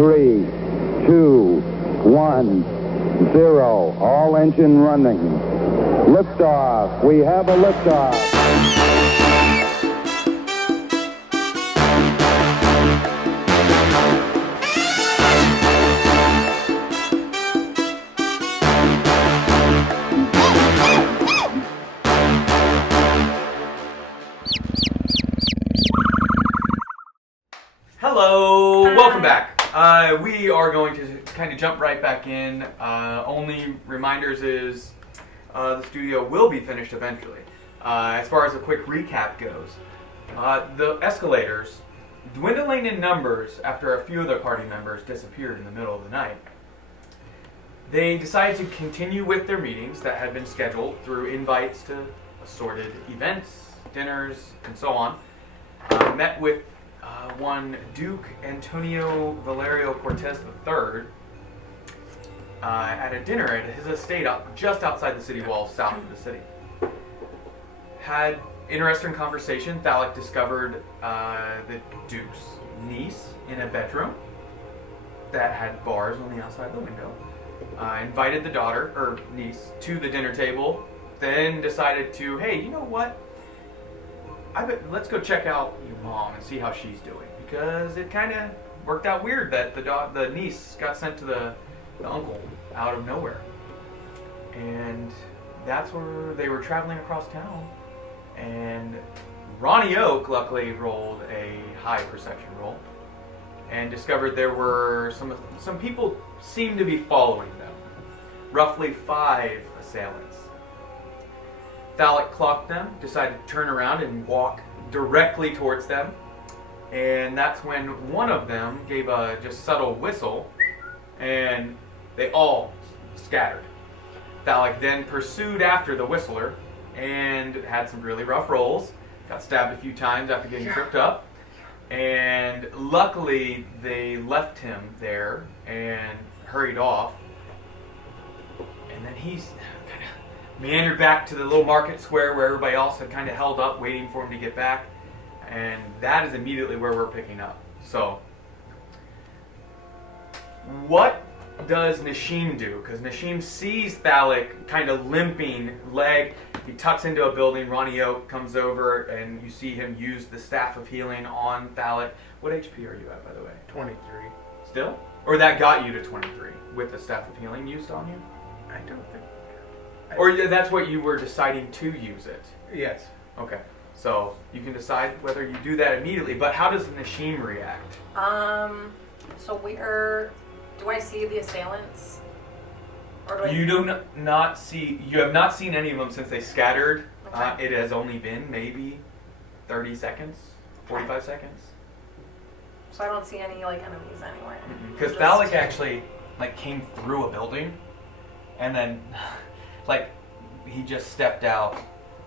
3, 2, 1, 0. All engine running. Liftoff. We have a liftoff. Hello, welcome back. We are going to kind of jump right back in. Only reminders is the studio will be finished eventually. As far as a quick recap goes, the Escalators, dwindling in numbers after a few of their party members disappeared in the middle of the night, they decided to continue with their meetings that had been scheduled through invites to assorted events, dinners, and so on. Met with one Duke Antonio Valerio Cortez III at a dinner at his estate just outside the city walls, south of the city. Had interesting conversation. Thalic discovered the Duke's niece in a bedroom that had bars on the outside of the window. Invited the daughter, or niece, to the dinner table. Then decided to, hey, you know what? Let's go check out your mom and see how she's doing, because it kind of worked out weird that the niece got sent to the uncle out of nowhere, and that's where they were traveling across town. And Ronnie Oak luckily rolled a high perception roll and discovered there were some people seemed to be following them, roughly 5 assailants. Thalic clocked them, decided to turn around and walk directly towards them, and that's when one of them gave a just subtle whistle, and they all scattered. Thalic then pursued after the whistler and had some really rough rolls, got stabbed a few times after getting tripped up, and luckily they left him there and hurried off, and then he's meandered back to the little market square where everybody else had kind of held up waiting for him to get back, and that is immediately where we're picking up. So what does Nashim do? Because Nashim sees Thalic kind of limping leg. He tucks into a building. Ronnie Oak comes over and you see him use the staff of healing on Thalic. What HP are you at, by the way? 23. Still? Or that got you to 23 with the staff of healing used on you? I don't think. Or that's what you were deciding to use it? Yes. Okay. So you can decide whether you do that immediately, but how does Nashim react? So do I see the assailants? Or do You do not see, you have not seen any of them since they scattered. Okay. It has only been maybe 30 seconds, 45 seconds. So I don't see any enemies anywhere. Because Thalic actually came through a building and then he just stepped out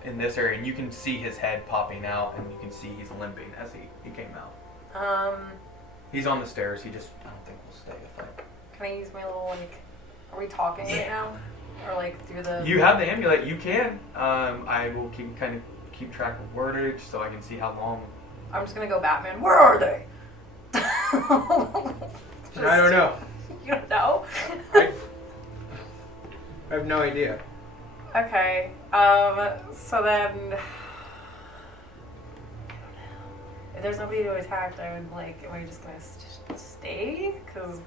in this area, and you can see his head popping out, and you can see he's limping as he came out. He's on the stairs. I don't think will stay a fight. Can I use my little are we talking right now? Or through the... You have the amulet. You can. I will keep track of wordage so I can see how long. I'm just gonna go Batman. Where are they? I don't know. You don't know? I have no idea. Okay. So then, if there's nobody to attack, I would am I just gonna stay? Cause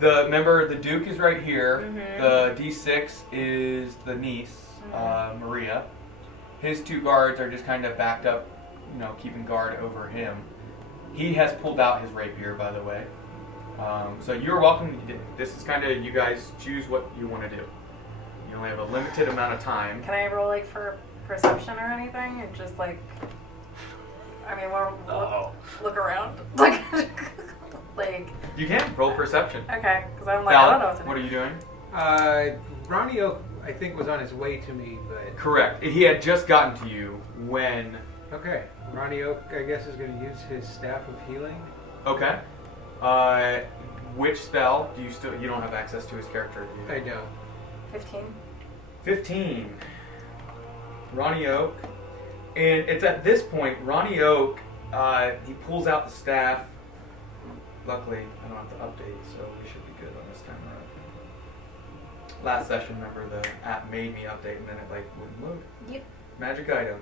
Remember, the Duke is right here. Mm-hmm. The D6 is the niece, Maria. His 2 guards are just kind of backed up, keeping guard over him. He has pulled out his rapier, by the way. So you're welcome. This is kind of, you guys choose what you want to do. You only have a limited amount of time. Can I roll for perception or anything? And just look around. You can roll perception. Okay, because I'm Val, I don't know what to do. what are you doing? Ronnie Oak, I think, was on his way to me, but... Correct. He had just gotten to you when... Okay. Ronnie Oak, I guess, is going to use his staff of healing. Okay. Which spell do you don't have access to his character? Do you? I don't. 15. 15. Ronnie Oak. And it's at this point, Ronnie Oak, he pulls out the staff luckily, I don't have to update, so we should be good on this time around. Last session, remember, the app made me update and then it like wouldn't load. Yep. Magic item.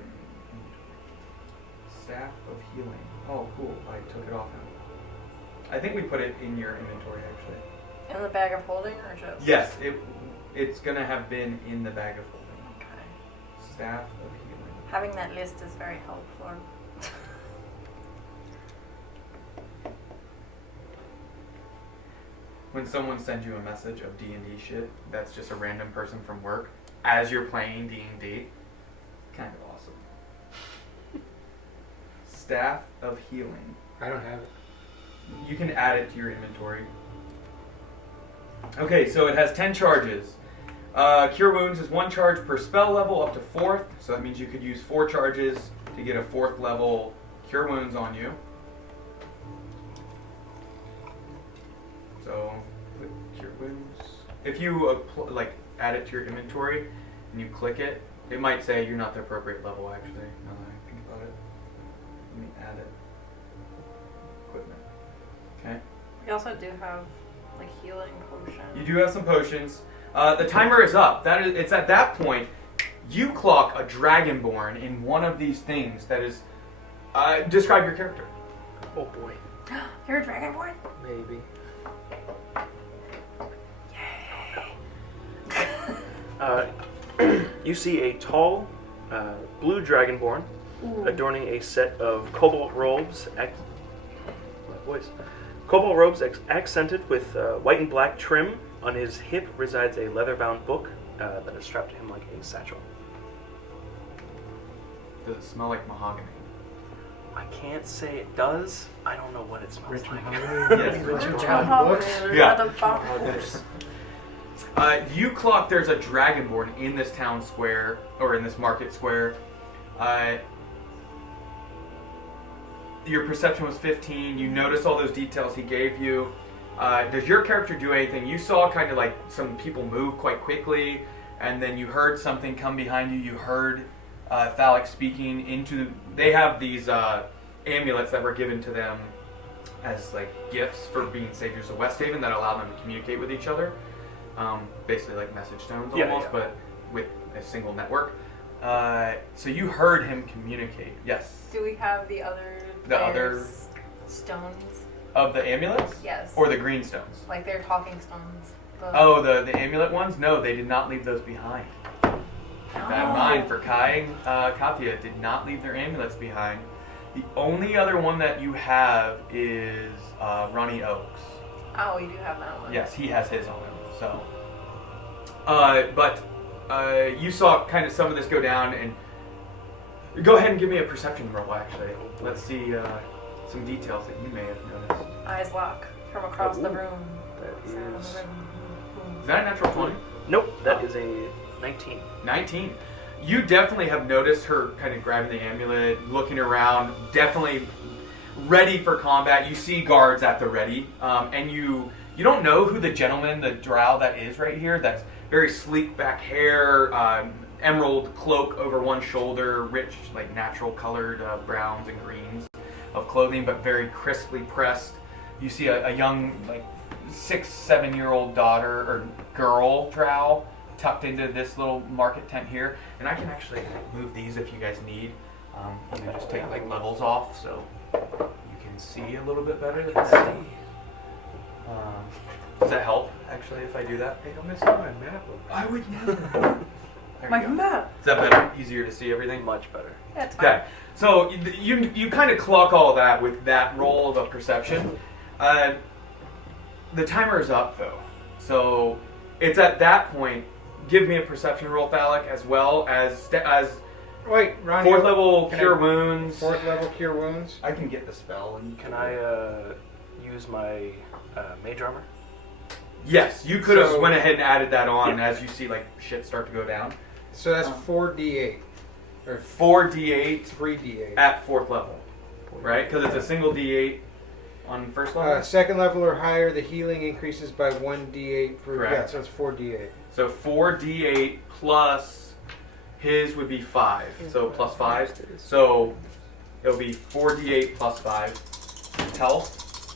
Staff of healing. Oh, cool. I took it off now. I think we put it in your inventory, actually. In the bag of holding or just? Yes, it's gonna have been in the bag of holding. Okay. Staff of healing. Having that list is very helpful. When someone sends you a message of D&D shit, that's just a random person from work, as you're playing D&D, kind of awesome. Staff of healing. I don't have it. You can add it to your inventory. Okay, so it has 10 charges. Cure Wounds is 1 charge per spell level up to 4th, so that means you could use 4 charges to get a 4th level Cure Wounds on you. So, with Cure Wounds, if you add it to your inventory and you click it, it might say you're not the appropriate level. Actually, now that I think about it, let me add it. Equipment. Okay. We also do have like healing potions. You do have some potions. The timer is up. It's at that point you clock a dragonborn in one of these things. That is, describe your character. Oh boy. You're a dragonborn? Maybe. You see a tall, blue dragonborn adorning a set of cobalt robes. Cobalt robes accented with white and black trim. On his hip resides a leather-bound book that is strapped to him like a satchel. Does it smell like mahogany? I can't say it does. I don't know what it smells Rich like. mahogany. Yes, Rich rich mahogany books. Yeah. You clock there's a dragonborn in this town square, or in this market square. Your perception was 15. You notice all those details he gave you. Does your character do anything? You saw kind of like some people move quite quickly, and then you heard something come behind you. You heard Thalic speaking into... They have these amulets that were given to them as like gifts for being saviors of Westhaven that allow them to communicate with each other. Basically like message stones almost, but with a single network. So you heard him communicate. Yes. Do we have the other stones? Of the amulets? Yes. Or the green stones? Like they're talking stones. The amulet ones? No, they did not leave those behind. Keep that in mind for Kai and Katya did not leave their amulets behind. The only other one that you have is Ronnie Oakes. Oh, you do have that one. Yes, he has his on him. So, but you saw kind of some of this go down, and go ahead and give me a perception roll. Actually, let's see some details that you may have noticed. Eyes lock from across the room. That Sound of is... the room. Is that a natural 20? Nope, that is a 19. 19. You definitely have noticed her kind of grabbing the amulet, looking around, definitely ready for combat. You see guards at the ready, and you don't know who the gentleman, the drow that is right here. That's very sleek back hair, emerald cloak over one shoulder, rich, like natural colored browns and greens of clothing, but very crisply pressed. You see a young, like 6-7-year-old daughter or girl drow tucked into this little market tent here, and I can actually move these if you guys need. Just take like levels off so you can see a little bit better. Does that help actually if I do that? Hey, don't mess up my map. I would never. My map. Is that better? Easier to see everything? Much better. That's fine. Okay, so you kind of clock all that with that roll of a perception. The timer is up though, so it's at that point. Give me a perception roll, Thalic, as well as Wait, Ronnie. 4th level can cure I- wounds. 4th level cure wounds. I can get the spell. And Can I use my mage armor? Yes, you could have So- went ahead and added that on as you see like shit start to go down. So that's 4d8 or 4d8 3d8. at 4th level, right? Because it's a single d8 on first level. 2nd level or higher, the healing increases by 1d8 per. Correct. Yeah, so it's 4d8. So 4d8 plus his would be 5. So plus 5. So it'll be 4d8 plus 5 health.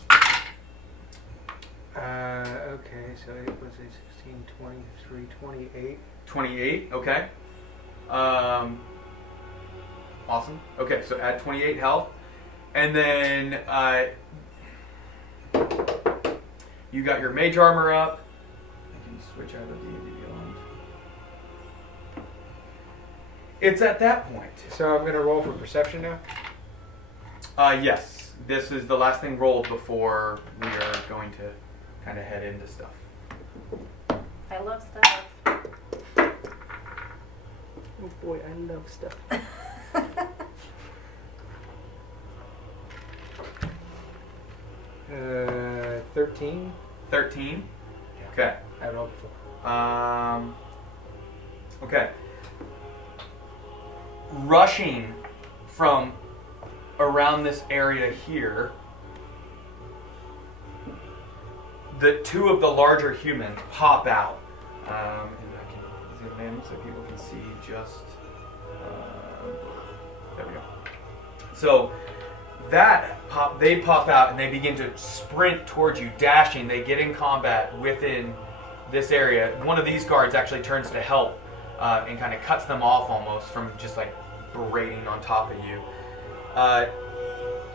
so it was a 16, 23, 28. 28, okay. Awesome. Okay, so add 28 health. And then you got your mage armor up. I can switch out of D&D Beyond. It's at that point. So I'm going to roll for perception now? Yes. This is the last thing rolled before we are going to kind of head into stuff. I love stuff. Oh boy, I love stuff. 13. 13? Okay. I rolled before. Okay. Rushing from around this area here, the two of the larger humans pop out. And I can zoom in so people can see just. There we go. So they pop out and they begin to sprint towards you, dashing. They get in combat within this area. One of these guards actually turns to help and kind of cuts them off almost from just like berating on top of you.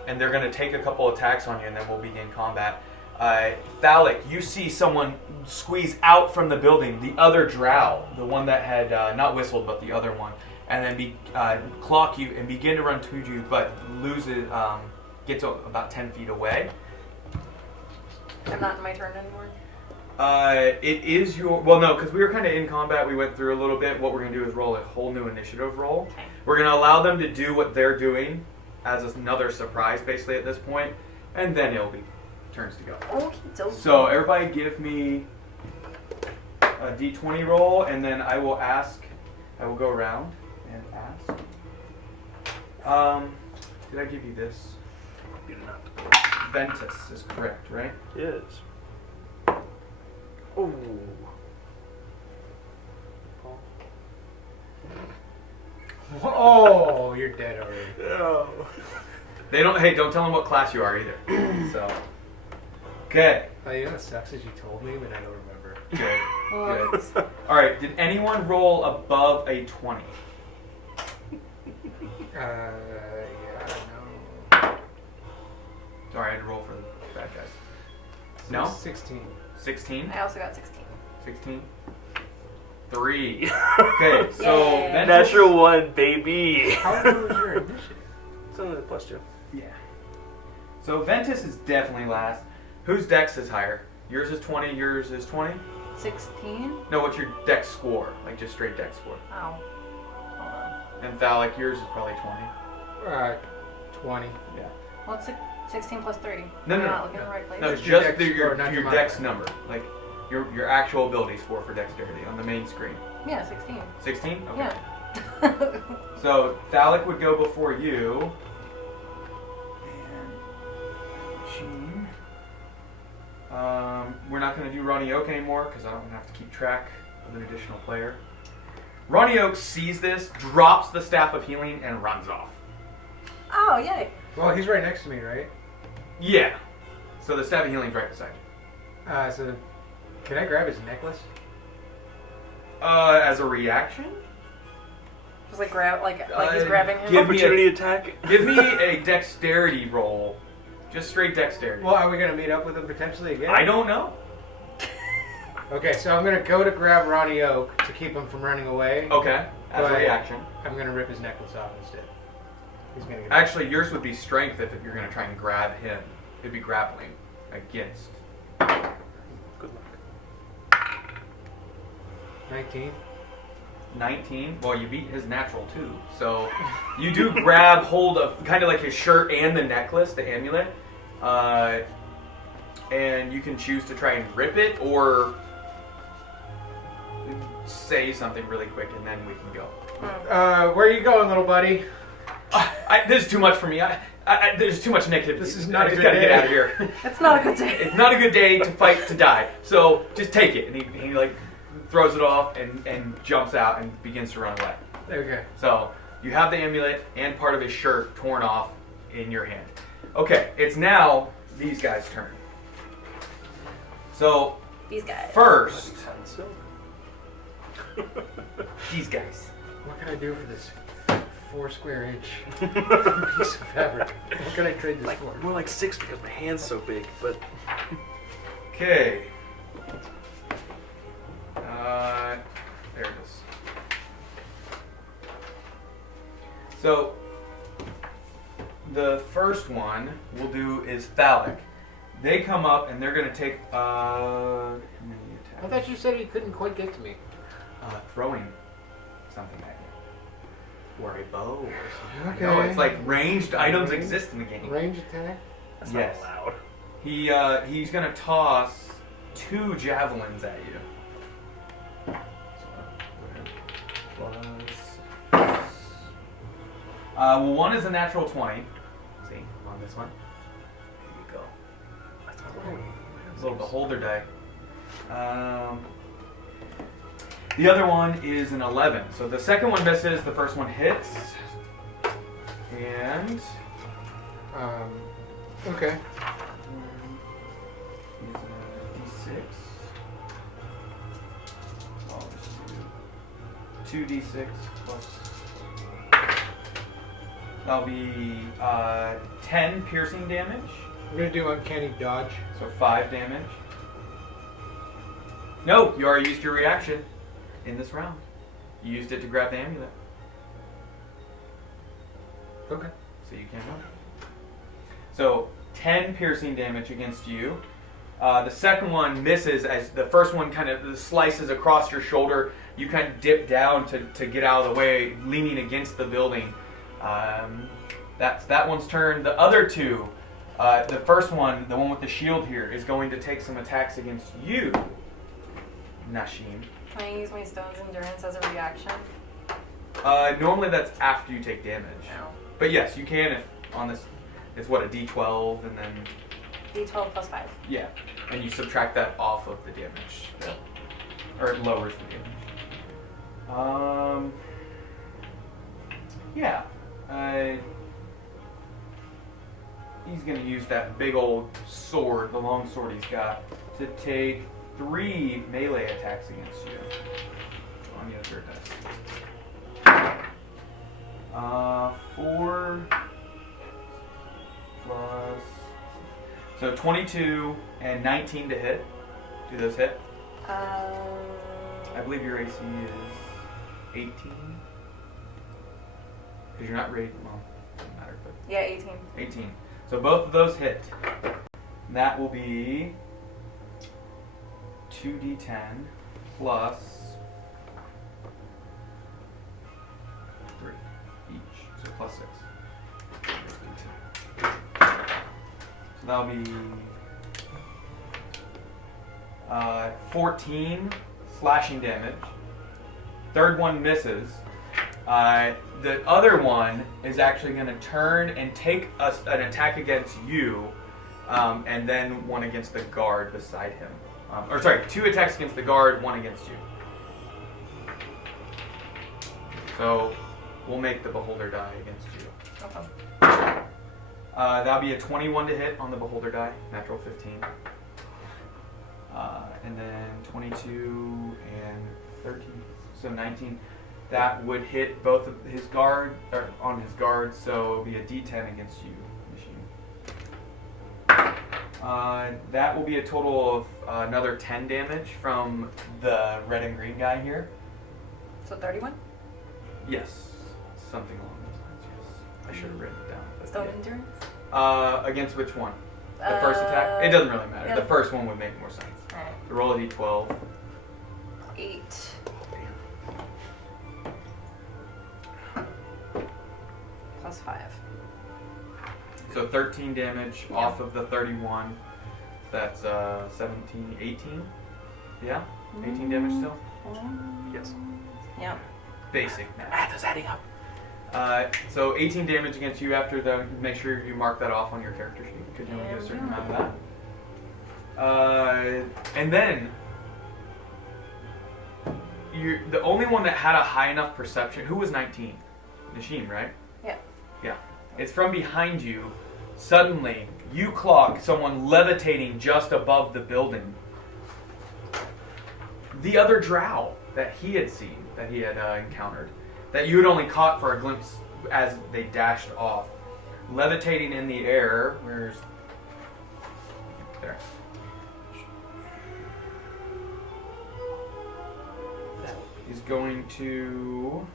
And they're going to take a couple attacks on you, and then we'll begin combat. Thalic, you see someone squeeze out from the building, the other drow, the one that had not whistled, but the other one, and then clock you and begin to run to you, but loses, gets about 10 feet away. I'm not in my turn anymore. It is your... Well, no, because we were kind of in combat. We went through a little bit. What we're going to do is roll a whole new initiative roll. Okay. We're going to allow them to do what they're doing as another surprise, basically, at this point. And then it'll be turns to go. Okey-dokey. So, everybody give me a d20 roll, and then I will ask... I will go around and ask. Did I give you this? You did not. Ventus is correct, right? Yes. Oh. Oh, you're dead already. Oh. They don't... Hey, don't tell them what class you are either. So... Okay. Oh, you know what sucks is you told me, but I don't remember. Good. Good. All right. Did anyone roll above a 20? Yeah, no. Sorry, I had to roll for the bad guys. No? 16. 16? I also got 16. 16? 3. Okay, so Yay. Ventus... Natural 1, baby. How good was your initiative? It's only the +2. Yeah. So Ventus is definitely last. Whose dex is higher? Yours is 20, yours is 20? 16? No, what's your dex score? Like just straight dex score. Oh. Hold on. And Thalic, yours is probably 20. 20. Yeah. Well, it's 16 plus 30. No, Am no, I no. not looking in the right place? No, Just your just dex score, not your your dex modifier. number. Like your actual ability score for dexterity on the main screen. Yeah, 16. 16? Okay. Yeah. So Thalic would go before you. And we're not going to do Ronnie Oak anymore because I don't have to keep track of an additional player. Ronnie Oak sees this, drops the Staff of Healing, and runs off. Oh, yay. Well, he's right next to me, right? Yeah. So the Staff of Healing's right beside you. So can I grab his necklace? As a reaction? Just like he's grabbing him. give me Opportunity attack. Give me a dexterity roll. Just straight dexterity. Well, are we going to meet up with him potentially again? I don't know. Okay, so I'm going to go to grab Ronnie Oak to keep him from running away. Okay. As a But reaction. I'm going to rip his necklace off instead. He's going to get Actually, yours would be strength if you're going to try and grab him. It'd be grappling against. Good luck. 19. 19. Well, you beat his natural too. So you do grab hold of kind of like his shirt and the necklace, the amulet. And you can choose to try and rip it or say something really quick and then we can go. Where are you going, little buddy? There's too much for me. There's too much negativity. This is not I a just good gotta day. get out of here. It's not a good day. It's not a good day to fight to die. So just take it. And he like throws it off and jumps out and begins to run away. Okay. So you have the amulet and part of his shirt torn off in your hand. Okay, it's now these guys' turn. So These guys. First, So, these guys. What can I do for this 4 square inch piece of fabric? What can I trade this for? more like 6 because my hand's so big, but Okay. There it is. So, the first one we'll do is phallic. They come up and they're going to take, how many attacks? I thought you said he couldn't quite get to me. Throwing something at you. Or a bow or something. Okay. No, it's like ranged items exist in the game. Range attack? that's Yes. not allowed. He's gonna toss 2 javelins at you. Well, one is a natural 20. See, on this one. Here you go. It's a little beholder die. The other one is an 11. So the second one misses, the first one hits. And Okay. is a D6. I'll just do 2d6 plus. That'll be 10 piercing damage, I'm gonna do uncanny dodge. so 5 damage. No, you already used your reaction in this round. You used it to grab the amulet, Okay. so you can't run. So 10 piercing damage against you. The second one misses as the first one kind of slices across your shoulder. You kind of dip down to get out of the way, leaning against the building. That's that one's turn. The other 2, the first one, the one with the shield here, is going to take some attacks against you, Nashim. Can I use my stone's endurance as a reaction? Normally that's after you take damage. No. But yes, you can if on this, it's what, a D12 and then, D12 plus 5. yeah, and you subtract that off of the damage. Or it lowers the damage. Yeah. He's going to use that big old sword, the long sword he's got, to take 3 melee attacks against you. On the other dice. 4 plus. So 22 and 19 to hit. Do those hit? I believe your AC is 18. Because you're not rated. Well, doesn't matter, but. Yeah, 18. 18. So both of those hit. That will be 2d10 plus 3 each. So plus 6. So that'll be 14 slashing damage. Third one misses. The other one is actually going to turn and take an attack against you, and then one against the guard beside him. Or sorry, 2 attacks against the guard, 1 against you. So we'll make the beholder die against you. Okay. That'll be a 21 to hit on the beholder die, natural 15. And then 22 and 13, so 19. That would hit both of his guard, or on his guard, so it'll be a D10 against you, machine. That will be a total of another 10 damage from the red and green guy here. So 31? Yes, something along those lines, yes. I should have written it down. But Stone yeah. endurance? Against which one? The first attack? It doesn't really matter. yeah. The first one would make more sense. Alright. Roll a D12. 8. Plus 5. So 13 damage Yeah. off of the 31. That's 17, 18? Yeah? 18 damage still? Yes. Yep. Basic math. Math is adding up. So 18 damage against you after the. Make sure you mark that off on your character sheet because you only get a certain amount of that. And then you're the only one that had a high enough perception. Who was 19? Nashim, right? Yeah. Yeah. It's from behind you. Suddenly, you clock someone levitating just above the building. the other drow that he had seen, that he had encountered, that you had only caught for a glimpse as they dashed off, levitating in the air. Where's there? He's going to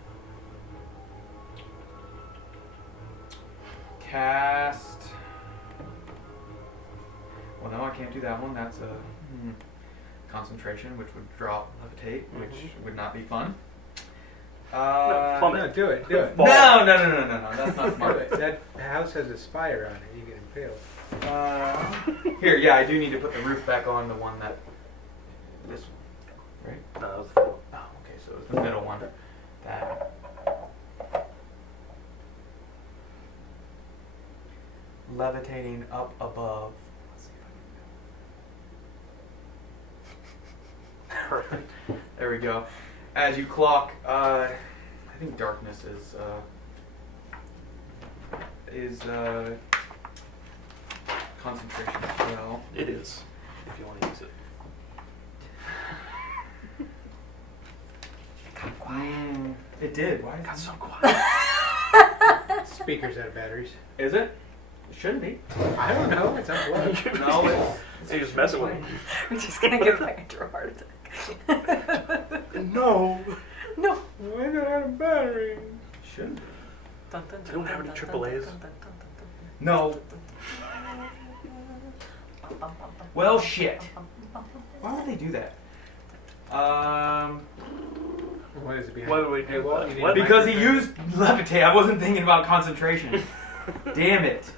cast. Well, no, I can't do that one. That's a concentration, which would drop levitate, which would not be fun. No, do it. No. That's not smart. That house has a spire on it. You get impaled. Here, yeah, I do need to put the roof back on the one that. This one, right? No, that was Oh, okay, so it's the middle one. That. Levitating up above. Let's see if I can. Perfect. There we go. As you clock, I think darkness is concentration as well. It is, if you want to use it. It did. Why is Got it so quiet. Speakers out of batteries. Is it? It shouldn't be. I don't know. It's unplugged. No, You just mess with it. We're just gonna give Andrew a heart attack. No. No. Why is it out of battery? shouldn't be. They don't have any AAAs. No. Well, shit. Why would they do that? What is it behind? Why would we do Well, that? you need What? a Because he microphone. used levitate. I wasn't thinking about concentration. Damn it.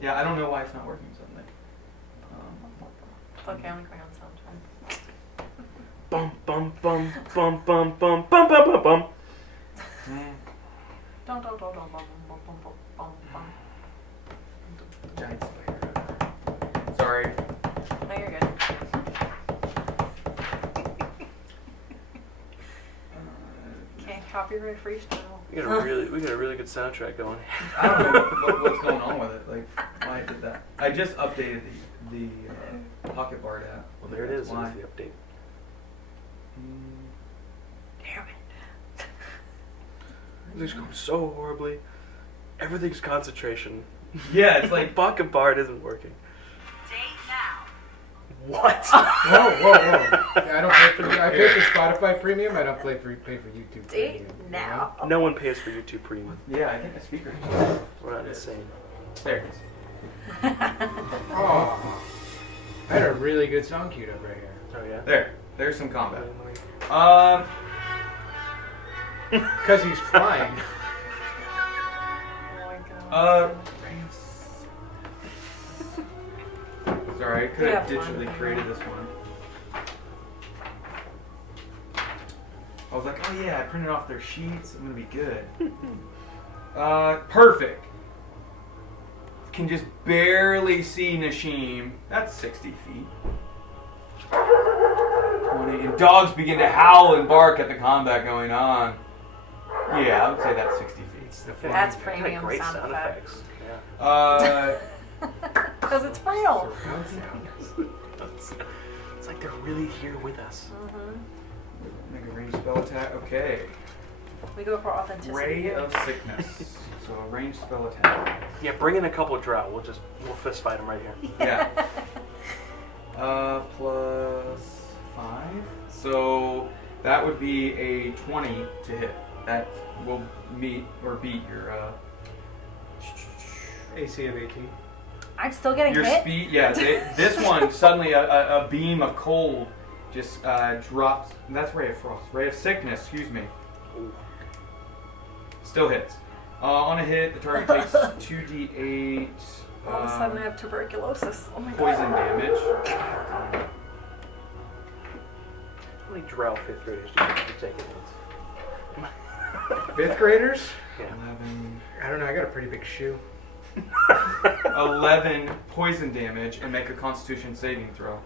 Yeah, I don't know why it's not working suddenly. It's okay, I'm going on soundtrack. Bum bum bum bum bum bum bum bum bum bum. Don't, bum, bum, bum, bum, bum, bum. Giant spider. Sorry. No, you're good. Can't copyright freestyle. We got a really good soundtrack going. I don't know what's going on with it. Like, why I did that. I just updated the Pocket Bard app. Well, there it is. Why? There's the update. Damn it. Everything's going so horribly. Everything's concentration. Yeah, it's like Pocket Bard isn't working. Date now. What? Whoa. I don't pay for. I pay for Spotify Premium. I don't pay for YouTube Date Premium. now. No one pays for YouTube Premium. yeah, I think the speaker. We're not insane. There it is. Oh, I had a really good song queued up right here. Oh yeah. There's some combat. Because he's flying. Oh my god. Sorry, I could have Yeah, fine. digitally created this one. I was like, oh yeah, I printed off their sheets. I'm gonna be good. Perfect. Can just barely see Nashim. That's 60 feet. 20. And dogs begin to howl and bark at the combat going on. Yeah, I would say that's 60 feet. That's Got premium great sound effects. Yeah. Because it's real. It's like they're really here with us. Make a ranged spell attack. Okay. We go for authenticity. Ray here. of Sickness. So a ranged spell attack. Yeah, bring in a couple of drow. We'll fist fight them right here. Yeah. Plus 5. So that would be a 20 to hit. That will meet or beat your AC of 18. I'm still getting your hit. speed. Yeah, this one suddenly a beam of cold just drops. That's Ray of Frost. Ray of Sickness. Excuse me. Ooh. Still hits. On a hit, the target takes 2d8 All of a sudden I have tuberculosis. Oh my poison god. damage. How many drow 5th graders do you think are taking this? 5th graders? Yeah. 11. I don't know. I got a pretty big shoe. 11 poison damage and make a Constitution saving throw.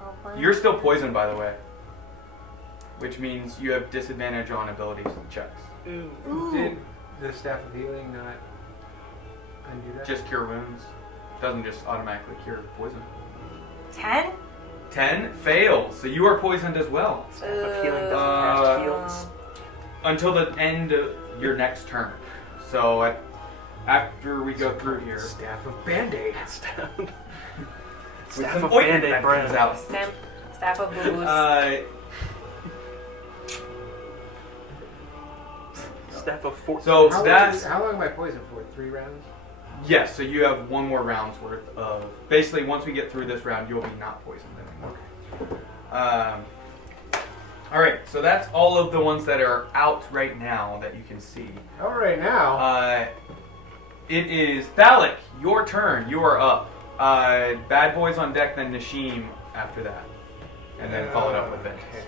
Oh, my You're still poisoned, by the way, which means you have disadvantage on abilities checks. Ooh. Did the Staff of Healing not undo that? Just cure wounds. Doesn't just automatically cure poison. 10? 10 fails, so you are poisoned as well. Staff of Healing doesn't cast heals. Until the end of your next turn. So after we go through here, Staff of Band-Aid. Staff with Staff some of ointment Band-Aid that bread. comes out. Staff of booze. Staff of 14. So How that's long am I poisoned for? 3 rounds? yes. So you have one more round's worth of. Basically, once we get through this round, you'll be not poisoned anymore. All right. So that's all of the ones that are out right now that you can see. All right, now. It is Thalic. Your turn. You are up. Bad Boys on deck, then Nashim after that, and then followed up with Ventus. Okay.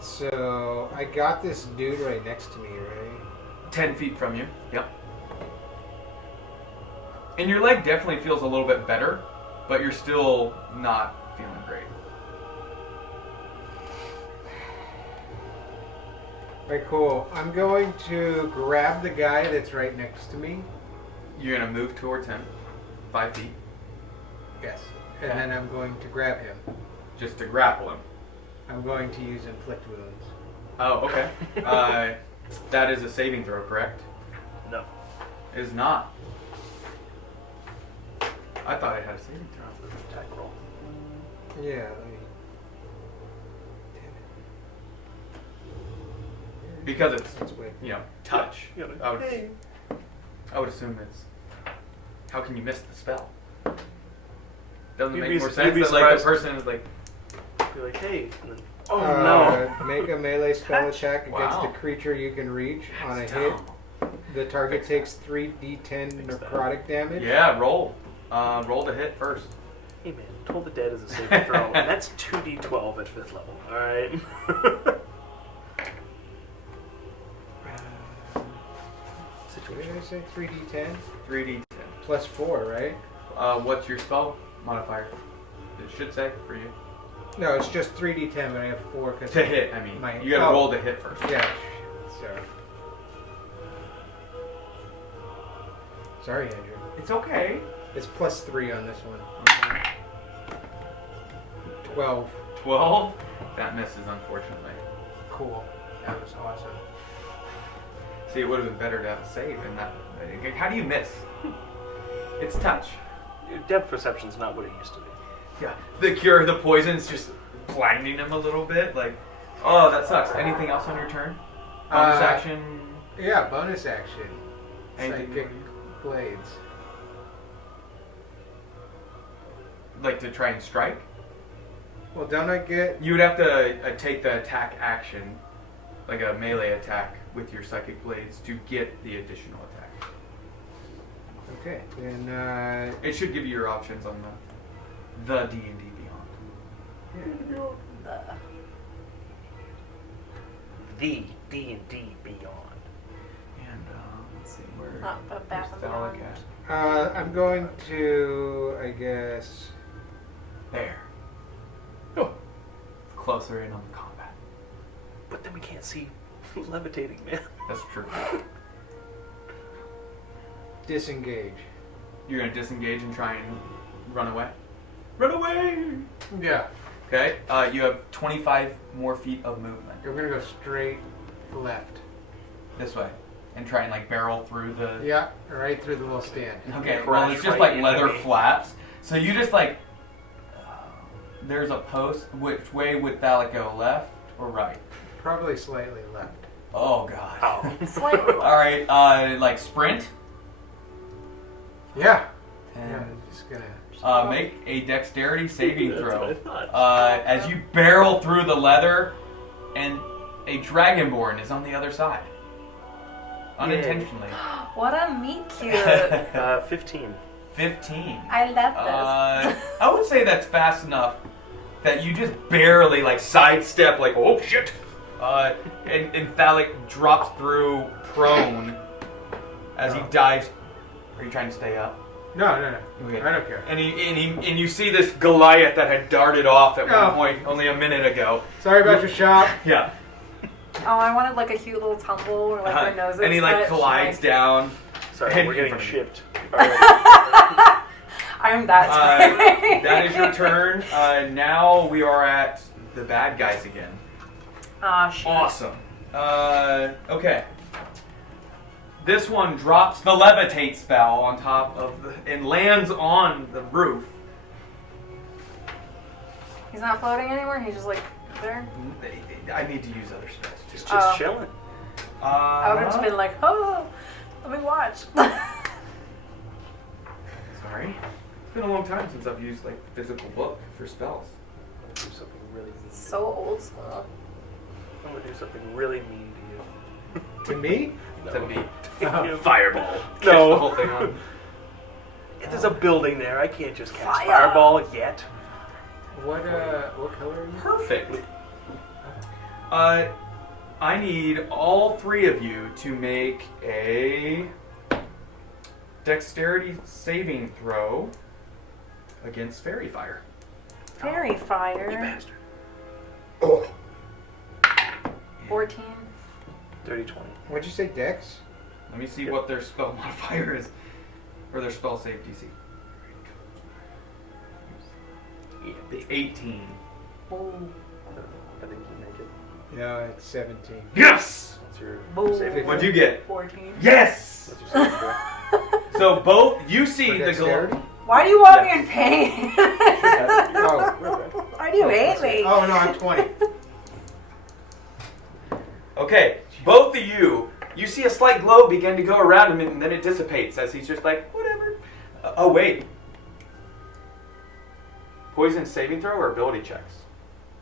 So, I got this dude right next to me, right? 10 feet from you. Yep. And your leg definitely feels a little bit better, but you're still not feeling great. Alright, cool. I'm going to grab the guy that's right next to me. You're going to move towards him 5 feet Yes. And then I'm going to grab him. just to grapple him. I'm going to use Inflict Wounds. Oh, okay. That is a saving throw, correct? No. It is not. I thought it had a saving throw. Attack roll. Yeah, let me... Because it's, That's weird. touch. Yeah, I would assume it's... How can you miss the spell? Doesn't You'd make be- more you'd sense be that like the surprised. person is like... Be like, hey. And then, oh no. Make a melee spell attack against Wow. a creature you can reach. On a That's hit, dumb. the target takes 3d10 necrotic damage. Yeah, roll. Roll to hit first. Hey man, Toll the Dead is a saving throw, and that's 2d12 at 5th level. Alright. What did I say? 3d10? 3d10. Plus 4, right? What's your spell modifier? It should say for you. No, it's just 3d10, but I have 4 because... To hit, I mean. My- You gotta oh. roll to hit first. Yeah, sorry. Sorry, Andrew. It's okay. It's plus 3 on this one. 12. 12? That misses, unfortunately. Cool. That was awesome. See, it would have been better to have a save in that. How do you miss? It's touch. Depth perception's not what it used to be. Yeah. The cure, the poison's just blinding him a little bit. Like, oh, that sucks. Anything else on your turn? Bonus action? Yeah, bonus action. Anything? Psychic blades. Like to try and strike? Well, don't I get... You would have to take the attack action, like a melee attack with your psychic blades to get the additional attack. Okay, then, It should give you your options on the D&D Beyond. The D&D Beyond. And let's see where. Not the Bath and Phallic Beyond. at? I'm going to, I guess... There. Oh. Closer in on the combat. But then we can't see levitating, man. That's true. Disengage. You're gonna disengage and try and run away. Run away! Yeah. Okay. You have 25 more feet of movement I'm gonna go straight left. this way, and try and like barrel through the. Yeah, right through the little stand. Okay. Crash Well, it's just right like leather into me. flaps. So you just like. There's a post. Which way would Thalic go? Left or right? Probably slightly left. Oh god. Oh. Slightly. All right. Like sprint. Yeah. And Yeah, I'm just gonna... make a dexterity saving That's what I throw. thought. As you barrel through the leather, and a dragonborn is on the other side. Unintentionally. What a meet cute. 15. 15. I love this. I would say that's fast enough that you just barely like sidestep, like, oh shit. And Thalic drops through prone as he dives. Are you trying to stay up? No. Okay. I don't care. And you see this Goliath that had darted off at Oh. one point only a minute ago. Sorry about your shop. Yeah. Oh, I wanted like a cute little tumble or like their noses. And he like touch, collides like- down. Sorry, And we're in getting front of you. shipped. Alright. I'm that scary. That is your turn. Now we are at the bad guys again. Ah, shit. Awesome. Okay. This one drops the levitate spell on top of and lands on the roof. He's not floating anymore? He's just like there? I need to use other spells too. It's just chilling. I would have just been like, oh, let me watch. Sorry. It's been a long time since I've used like physical book for spells. I'm gonna do something really mean. So old school. I'm gonna do something really mean to you. To me? To me. Fireball. Catch the No. whole thing on. There's a building there. I can't just cast Fire. fireball yet. What color are you? Perfect. I need all three of you to make a dexterity saving throw against fairy fire. Fairy fire. You bastard. Oh. 14. 30, 20. What'd you say, Dex? Let me see what their spell modifier is, or their spell save DC. Yeah, the 18. Ooh. I think you make it. No, it's 17. Yes! That's your Boom. saving. What'd you get? 14. Yes! That's your saving throw. So both you see For the dexterity? glow. Why do you want me in pain? Oh. Why do you hate me? Oh, no, I'm 20. Okay, both of you see a slight glow begin to go around him, and then it dissipates as he's just like, whatever. Oh wait. Poison saving throw or ability checks?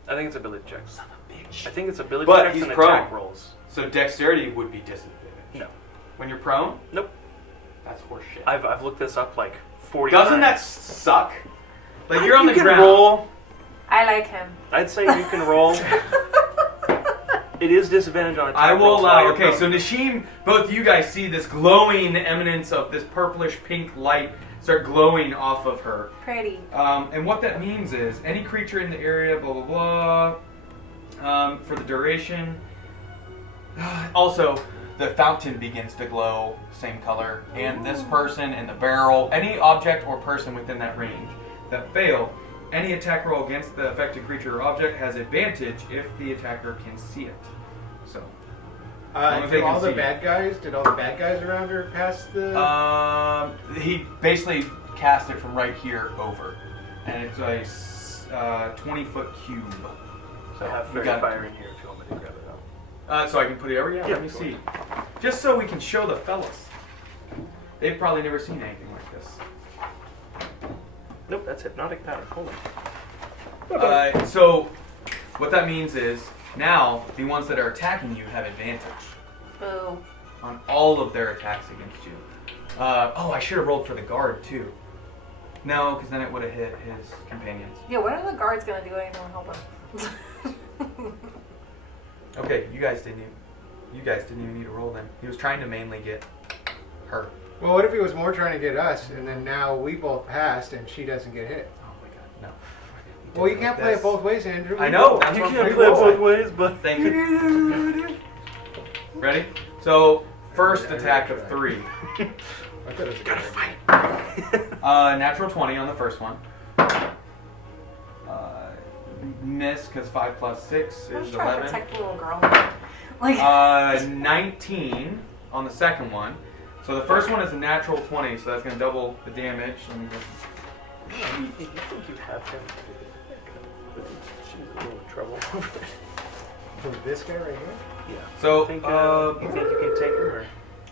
I think it's ability checks. Son of a bitch. I think it's ability But checks he's and prone. attack rolls. So dexterity would be disadvantage. No. When you're prone? Nope. That's horseshit. I've looked this up like 40 Doesn't that times. suck? Like you're on the you can ground. roll. I like him. I'd say you can roll. It is disadvantage on attack I will rolls while allow. you're Okay, so prone. Nashim, both of you guys see this glowing eminence of this purplish pink light start glowing off of her. Pretty. And what that means is any creature in the area, blah blah blah, for the duration. Also, the fountain begins to glow, same color, and this person and the barrel, any object or person within that range that fail, any attack roll against the affected creature or object has advantage if the attacker can see it. So, long as they Did can all the see. bad guys around her pass the... He basically cast it from right here over, and it's a 20-foot cube. So I have you fairy got fire in here if you want me to grab it out. So I can put it over. Yeah, Yeah, let me go see. Just so we can show the fellas. They've probably never seen anything like this. Nope, that's hypnotic pattern. Hold on. So what that means is now the ones that are attacking you have advantage Boo. on all of their attacks against you. I should have rolled for the guard too. No, because then it would have hit his companions. Yeah, when are the guards gonna do anything to help us? Okay, you guys didn't even need to roll then. He was trying to mainly get her. Well, what if he was more trying to get us, and then now we both passed, and she doesn't get hit? Oh my god, no. Well, you can't play it both ways, Andrew. I know. That's You what can't I'm play it saying. both ways, but Thank you. Ready? So, first attack of 3. I thought it was a good Fight. Natural 20 on the first one. Miss, because 5 plus 6 I'm is just trying to 11. protect the little girl. Like, 19 on the second one. So the first one is a natural 20, so that's going to double the damage. And I think you have him. She's a little in trouble. Who, this guy right here? Yeah. So, you think you can take him, or?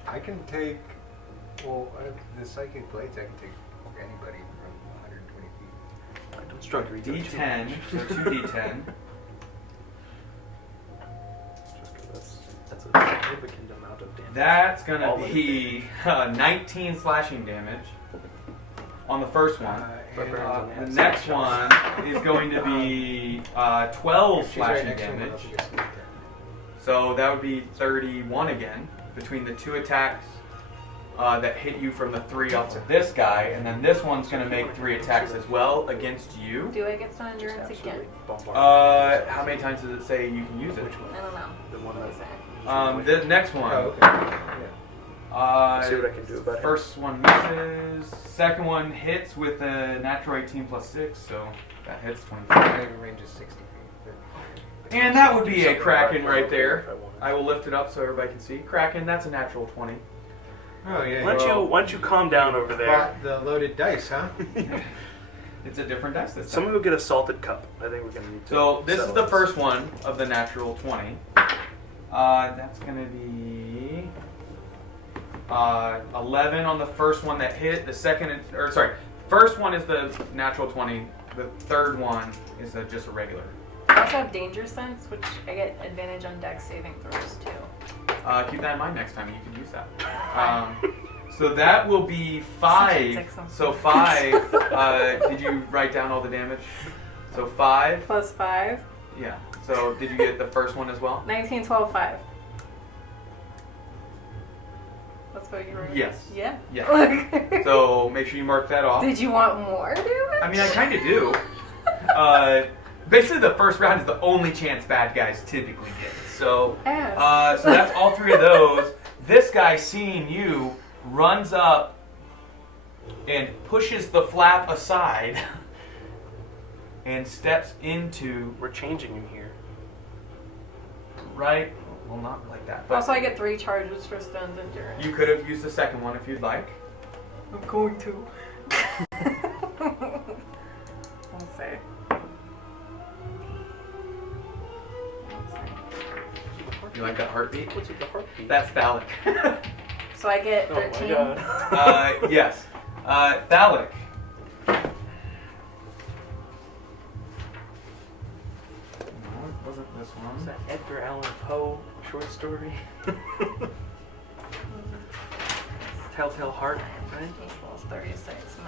I can take, the psychic blades, I can take anybody from 120 feet. I don't struggle. D10, so 2D10. That's a significant amount of damage. That's going All to of be 19 slashing damage on the first one. The next one is going to be 12 If she's right slashing next to him, damage. I'll be a sneak attack. So that would be 31 again between the 2 attacks that hit you from the 3 off of this guy, and then this one's going to make 3 attacks as well against you. do I get some endurance again? How many times does it say you can use it? Which one? I don't know. The one What that is that? The next one Oh, okay. Yeah. See what I can do about it. First one misses. Second one hits with a natural 18 plus 6, so that hits 25. My range is 60 feet. but- And that would be a Something Kraken about right there. if I wanted. I will lift it up so everybody can see. Kraken, that's a natural 20. Oh, yeah. Why don't you calm down over there? Bought the loaded dice, huh? It's a different dice this time. Someone will get a salted cup. I think we're gonna need to. So this is settle the first one of the natural 20. That's gonna be 11 on the first one that hit. The second, or sorry, first one is the natural 20. The third one is just a regular. I also have danger sense, which I get advantage on dex saving throws too. Keep that in mind next time. You can use that. So that will be 5. So 5. Did you write down all the damage? So 5. Plus 5. Yeah. So did you get the first one as well? 19, 12, 5. That's what you wrote? Yes. Yeah? Yeah. So make sure you mark that off. Did you want more damage? I mean, I kind of do. Basically, the first round is the only chance bad guys typically get. So, Yes. so that's all 3 of those. This guy, seeing you, runs up and pushes the flap aside and steps into We're changing him here. right. Well, not like that. But Also, I get 3 charges for stuns endurance. you could have used the second one if you'd like. I'm going to. Let's see. You like that heartbeat? What's with the heartbeat? That's phallic. So I get Oh my 13. god. Yes. Phallic. No, it wasn't this Is one. that Edgar Allan Poe short story? Telltale Heart, right? Equals 36 Some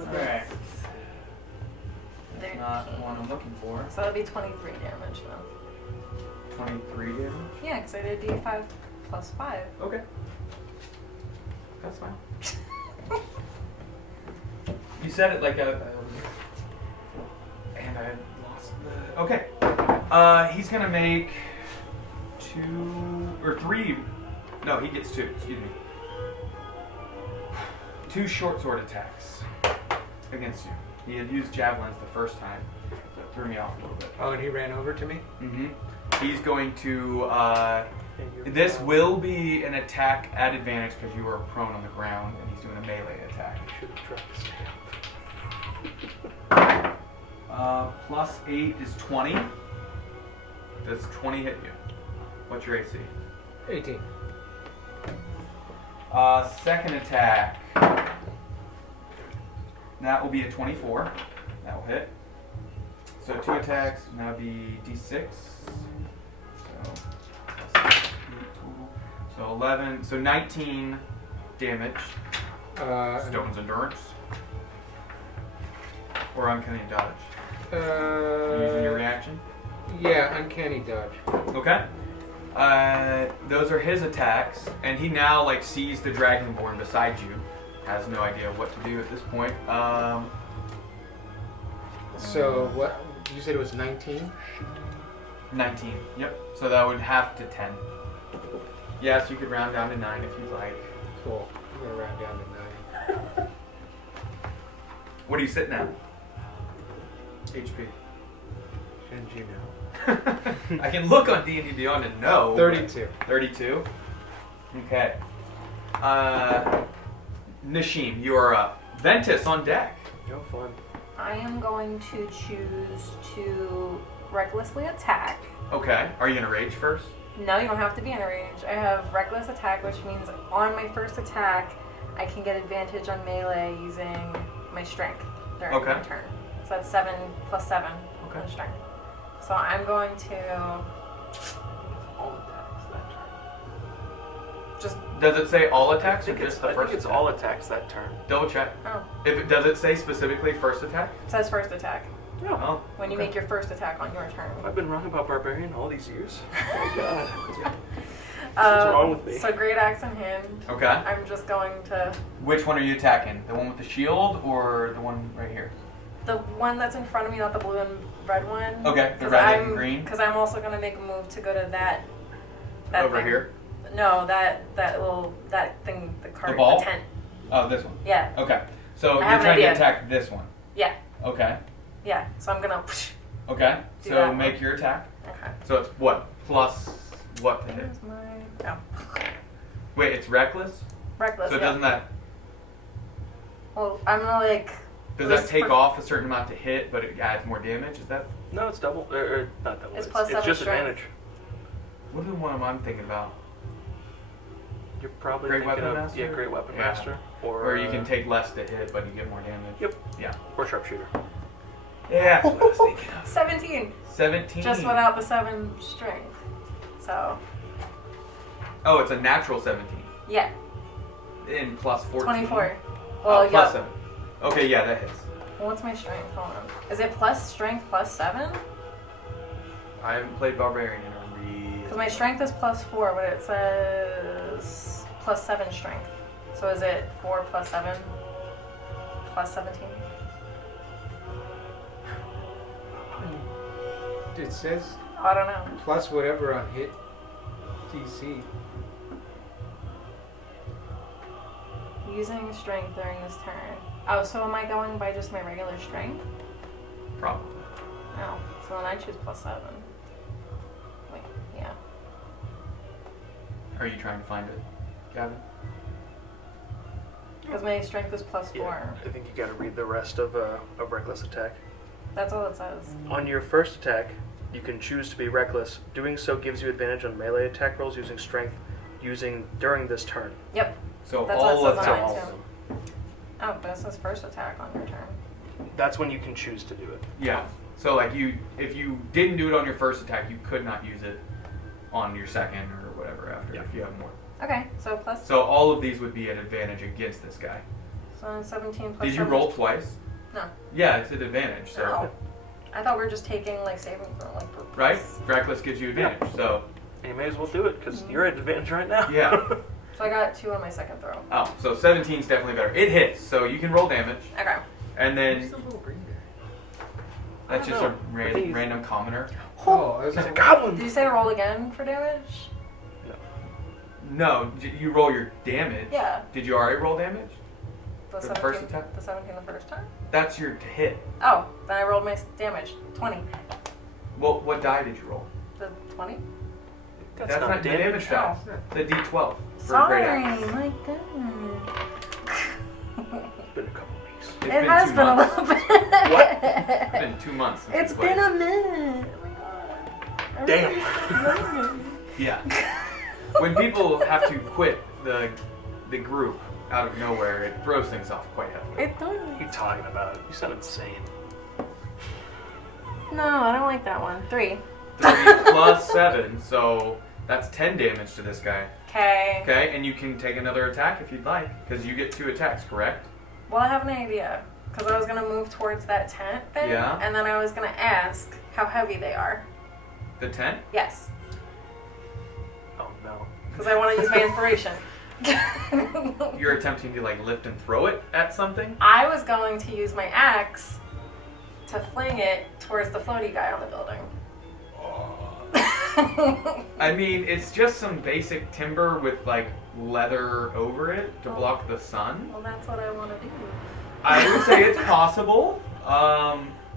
of minus Correct. 13. Not the one I'm looking for. So that'll be 23 damage though. 23 damage. Yeah, because I did D5 plus 5. Okay. That's fine. You said it like a and I lost the. Okay. He's gonna make 2 or 3. No, he gets 2. Excuse me. 2 short sword attacks against you. He had used javelins the first time, so it threw me off a little bit. Oh, and he ran over to me? Mm-hmm. He's going to. And you're This proud. will be an attack at advantage because you are prone on the ground, and he's doing a melee attack. Should have tried to stay up. Plus 8 is 20. Does 20 hit you? What's your AC? 18. Second attack. That will be a 24. That will hit. So 2 attacks, now be d6. So, plus 8 total. So 11, so 19 damage. Stone's endurance. Or uncanny dodge. Using your reaction. Yeah, uncanny dodge. Okay. Those are his attacks, and he now like sees the dragonborn beside you. Has no idea what to do at this point. So what? You said it was 19? 19. Yep. So that would have to 10. Yes, you could round down to 9 if you'd like. Cool. I'm gonna round down to 9. What are you sitting at? HP. Shouldn't you know? I can look on D&D Beyond and know. 32. 32. Okay. Nashim, you are up. Ventus on deck. No fun. I am going to choose to recklessly attack. Okay. Are you gonna rage first? No, you don't have to be in a range. I have reckless attack, which means on my first attack, I can get advantage on melee using my strength during Okay. my turn. So that's 7 plus 7 Okay. on strength. So I'm going to All attacks that turn. just Does it say all attacks I or think just it's, the I first think it's attack? all attacks that turn. Double check. oh, If it does it say specifically first attack? it says first attack. Yeah. Oh. When you okay. make your first attack on your turn. I've been wrong about Barbarian all these years. Oh my god. What's wrong with me? So great axe in hand. Okay. I'm just going to Which one are you attacking? The one with the shield or the one right here? the one that's in front of me, not the blue and red one. Okay, the 'Cause red and I'm- green. Because I'm also going to make a move to go to that Over thing. here? No, that thing, the cart, The ball? the tent. Oh, this one. Yeah. Okay. So I you're have an trying to idea. attack this one. Yeah. Okay. Yeah. So I'm gonna. Okay. Do So that make one. your attack. Okay. So it's what? Plus what to hit? Where's my? Oh. Wait, it's reckless? Reckless. So yeah. doesn't that Well, I'm gonna like. does this that take for- off a certain amount to hit, but it adds more damage? Is that No, it's double. Or not double. It's plus 7 just strength. advantage. what is the one I'm thinking about? You're probably Great thinking Weapon of Master? Yeah, Great Weapon Yeah. Master. Or Where you can take less to hit, but you get more damage. Yep. Yeah. Or sharpshooter. Yeah, that's what I was thinking of. 17. 17. Just without the 7 strength. So. Oh, it's a natural 17. Yeah. And plus 14. 24. Oh, Well, plus yeah. 7. Okay, yeah, that hits. Well, what's my strength? Hold on. Is it plus strength plus 7? I haven't played Barbarian in a really. Because my strength is plus 4, but it says plus 7 strength. So is it 4 plus 7 plus 17? It says I don't know. plus whatever on hit DC. Using strength during this turn. Oh, so am I going by just my regular strength? Probably. Oh, so then I choose plus 7. Wait, yeah. Are you trying to find it, Gavin? Because my strength is plus 4. Yeah, I think you got to read the rest of reckless attack. That's all it says. On your first attack, you can choose to be reckless. Doing so gives you advantage on melee attack rolls using strength during this turn. Yep. So That's all what it of says on them. mine, too. Oh, but it says first attack on your turn. That's when you can choose to do it. Yeah. So like if you didn't do it on your first attack, you could not use it on your second or whatever after Yeah. if you have more. Okay, so plus. So all of these would be an advantage against this guy. So 17 plus Did you 7. roll twice? No. Yeah, it's an advantage. So No. I thought we were just taking like saving throw, like for right, reckless gives you advantage. So And you may as well do it because you're at advantage right now. yeah. So I got 2 on my second throw. Oh, so 17 is definitely better. It hits, so you can roll damage, Okay. and There's then a little green there. that's I just don't a know. I think he's- random commoner. Oh, I was He's a like, goblin. Did you say to roll again for damage? No, you roll your damage. Yeah. Did you already roll damage? The For the first attack? The 17 the first time? That's your to hit. Oh, then I rolled my damage. 20. Well, what die did you roll? The 20? That's, That's not the damage die. Oh. The D12 for a great Sorry, axe. my god. It's been a couple weeks. It's It been has 2 been months. a little bit. It's been 2 months since It's we been played. a minute. Oh my god. Damn. Everybody's so Yeah. When people have to quit the group out of nowhere, it throws things off quite heavily. It does. What are you talking about? You sound insane. No, I don't like that one. 3. 3 plus 7, so that's 10 damage to this guy. Okay. Okay, and you can take another attack if you'd like, because you get 2 attacks, correct? Well, I have an idea. Because I was going to move towards that tent thing. Yeah. And then I was going to ask how heavy they are. The 10? Yes. Oh no. Because I want to use my inspiration. You're attempting to like lift and throw it at something? I was going to use my axe to fling it towards the floaty guy on the building. I mean, it's just some basic timber with like leather over it to block the sun. Well, that's what I want to do. I would say it's possible.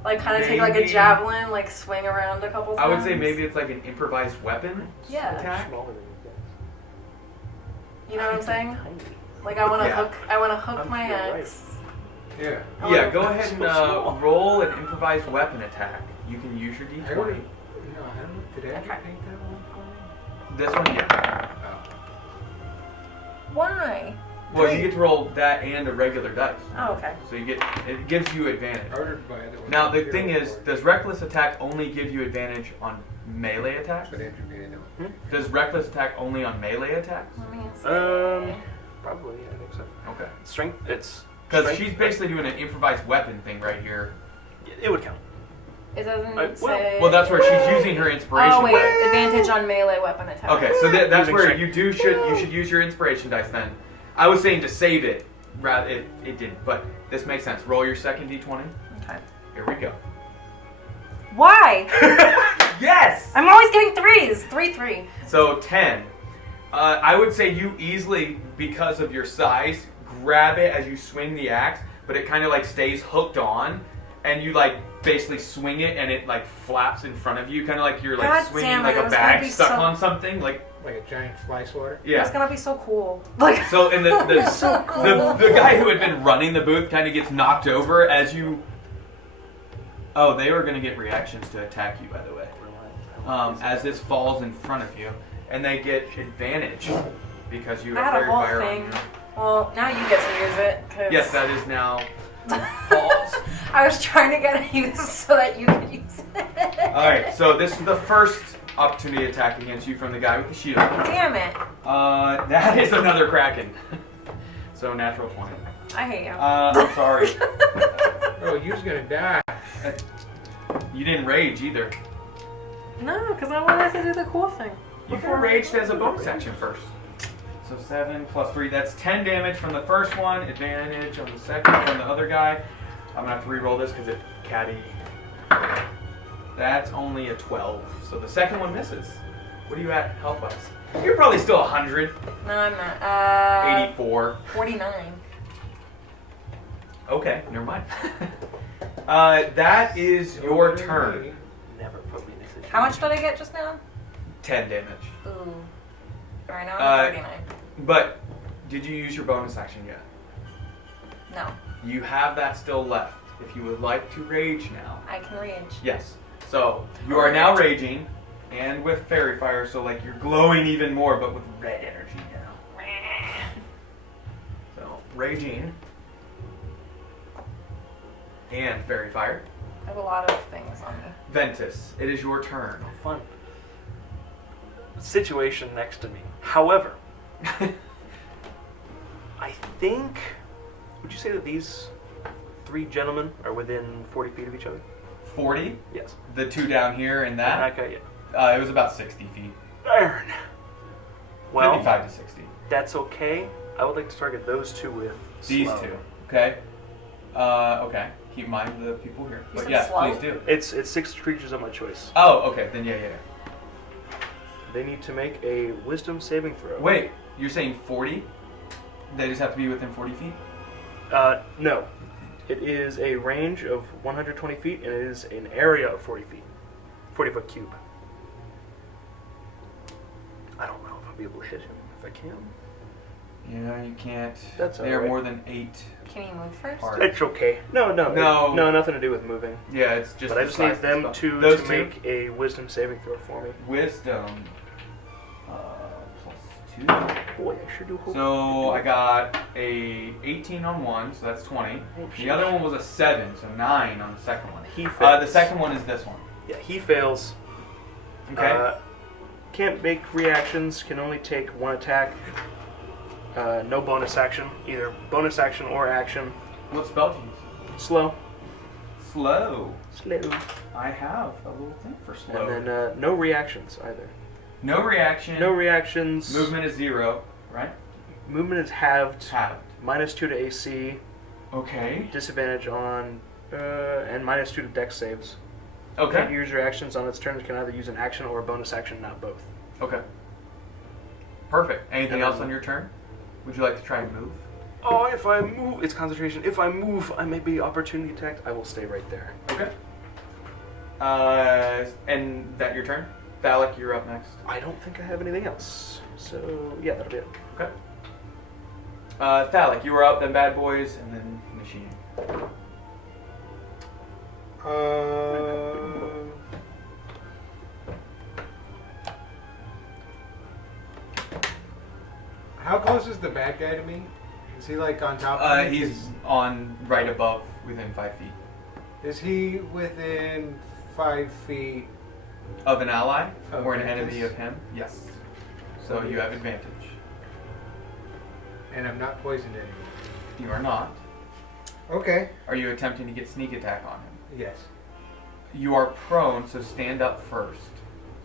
Like, kind of take like a Maybe- javelin, like swing around a couple times. I would say maybe it's like an improvised weapon Yeah. attack. Smaller than you guys. You know what I'm saying? Tiny. Like, I want to Yeah. hook. I want to hook I'm my sure you're right. axe. yeah. Yeah, go ahead and So small. roll an improvised weapon attack. You can use your I D20. already, no, I don't know. Did I ever Okay. paint that one for me? This one, yeah. Oh. Why? Well, you get to roll that and a regular dice. Oh, okay. So you get, it gives you advantage. I ordered my other one. Now the Here thing is, before. does reckless attack only give you advantage on melee attacks? But Andrew made it known. Does reckless attack only on melee attacks? Let me see. Probably, I think so. Okay. Strength, it's... Because strength, she's basically doing an improvised weapon thing right here. It would count. It doesn't well- say. Well, that's where she's using her inspiration Oh wait, dice. advantage on melee weapon attack. Okay, so that's Using where strength. you should use your inspiration dice then. I was saying to save it, rather if it didn't, but this makes sense. Roll your second D20. Okay. Here we go. Why? Yes. I'm always getting 3s. 3. So 10. I would say you easily, because of your size, grab it as you swing the axe, but it kind of like stays hooked on, and you like basically swing it, and it like flaps in front of you, kind of like you're like God swinging damn it, like it a was gonna bag be stuck so- on something, like Like a giant fly swatter? yeah. It's gonna be so cool. Like So and the so cool. the guy who had been running the booth kind of gets knocked over as you. Oh, they were gonna get reactions to attack you, by the way. As this falls in front of you, and they get advantage because you I have had a fairy whole fire on thing. you. Well, now you get to use it. 'Cause Yes, that is now false. I was trying to get you so that you could use it. All right, so this is the first opportunity attack against you from the guy with the shield. Damn it. That is another Kraken. So natural 20. I hate you. I'm sorry. Oh, you're gonna die. You didn't rage either. No, because I wanted to do the cool thing. You could have raged as a bonus action first. So 7 plus 3, that's 10 damage from the first one, advantage on the second from the other guy. I'm gonna have to re-roll this because it caddy. That's only a 12. So the second one misses. What are you at health-wise? You're probably still 100. No, I'm not. 84. 49. Okay, never mind. That is your turn. Never put me in a situation. How much did I get just now? 10 damage. Ooh. Alright, now I'm at 39. But did you use your bonus action yet? No, You have that still left. If you would like to rage now. I can rage. Yes. So you are now raging and with fairy fire, so like you're glowing even more, but with red energy now. So raging and fairy fire. I have a lot of things on me. Ventus, it is your turn. Fun. Situation next to me. However, I think. Would you say that these 3 gentlemen are within 40 feet of each other? 40. Yes. The 2 down here and that. That guy, yeah. It was about 60 feet. Darn. Well, 55 to 60. that's okay. I would like to target those 2 with These slow. 2. Okay. Okay. Keep in mind the people here. You But said yes, slow? please do. It's 6 creatures of my choice. Oh, okay. Then yeah. They need to make a wisdom saving throw. Wait, you're saying 40? They just have to be within 40 feet? No. It is a range of 120 feet, and it is an area of 40 feet. 40-foot cube. I don't know if I'll be able to hit him. If I can. Yeah, you can't. That's They're alright. more than 8. Can you move first? Hard. It's okay. No, nothing to do with moving. Yeah, it's just. But I the just size need of the them spell. to Those two? make a wisdom saving throw for me. Wisdom. Plus 2. Boy, I sure do hope. So I got a 18 on one, so that's 20. Oh, The other one was a 7, so 9 on the second one. He fails. The second one is this one. Yeah, he fails. Okay. Can't make reactions. Can only take 1 attack. No bonus action. Either bonus action or action. What spell do you use? Slow. Slow. Slow. I have a little thing for slow. And then no reactions either. no reaction. No reactions. Movement is 0, right? Movement is halved. Halved. -2 to AC. Okay. Disadvantage on and -2 to dex saves. Can't Okay. use your actions on its turn. It can either use an action or a bonus action, not both. Okay. Perfect. Anything And else then- on your turn? Would you like to try and move? Oh, if I move, it's concentration. If I move, I may be opportunity attacked. I will stay right there. Okay. And that your turn? Phallic, you're up next. I don't think I have anything else. So yeah, that'll be it. Okay. Phallic, you were up, then Bad Boys, and then Machine. How close is the bad guy to me? Is he like on top of me? He's on right above, within 5 feet. Is he within 5 feet? Of an ally? Of Or an Ventus? enemy of him? Yes. So you have advantage. And I'm not poisoned anymore. You are not. Okay. Are you attempting to get sneak attack on him? Yes. You are prone, so stand up first,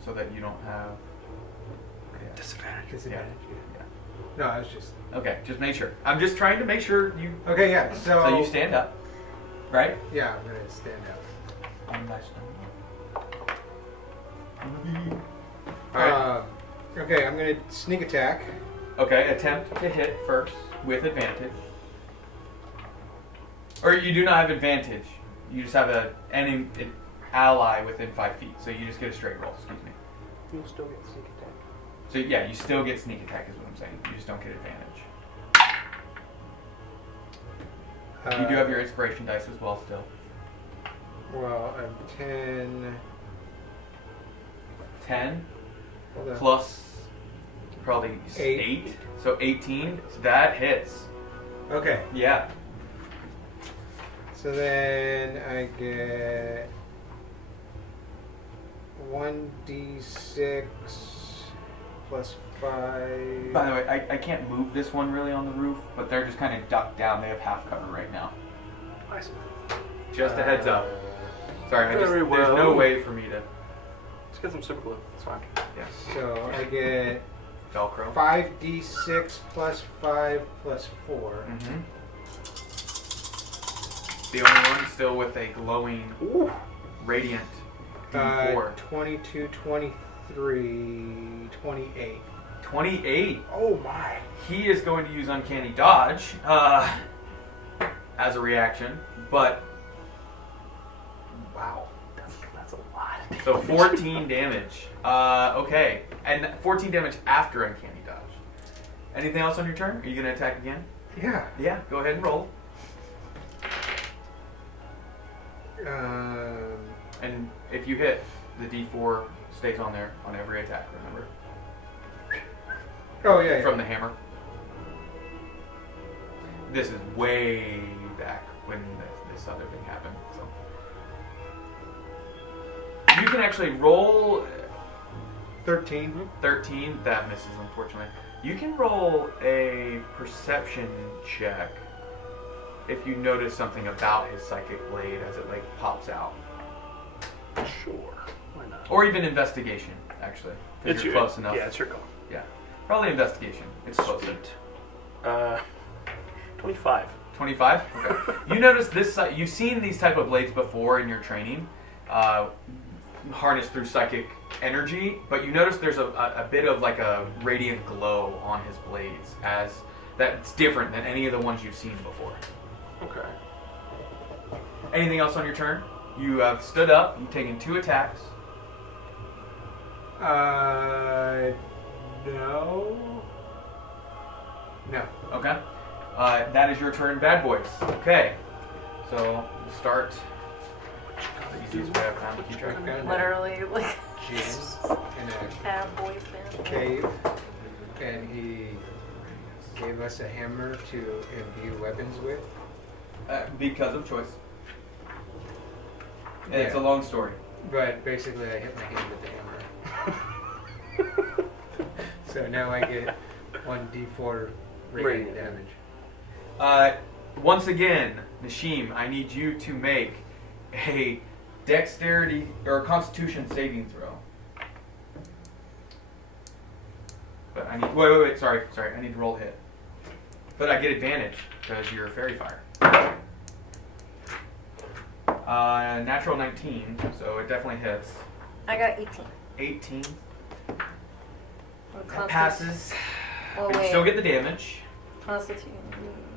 so that you don't have... Disadvantage. Disadvantage. Yeah. No, I was just. Okay, just make sure. I'm just trying to make sure you... Okay, yeah. So. So you stand up, right? Yeah, I'm gonna stand up. Alright. Okay, I'm gonna sneak attack. Okay, attempt to hit first with advantage. Or you do not have advantage. You just have an ally within 5 feet, so you just get a straight roll. Excuse me. You'll still get sneak attack. So yeah, you still get sneak attack, is what I'm saying. You just don't get advantage. You do have your inspiration dice as well, still. Well, I'm 10. 10 Hold on. plus probably 8. 8. So 18. That hits. Okay. Yeah. So then I get 1d6 plus 5. By the way, I can't move this one really on the roof, but they're just kind of ducked down. They have half cover right now. Nice. Just a heads up. Sorry, Very there's well. no way for me to. Let's get some super glue. It's fine. Yes. So I get Velcro. 5d6 plus 5 plus 4. Mm-hmm. The only one still with a glowing, Ooh. radiant D4. 22, 23, 28. 28. Oh my. He is going to use Uncanny Dodge as a reaction, but wow. That's a lot. So 14 damage. Okay, and 14 damage after Uncanny Dodge. Anything else on your turn? Are you going to attack again? Yeah. Yeah, go ahead and roll. And if you hit, the D4 stays on there on every attack, remember? Oh, yeah. From the hammer. This is way back when this other thing happened. So you can actually roll 13. 13. That misses, unfortunately. You can roll a perception check if you notice something about his psychic blade as it like pops out, Sure. Why not? or even investigation. Actually, because you're close enough. Yeah, it's your call. Yeah, probably investigation. It's close enough. Sweet. 25. 25? Okay. You notice this, you've seen these type of blades before in your training, harnessed through psychic energy, but you notice there's a bit of like a radiant glow on his blades, as that's different than any of the ones you've seen before. Okay. Anything else on your turn? You have stood up, you've taken 2 attacks. No. No. Okay. That is your turn, bad boys. Okay. So, we'll start the easiest way I've found to keep track. Literally, like, James in a bad boys band. cave, and he gave us a hammer to imbue weapons with. Because of choice. And it's a Yeah. long story. But basically, I hit my hand with the hammer. So now I get 1d4 radiant damage. Once again, Nashim, I need you to make a dexterity or constitution saving throw. But I need wait, sorry, I need to roll a hit. But I get advantage because you're fairy fire. Natural 19, so it definitely hits. I got 18. 18. Well, That passes. Oh, But you wait. still get the damage. Constitution.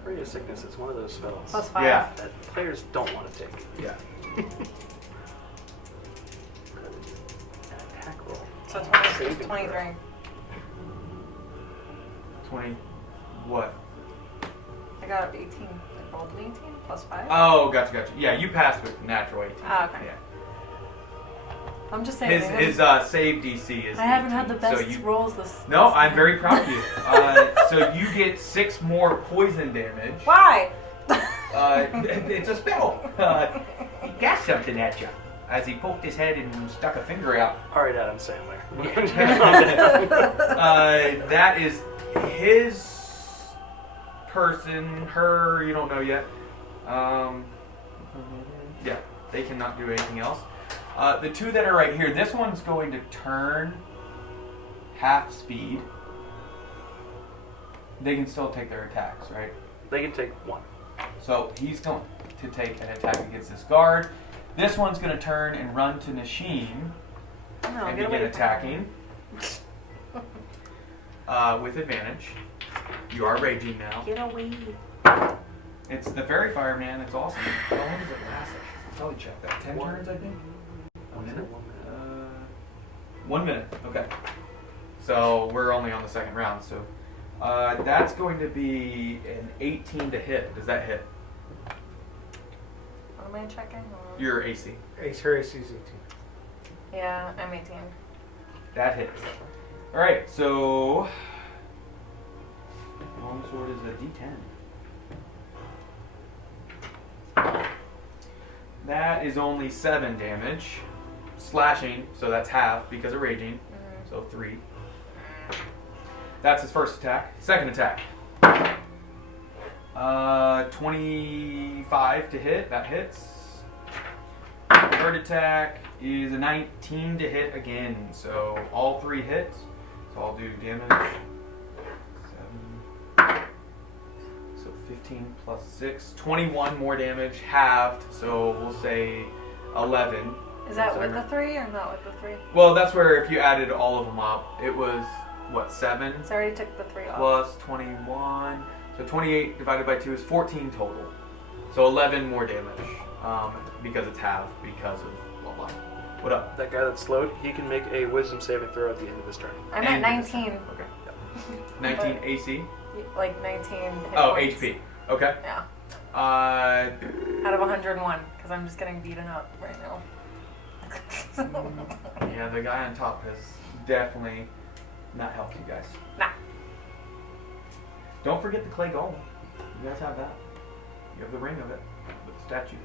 Radiant sickness is one of those spells Plus 5. Yeah. that players don't want to take. Yeah. An attack roll. So Saving 23. 20. What? I got 18. I rolled an 18 plus 5. Oh, gotcha. Yeah, you passed with natural 18. Ah, okay. Yeah. I'm just saying. His save DC is. I haven't had the 18, best so you, rolls this. No, this I'm game. very proud of you. So you get 6 more poison damage. Why? It's a spell. He cast something at you as he poked his head and stuck a finger out. All right, Adam Sandler. That is his person, her, you don't know yet. Yeah, they cannot do anything else. The 2 that are right here, this one's going to turn half speed. They can still take their attacks, right? They can take 1. So he's going to take an attack against this guard. This one's going to turn and run to Nashim No, and get away begin from attacking. with advantage. You are raging now. Get away. It's the fairy fire, man. It's awesome. How long does it last? I'll probably check that. 10 turns, I think. A minute. 1 minute. Okay. So we're only on the second round. So that's going to be an 18 to hit. Does that hit? What am I checking? Your AC. Her AC is 18. Yeah, I'm 18. That hits. All right. So longsword is a D10. That is only 7 damage. Slashing, so that's half because of raging. So 3. That's his first attack. Second attack. 25 to hit. That hits. Third attack is a 19 to hit again. So all 3 hits. So I'll do damage. 7. So 15 plus 6. 21 more damage, halved. So we'll say 11. Is that with the 3 or not with the 3? Well, that's where if you added all of them up, it was, what, 7? So I already took the 3 off. Plus 21. So 28 divided by 2 is 14 total. So 11 more damage because it's half because of blah blah. What up? That guy that's slowed, he can make a wisdom saving throw at the end of his turn. I'm at 19. Okay. 19 AC? Like 19 hit Oh, points. HP. Okay. Yeah. Uh, Out of 101, because I'm just getting beaten up right now. yeah, the guy on top has definitely not helped you guys. Nah. Don't forget the clay golem. You guys have that. You have the ring of it with the statue.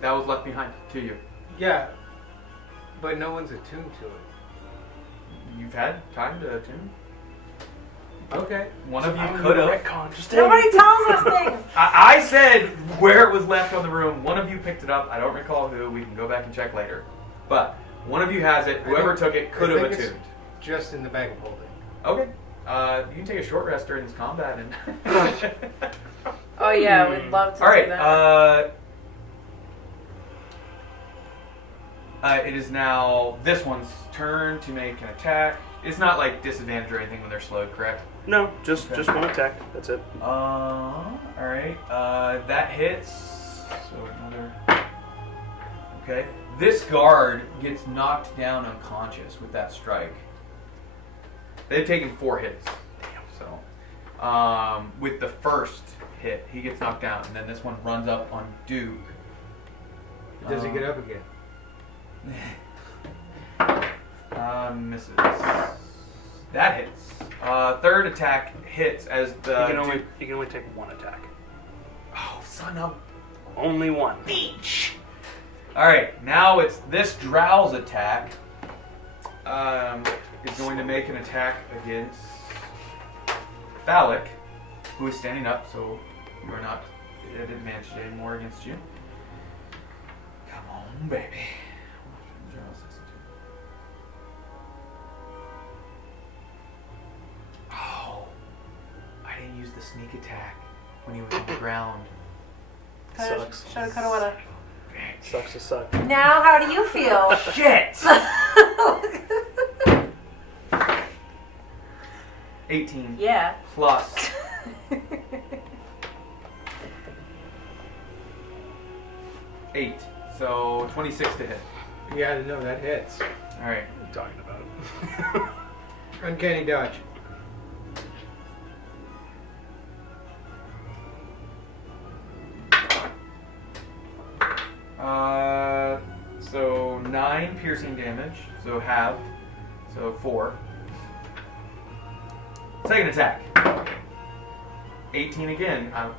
That was left behind to you. Yeah, but no one's attuned to it. You've had time to attune. Okay. One of you could have. Nobody tells us things! I said where it was left on the room. One of you picked it up. I don't recall who. We can go back and check later. But one of you has it. Whoever took it could have attuned. Just in the bag of holding. Okay. You can take a short rest during this combat. And Oh yeah, we'd love to all right. do that. It is now this one's turn to make an attack. It's not like disadvantage or anything when they're slowed, correct? No, just one attack. That's it. All right. That hits. So another. Okay. This guard gets knocked down unconscious with that strike. They've taken 4 hits. So, with the first hit, he gets knocked down, and then this one runs up on Duke. Does he get up again? Misses. That hits. Third attack hits as the. You can only take 1 attack. Oh, son of. Only 1. Beach. All right, now it's this Drow's attack. Is going to make an attack against Phallic, who is standing up, so you are not at advantage anymore against you. Come on, baby. Oh, I didn't use the sneak attack when he was on the ground. Sucks. Shoulda, coulda, woulda. Sucks to suck. Now, how do you feel? Shit! 18 Yeah. plus 8, so 26 to hit. Yeah, no, that hits. All right. What are you talking about? Uncanny dodge. So 9 piercing damage, so halved, so 4. Second attack. 18 again. Not.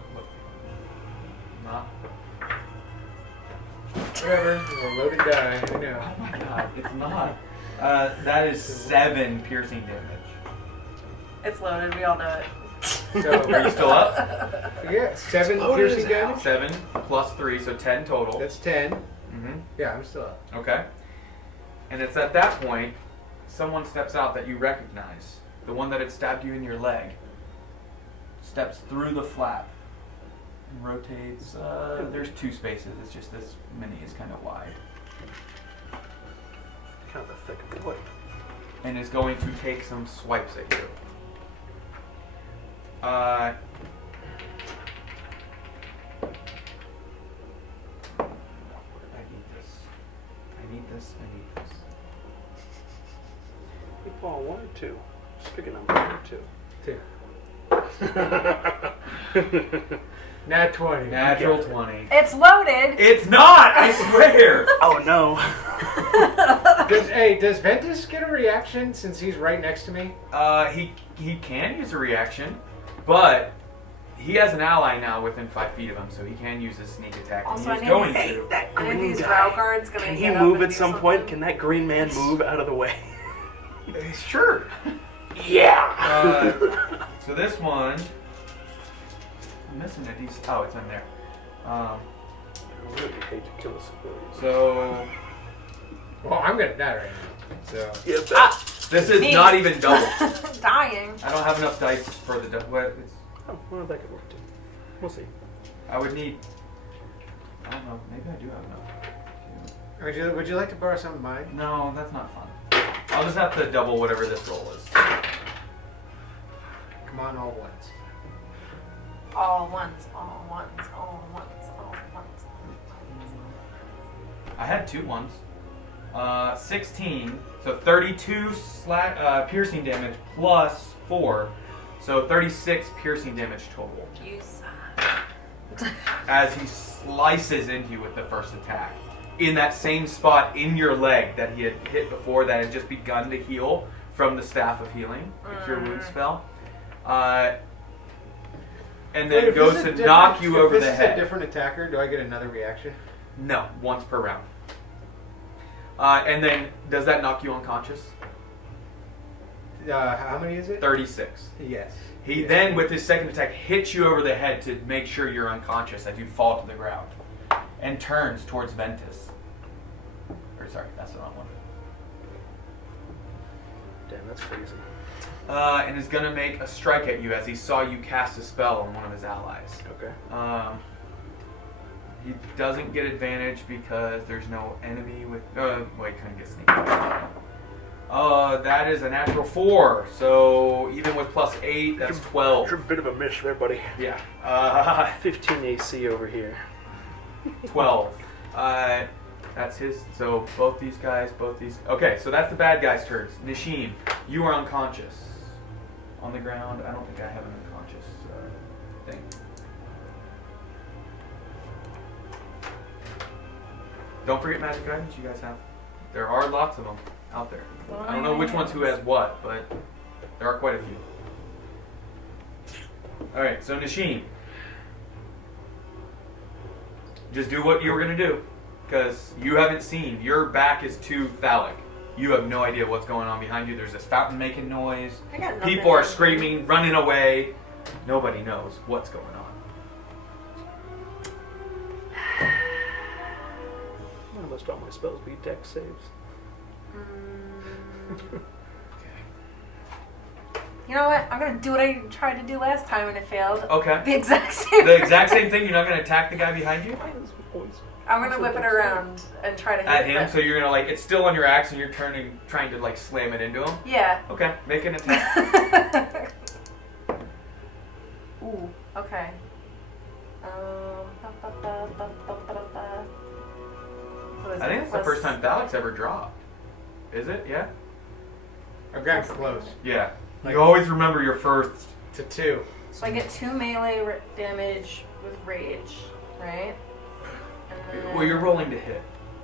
Whatever. It's a loaded die. I know. Oh my god, it's not. That is 7 piercing damage. It's loaded, we all know it. So, Are you still up? yeah, 7 Loaded piercing as hell. damage. 7 plus 3, so 10 total. That's 10. Mm-hmm. Yeah, I'm still up. Okay. And it's at that point, someone steps out that you recognize. The one that had stabbed you in your leg. Steps through the flap. And rotates. There's 2 spaces. It's just this mini is kind of wide. Kind of a thick boy. and is going to take some swipes at you. I need this. You fall 1 or 2. Just pick a number, 1 or 2. 2. Nat 20. Natural Yeah. 20. It's loaded. It's not! I swear! Oh no. Does Ventus get a reaction since he's right next to me? He can use a reaction, but he has an ally now within 5 feet of him, so he can use his sneak attack. Also, and I he's need going to- Hey, to. that One of green these guy. row guards gonna Can he get up move and at do some point? something? Can that green man move out of the way? Sure. Yeah. So this one, I'm missing a decent. Oh, it's in there. I really hate to kill a civilian. So Well, I'm gonna die right now. So Yeah, this is Me. not even double. Dying. I don't have enough dice for the double. It's, oh, well, that could work too. We'll see. I would need. I don't know. Maybe I do have enough. would you like to borrow some of mine? No, that's not fun. I'll just have to double whatever this roll is. Come on, all once. All once, all once, all once, all once. I had 2 ones. 16, so 32 piercing damage plus 4, so 36 piercing damage total. You suck. As he slices into you with the first attack. In that same spot in your leg that he had hit before that had just begun to heal from the Staff of Healing, the Cure Wounds spell. And then Wait, goes to knock you over the If this is a head. different attacker, do I get another reaction? No, once per round. And then, does that knock you unconscious? How many is it? 36. Yes. He Yes. then, with his second attack, hits you over the head to make sure you're unconscious as you fall to the ground. And turns towards Ventus. Or, sorry, that's the wrong one. Damn, that's crazy. And is going to make a strike at you as he saw you cast a spell on one of his allies. Okay. He doesn't get advantage because there's no enemy with... wait, couldn't get sneak. That is a natural 4. So even with plus 8, that's 12. You're a bit of a miss there, buddy. Yeah. 15 AC over here. 12. That's his. So both these guys, Okay, so that's the bad guy's turns. Nisheen, you are unconscious. On the ground. I don't think I have an unconscious thing. Don't forget magic items you guys have. There are lots of them out there. I don't know which one's who has what, but there are quite a few. Alright, so Nisheen. Just do what you were going to do. Because you haven't seen. Your back is too phallic. You have no idea what's going on behind you. There's this fountain making noise. I got nothing. People are screaming, running away. Nobody knows what's going on. Almost all my spells beat dex saves. You know what? I'm gonna do what I tried to do last time and it failed. Okay. The exact same. The exact same thing. You're not going to attack the guy behind you? I'm gonna whip it around and try to hit At him, it. so you're going to it's still on your axe and you're trying to slam it into him? Yeah. Okay, make an attack. Ooh. Okay. What is I think it? it's the first time Thalic's ever dropped. Is it? Yeah? I've gotten close. Yeah. You always remember your first. To 2. So I get 2 melee damage with rage, right? And then Well, you're rolling to hit.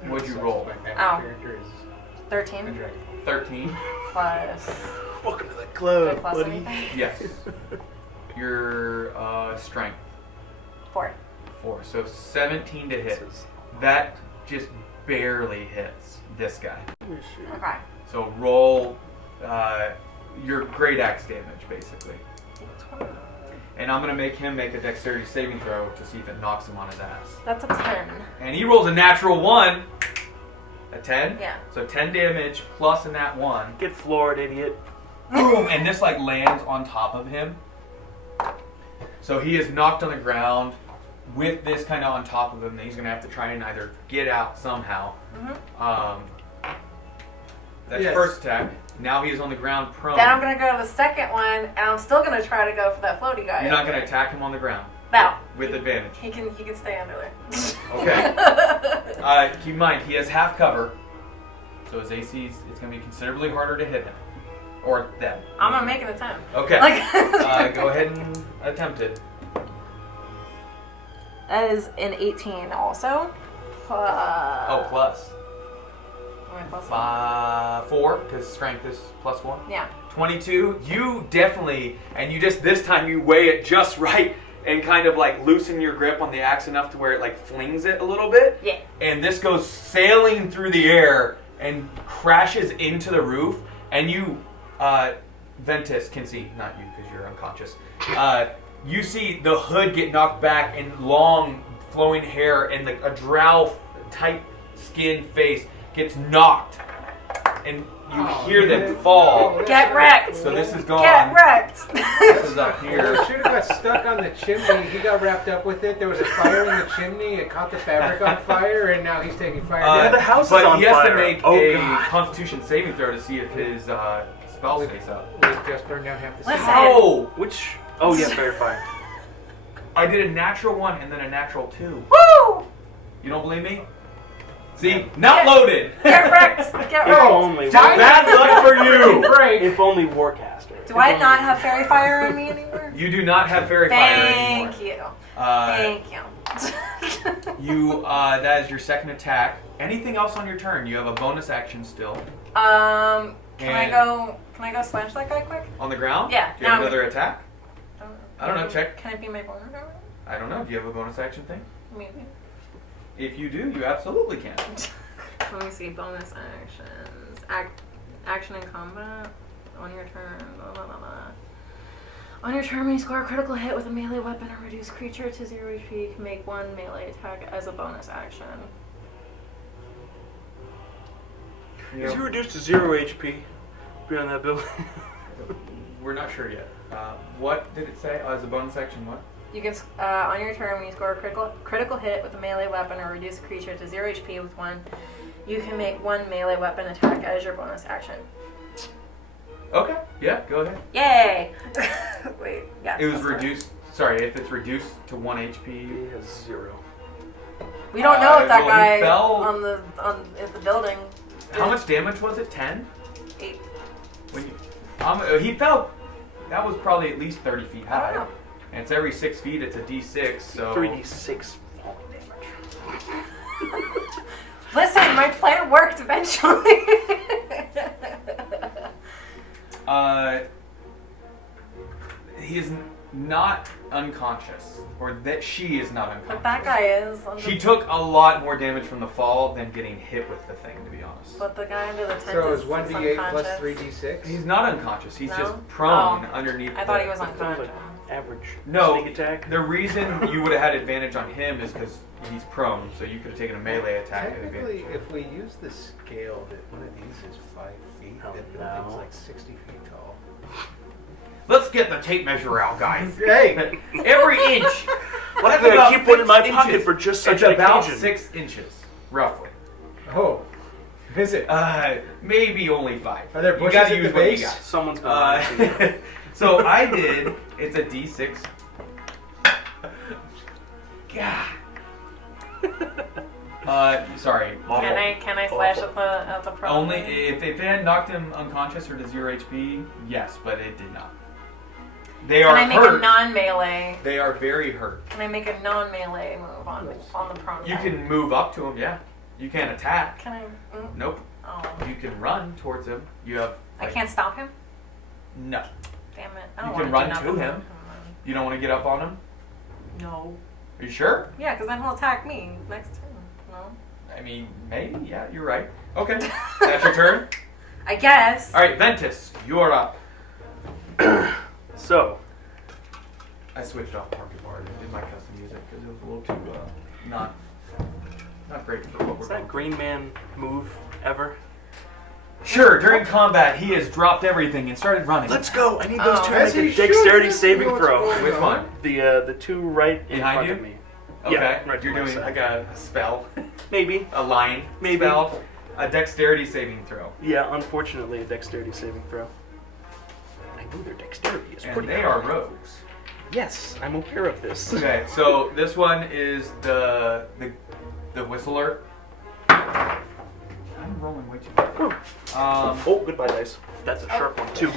What'd you roll? My Ow. character is 13 a dragon. 13. plus. Welcome to the Do I club, plus buddy. anything? Yes. Your strength. 4. 4. So 17 to hit. That just barely hits this guy. Okay. So roll your great axe damage, basically. And I'm going to make him make a dexterity saving throw to see if it knocks him on his ass. That's a 10. And he rolls a natural 1. A 10? Yeah. So 10 damage plus a nat 1. Get floored, idiot. Boom! And this lands on top of him. So he is knocked on the ground with this kind of on top of him. Then he's going to have to try and either get out somehow. That's your first attack. Now he is on the ground prone. Then I'm gonna go to the second one, and I'm still gonna try to go for that floaty guy. You're not gonna attack him on the ground. No. With advantage. He can stay under there. Okay. Keep in mind, he has half cover, so his AC it's gonna be considerably harder to hit him. Or them. I'm gonna make an attempt. Okay. Go ahead and attempt it. That is an 18 also. Plus. Am I plus 4, because strength is +1. Yeah. 22. You definitely, and you just this time you weigh it just right and kind of like loosen your grip on the axe enough to where it like flings it a little bit. Yeah. And this goes sailing through the air and crashes into the roof. And you, Ventus can see, not you because you're unconscious. You see the hood get knocked back and long flowing hair and a drow type skin face gets knocked. And you hear them fall. Get wrecked! So this is gone. Get wrecked! This is up here. Should have got stuck on the chimney. He got wrapped up with it. There was a fire in the chimney. It caught the fabric on fire, and now he's taking fire. Yeah, the house is but on he has fire. to make Oh, a God. Constitution saving throw to see if his spell stays up. We just burned down half the city. Listen. Oh! Which? Oh yeah, fair fire. I did a natural 1 and then a natural 2. Woo! You don't believe me? See? Not loaded! Get wrecked! Get If wrecked! only. Bad luck for you! Break. If only Warcaster. Do I not have fairy fire on me anymore? You do not have fairy fire anymore. Thank you. Uh, Thank you. You, that is your second attack. Anything else on your turn? You have a bonus action still. Can And- I go slash that guy quick? On the ground? Yeah, Do you have now- another attack? I don't know, check. Can it be my bonus action? I don't know. Do you have a bonus action thing? Maybe. If you do, you absolutely can. Let me see. Bonus actions. Action in combat. On your turn. Blah, blah, blah, blah. On your turn, when you score a critical hit with a melee weapon or reduce creature to 0 HP, you can make 1 melee attack as a bonus action. Is he reduced to 0 HP beyond that building? We're not sure yet. What did it say? As a bonus action, what? You can, on your turn, when you score a critical hit with a melee weapon or reduce a creature to 0 HP with 1, you can make 1 melee weapon attack as your bonus action. Okay. Yeah, go ahead. Yay! Wait, yeah. It was that's right. reduced. Sorry, if it's reduced to 1 HP. He has 0. We don't know if that well, he guy fell- in the building. How much damage was it? 10? 8. When you, he fell. That was probably at least 30 feet I high. don't know. And it's every 6 feet. It's a D6. So 3d6 falling damage. Listen, my plan worked eventually. He is not unconscious, or that she is not unconscious. But that guy is. She took a lot more damage from the fall than getting hit with the thing, to be honest. But the guy under the tent So is it's 1d8 plus unconscious. 3d6? He's not unconscious. He's No? just prone Oh. underneath. I thought he the- was unconscious. Average No, sneak attack. the reason you would have had advantage on him is because he's prone, so you could have taken a melee attack at Technically, advantage. if we use the scale that one of these is 5 feet, Oh, that building's no. like 60 feet tall. Let's get the tape measure out, guys. Hey! Every inch. I'm That's gonna about keep one in my 6 pocket inches. for just such It's an about occasion. 6 inches, roughly. Oh, is it? Maybe only 5. Are there You bushes gotta at use the what you base? got. Someone's been lying to you. So I did. It's a D6. God. Sorry. Can I slash at the prone? Only if it had knocked him unconscious or to 0 HP, yes, but it did not. They Can are I make hurt. a non-melee? They are very hurt. Can I make a non-melee move on the prone You guy? can move up to him, yeah. You can't attack. Can I? Nope. Oh, You can run towards him. You have. I like- can't stop him. No. Damn it! I You don't can wanna run do to nothing. him. You don't want to get up on him? No. Are you sure? Yeah, because then he'll attack me next turn. No. I mean, maybe. Yeah, you're right. Okay. That's your turn? I guess. All right, Ventus, you are up. So, I switched off Market Bar and did my custom music because it was a little too not great for what we're is that doing. Green Man move ever? Sure, during combat, he has dropped everything and started running. Let's go! I need those Oh. two As to make he a should. dexterity He doesn't saving know what's throw. going Which on. one? The two right in Behind front you? of me. Okay, Yeah, right to you're my doing side. like a spell, Maybe. a line Maybe. spell. A dexterity saving throw. Yeah, unfortunately, a dexterity saving throw. I know their dexterity is And pretty they high. are rogues. Yes, I'm aware of this. Okay, so this one is the whistler. I'm rolling way too much. Oh, goodbye, dice. That's a sharp one, too.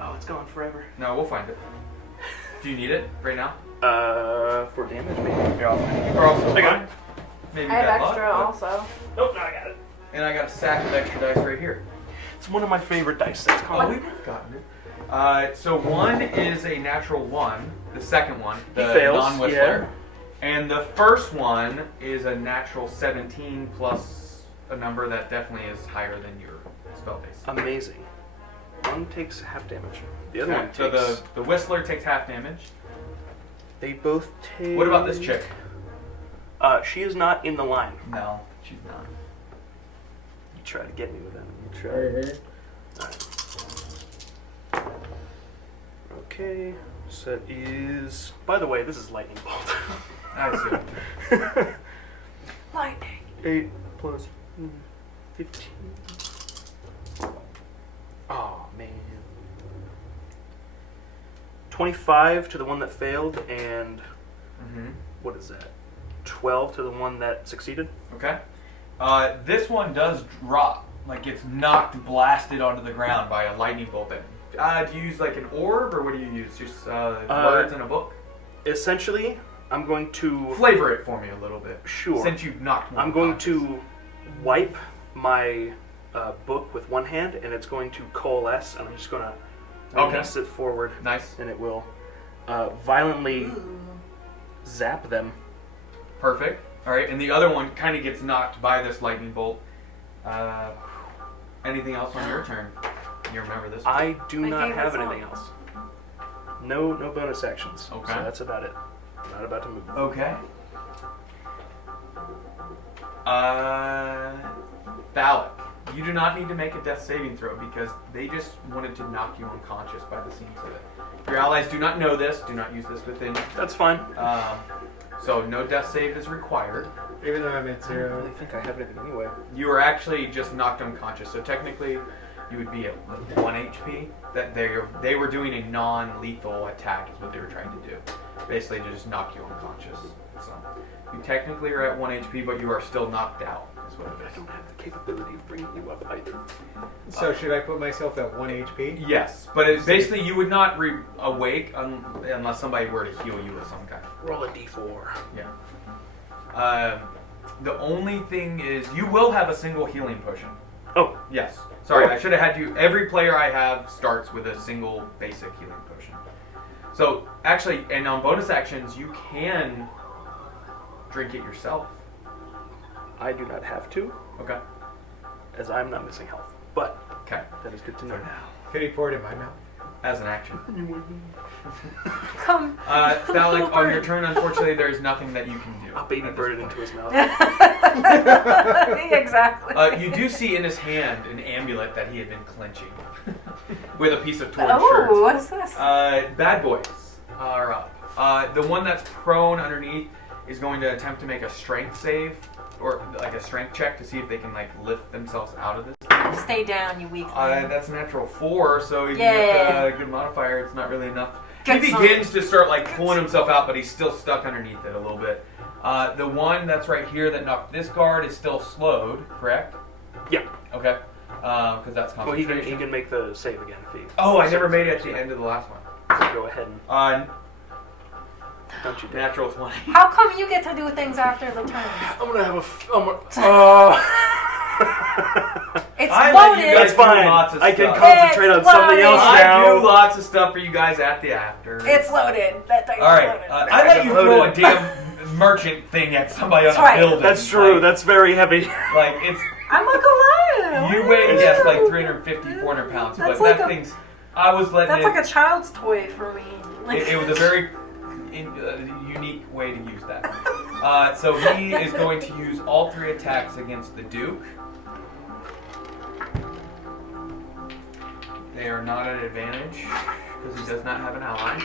Oh, it's gone forever. No, we'll find it. Do you need it right now? For damage, maybe? Yeah. Or also I got it. maybe I have bad luck, extra but- also. Nope, no, I got it. And I got a sack of extra dice right here. It's one of my favorite dice sets. Oh, we would have gotten it. So one is a natural 1. The second one, the fails, non-whistler. And the first one is a natural 17 plus a number that definitely is higher than your spell base. Amazing. One takes half damage. The other Okay, one takes... so the whistler takes half damage. They both take... What about this chick? She is not in the line. No, she's not. You try to get me with that. You try. Alright. Okay. So that is... By the way, this is lightning bolt. I assume. Lightning. 8 plus 15. Oh, man. 25 to the one that failed, and what is that? 12 to the one that succeeded? Okay. This one does drop, like gets knocked, blasted onto the ground by a lightning bolt. Do you use like an orb, or what do you use? Just words in a book? Essentially, I'm going to... Flavor it for me a little bit. Sure. Since you've knocked one I'm going unconscious. to wipe my book with one hand, and it's going to coalesce, and I'm just going to release it forward. Nice. And it will violently zap them. Perfect. All right, and the other one kind of gets knocked by this lightning bolt. Anything else on your turn? You remember this one? I do My not favorite have song. anything else. No bonus actions. Okay. So that's about it. I'm not about to move. Okay. Balak, you do not need to make a death saving throw because they just wanted to knock you unconscious by the seams of it. Your allies do not know this. Do not use this within you. That's fine. So no death save is required. Even though I'm at I don't 0. really think I have anything anyway. You are actually just knocked unconscious. So technically, you would be at 1 HP. That they were doing a non-lethal attack is what they were trying to do. Basically to just knock you unconscious. So you technically are at 1 HP, but you are still knocked out. Is what it I is. don't have the capability of bringing you up either. So should I put myself at 1 HP? Yes, but it's basically you would not awake unless somebody were to heal you of some kind. Roll a d4. Yeah. The only thing is you will have a single healing potion. Oh, Yes. Sorry, I should have had you. Every player I have starts with a single basic healing potion. So actually, and on bonus actions, you can drink it yourself. I do not have to, Okay. as I'm not missing health. But Okay. that is good to know. Could he pour it in my mouth? As an action. Come. Thalik, on your turn, unfortunately, there is nothing that you can do. I'll baby at this bird it point. into his mouth. Exactly. You do see in his hand an amulet that he had been clenching with a piece of torn Oh, shirt. what is this? Bad boys are up. The one that's prone underneath is going to attempt to make a strength save, or like a strength check to see if they can like lift themselves out of this. Stay down, you weak thing. That's a natural 4, so even Yay. with a good modifier, it's not really enough. Get He some. begins to start like pulling himself out, but he's still stuck underneath it a little bit. The one that's right here that knocked this guard is still slowed, correct? Yeah. Okay. Because that's Well, he concentration. can make the save again if he... Oh, I never made it at the end of the last one. So go ahead and... Don't you dare. Natural 20. How come you get to do things after the turns? I'm gonna have It's I let loaded. you guys That's fine. do lots of I can stuff. concentrate on something else I now. do lots of stuff for you guys at the after. It's loaded. That dice All right. is loaded. I let you throw a Loaded. damn merchant thing at somebody on That's a right. building. That's true. Like, That's very heavy. like it's I'm not gonna lie. you weigh yes like 350, 400 pounds, That's but like that a- thing's. I was letting That's it. like a child's toy for me. Like, It was a very unique way to use that. So he is going to use all 3 attacks against the Duke. They are not at advantage because he does not have an ally.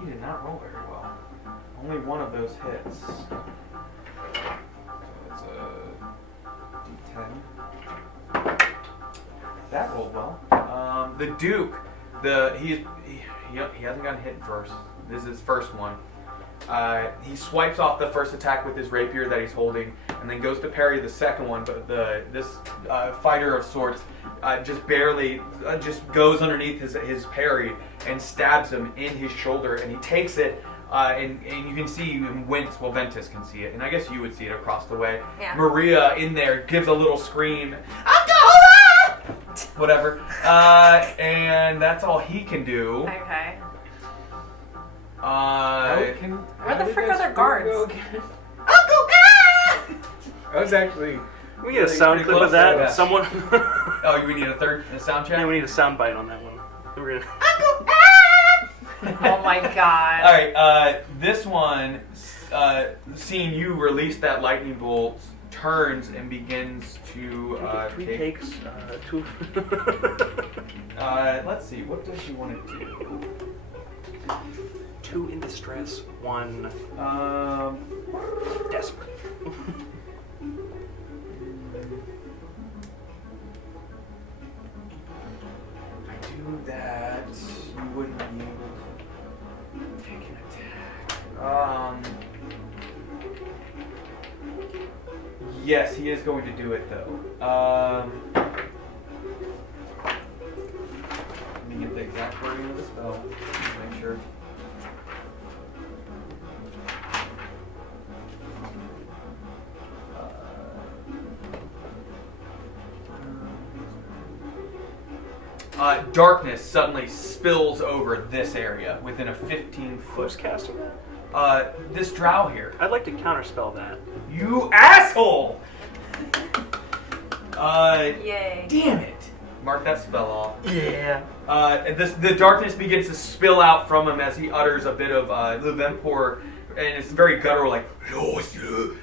He did not roll very well. Only one of those hits. So it's a D10. That rolled well. The Duke, he hasn't gotten hit first. This is his first one. He swipes off the first attack with his rapier that he's holding, and then goes to parry the second one. But this fighter of sorts just barely just goes underneath his parry and stabs him in his shoulder, and he takes it. And you can see him wince. Well, Ventus can see it, and I guess you would see it across the way. Yeah. Maria in there gives a little scream. Whatever. And that's all he can do. Okay. Where the frick are their guards? I was actually. We get a sound clip of that. Yeah. Someone. Oh, we need a sound check? Yeah, we need a sound bite on that one. We're gonna. Oh my god. Alright, this one, seeing you release that lightning bolt, turns and begins to Three take... takes. Two. Let's see, what does she want to do? 2 in distress. 1 desperate. If I do that, you wouldn't be able to take an attack. Yes, he is going to do it though. Let me get the exact wording of the spell. Just make sure. Darkness suddenly spills over this area within a 15-foot. Who's casting that? This drow here. I'd like to counterspell that. You asshole! Yay. Damn it! Mark that spell off. Yeah. And the darkness begins to spill out from him as he utters a bit of Luvempor, and it's very guttural, like,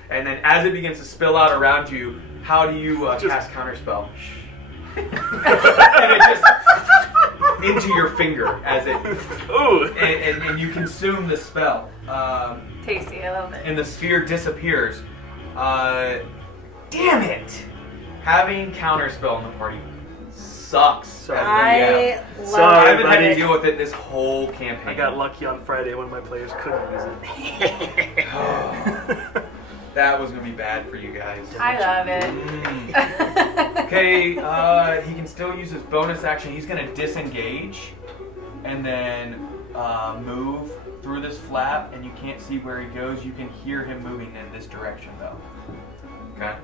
and then as it begins to spill out around you, how do you cast counterspell? And it just into your finger as it, Ooh. and you consume the spell. Tasty, I love it. And the sphere disappears. Damn it! Having counterspell in the party sucks. Sorry. I love Sorry, I haven't had to buddy. deal with it this whole campaign. I got lucky on Friday when my players couldn't use it. That was gonna be bad for you guys. I love it. Okay, he can still use his bonus action. He's gonna disengage and then move through this flap, and you can't see where he goes. You can hear him moving in this direction though. Okay,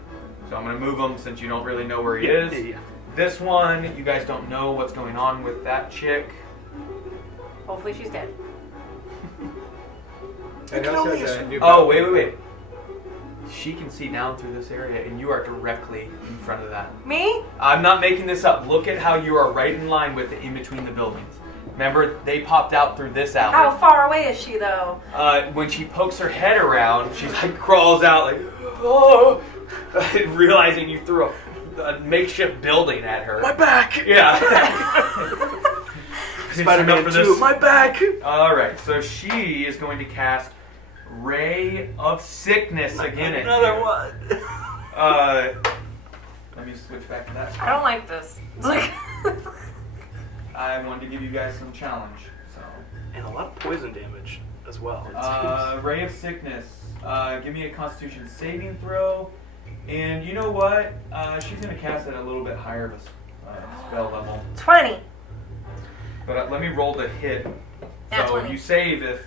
so I'm gonna move him since you don't really know where he is. Yeah. This one, you guys don't know what's going on with that chick. Hopefully she's dead. And also the new Oh, wait. She can see down through this area, and you are directly in front of that. Me? I'm not making this up. Look at how you are right in line with it in between the buildings. Remember, they popped out through this alley. How far away is she though? When she pokes her head around, she like crawls out like, oh, realizing you threw a makeshift building at her. My back! Yeah. Spider-Man 2, my back! All right, so she is going to cast Ray of Sickness again. Another one. Let me switch back to that. I don't like this. It's like I wanted to give you guys some challenge. So, and a lot of poison damage as well. Ray of Sickness. Give me a Constitution saving throw, and you know what? She's gonna cast it at a little bit higher of a spell level. 20. But let me roll the hit. Nat So 20. you save if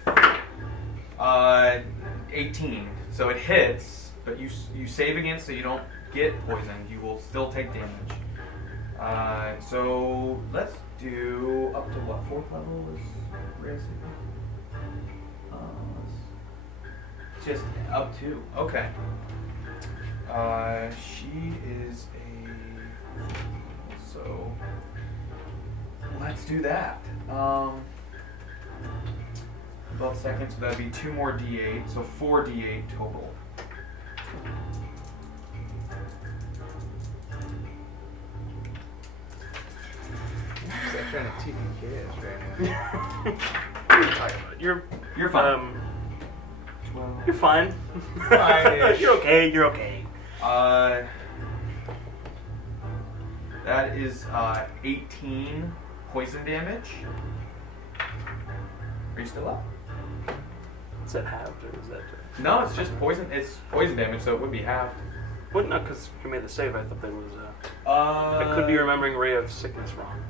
18. So it hits, but you save against, so you don't get poisoned. You will still take damage. So let's do up to what? 4th level is Ray of Sickness? Just up to. Okay. She is a. So let's do that. Above second, so that'd be 2 more d8, so 4 d8 total. I'm trying to teach you kids right now. What are you talking about? You're fine. 12. You're fine. Fine-ish. You're okay. You're okay. That is 18 poison damage. Are you still up? Is that halved or is that? No, it's just poison. It's poison damage, so it would be halved. What? No, because you made the save. I thought there was. I I could be remembering Ray of Sickness wrong.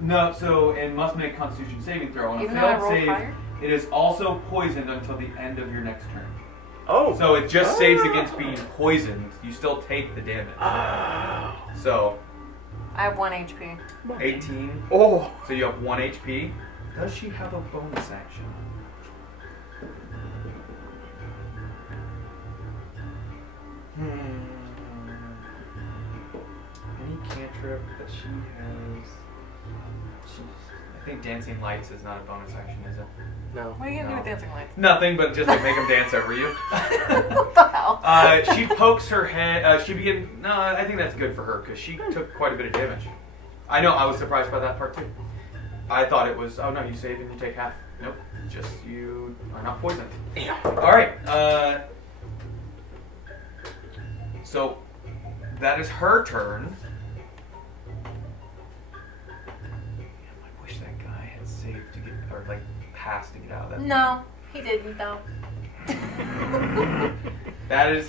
No, so it must make a Constitution saving throw. On a Even though I failed rolled save, higher? it is also poisoned until the end of your next turn. Oh. So it just saves against being poisoned. You still take the damage. Oh. So I have 1 HP. 18. Oh. So you have 1 HP. Does she have a bonus action? Any cantrip that she has? I think Dancing Lights is not a bonus action, is it? No. What are you gonna do No. with dancing lights? Nothing, but just like make them dance over you. What the hell? She pokes her head. She begin. No, I think that's good for her because she took quite a bit of damage. I know. I was surprised by that part too. I thought it was. Oh no, you save and you take half. Nope. Just you are not poisoned. Yeah. All right. So that is her turn. I wish that guy had saved to get, or like passed to get out of that. No, he didn't though. That is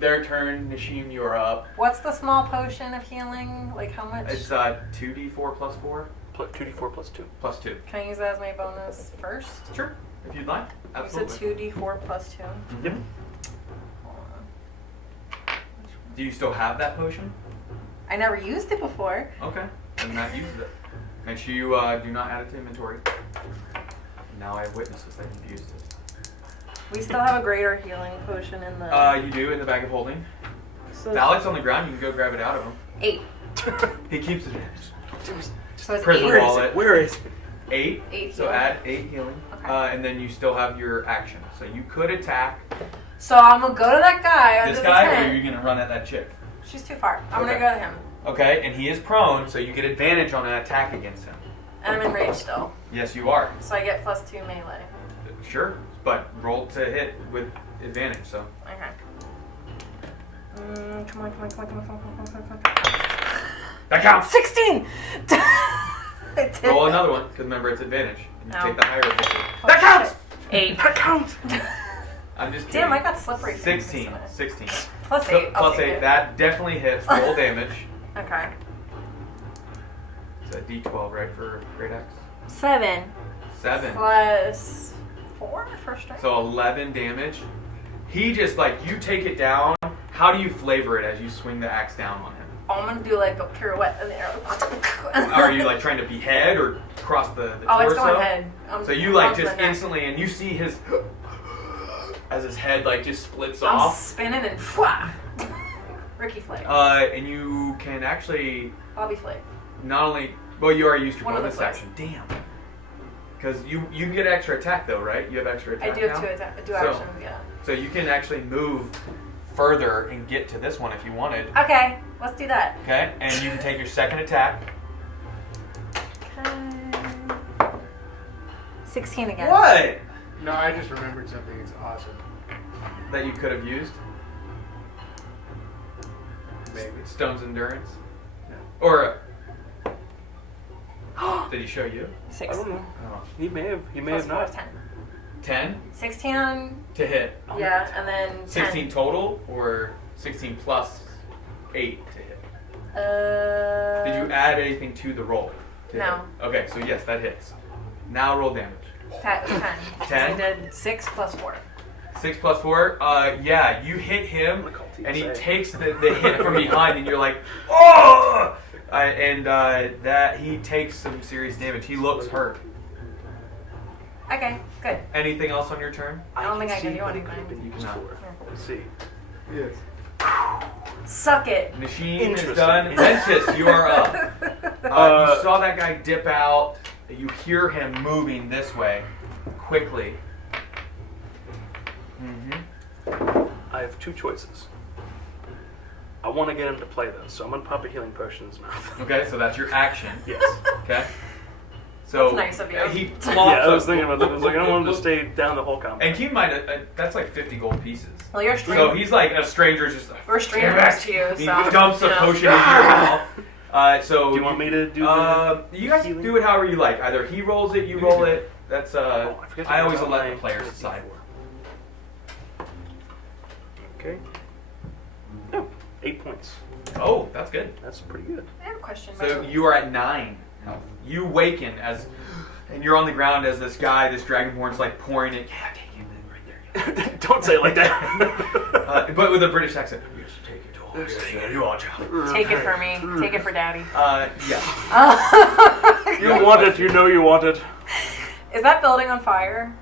their turn. Nishim, you are up. What's the small potion of healing? Like how much? It's 2d4 plus 4 2d4 plus 2. plus 2. Can I use that as my bonus first? Sure, if you'd like. Absolutely. You said 2d4 plus 2. Yep. Hold on. Do you still have that potion? I never used it before. Okay, then Matt uses it. Make sure you do not add it to inventory. Now I have witnesses that you've used it. We still have a greater healing potion in the. You do in the bag of holding. So Alex on the ground. You can go grab it out of him. 8. He keeps it. So it's Prison 8. wallet. Where is it? 8. 8 So healing. add 8 healing. Okay. And then you still have your action. So you could attack So I'm gonna go to that guy under this the guy, or tent. are you gonna run at that chick? She's too far. I'm Okay. gonna go to him. Okay, and he is prone, so you get advantage on an attack against him. And I'm in rage still. Yes, you are. So I get plus 2 melee. Sure, but roll to hit with advantage. So Okay. Come on. that counts. 16! It did. Roll another one, because remember it's advantage. You No. take the higher advantage. Oh, That counts. shit. 8. That counts. I'm just kidding. Damn, I got slippery. fingers 16. today. 16. Plus So- 8. I'll plus take 8. it. That definitely hits. Roll damage. Okay. It's a D12, right, for Great Axe? 7 7. plus 4 first strike. So 11 damage. He just, like, you take it down. How do you flavor it as you swing the axe down on him? I'm gonna do like a pirouette in the air. Are you, like, trying to behead or cross the torso? Oh, it's going head. So you, like, onto just the neck. instantly, and you see his, as his head, like, just splits I'm off. spinning and fwah. Ricky Flake. And you can actually Bobby Flake. not only, well, you already used your One of the bonus flicks. action. Damn. Because you can get extra attack, though, right? You have extra I attack do have now? two So- actions, yeah. So you can actually move further and get to this one if you wanted. Okay, let's do that. Okay? And you can take your second attack. Okay. 16 again. What? No, I just remembered something. It's awesome. That you could have used? Maybe. Stone's Endurance? No. Or, did he show you? 6. I don't know. Oh. He may have. He may Plus have 4 not. is 10. 10 16 on, to hit. yeah, and then 10. 16 total, or 16 plus 8 to hit? Did you add anything to the roll? to No. hit? Okay, so yes, that hits. Now roll damage. That was 10. 10? I did 6 plus 4. 6 plus 4. Yeah, you hit him, I'm gonna call and he TSA. takes the hit from behind, and you're like, oh! That he takes some serious damage. He looks hurt. Okay, good. Anything else on your turn? I don't think I can see do what it anything. could have been You used cannot. for. Let's see. Yes. Suck it. Machine is Interesting. done. Ventus, you are up. You saw that guy dip out. You hear him moving this way quickly. I have two choices. I want to get him to play this, so I'm gonna pop a healing potion in his mouth. Okay, so that's your action. Yes. Okay. So That's nice of you. he Yeah, plops I was up- thinking about that. I was like, I don't want him to stay down the whole combat. And keep in mind, that's like 50 gold pieces. Well, you're So strangers. he's like a stranger, just like, We're strangers to you, he so. dumps a you know. potion into your mouth. So Do you want me to do the you guys healing? do it however you like. Either he rolls it, you roll it. That's Oh, I forget to I always put let my the players decide. Okay. Oh, 8 points. Oh, that's good. That's pretty good. I have a question. So you are at 9 health. You waken and you're on the ground as this guy, this dragonborn's like pouring it. Yeah, take it right there. Don't say it like that. But with a British accent. Yes, take it all. Yes, you are, child. Take it for me. Take it for daddy. Yeah. You want it. You know you want it. Is that building on fire?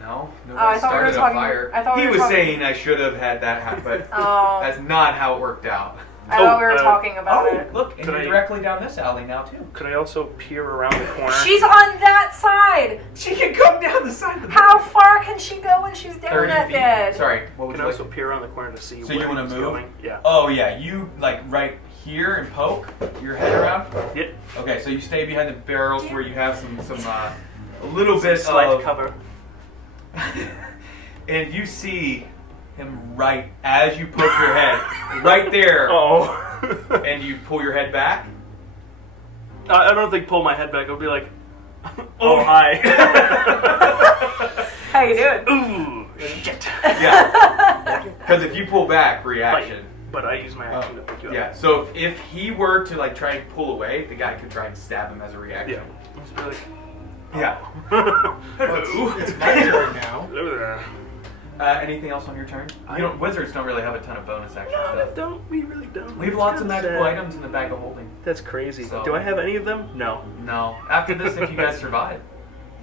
No, I nobody thought we were started a talking- fire. I thought we He were was talking- saying I should have had that happen, but Oh. that's not how it worked out. I thought we were talking about Oh, it. look, and Could you're I- directly down this alley now too. Could I also peer around the corner? She's on that side. She can come down the side of the How far can she go when she's down 30 that feet. bed? Sorry, what would Can I you also like? peer around the corner to see So where you wanna he's move? going? Yeah. Oh yeah, you like right here and poke your head around. Yep. Okay, so you stay behind the barrels where you have some a little bit Slight of cover. and you see him right as you poke your head, right there, Oh. and you pull your head back. I don't think pull my head back. I'll be like, oh hi. How you doing? Ooh, shit. Yeah, because if you pull back, reaction. But I use my action to pick you up. Yeah, so if he were to like try and pull away, the guy could try and stab him as a reaction. Yeah. Just be like, Yeah. Well, it's my turn now. over there. Anything else on your turn? Wizards don't really have a ton of bonus action No, stuff. we don't. We really don't. We have It's lots of kinda magical sad. items in the bag of holding. That's crazy. So- Do I have any of them? No. No. After this, if you guys survive.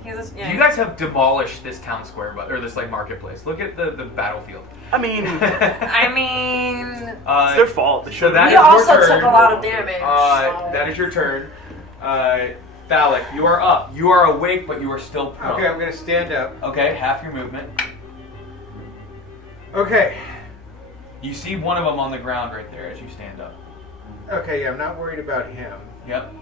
Yeah. You guys have demolished this town square, or this like marketplace. Look at the battlefield. I mean, I mean, it's their fault. They So should that we is your also turn. took a lot of damage. So. That is your turn. Phallic, you are up. You are awake, but you are still prone. Okay, I'm gonna stand up. Okay, half your movement. Okay. You see one of them on the ground right there as you stand up. Okay, yeah, I'm not worried about him. Yep.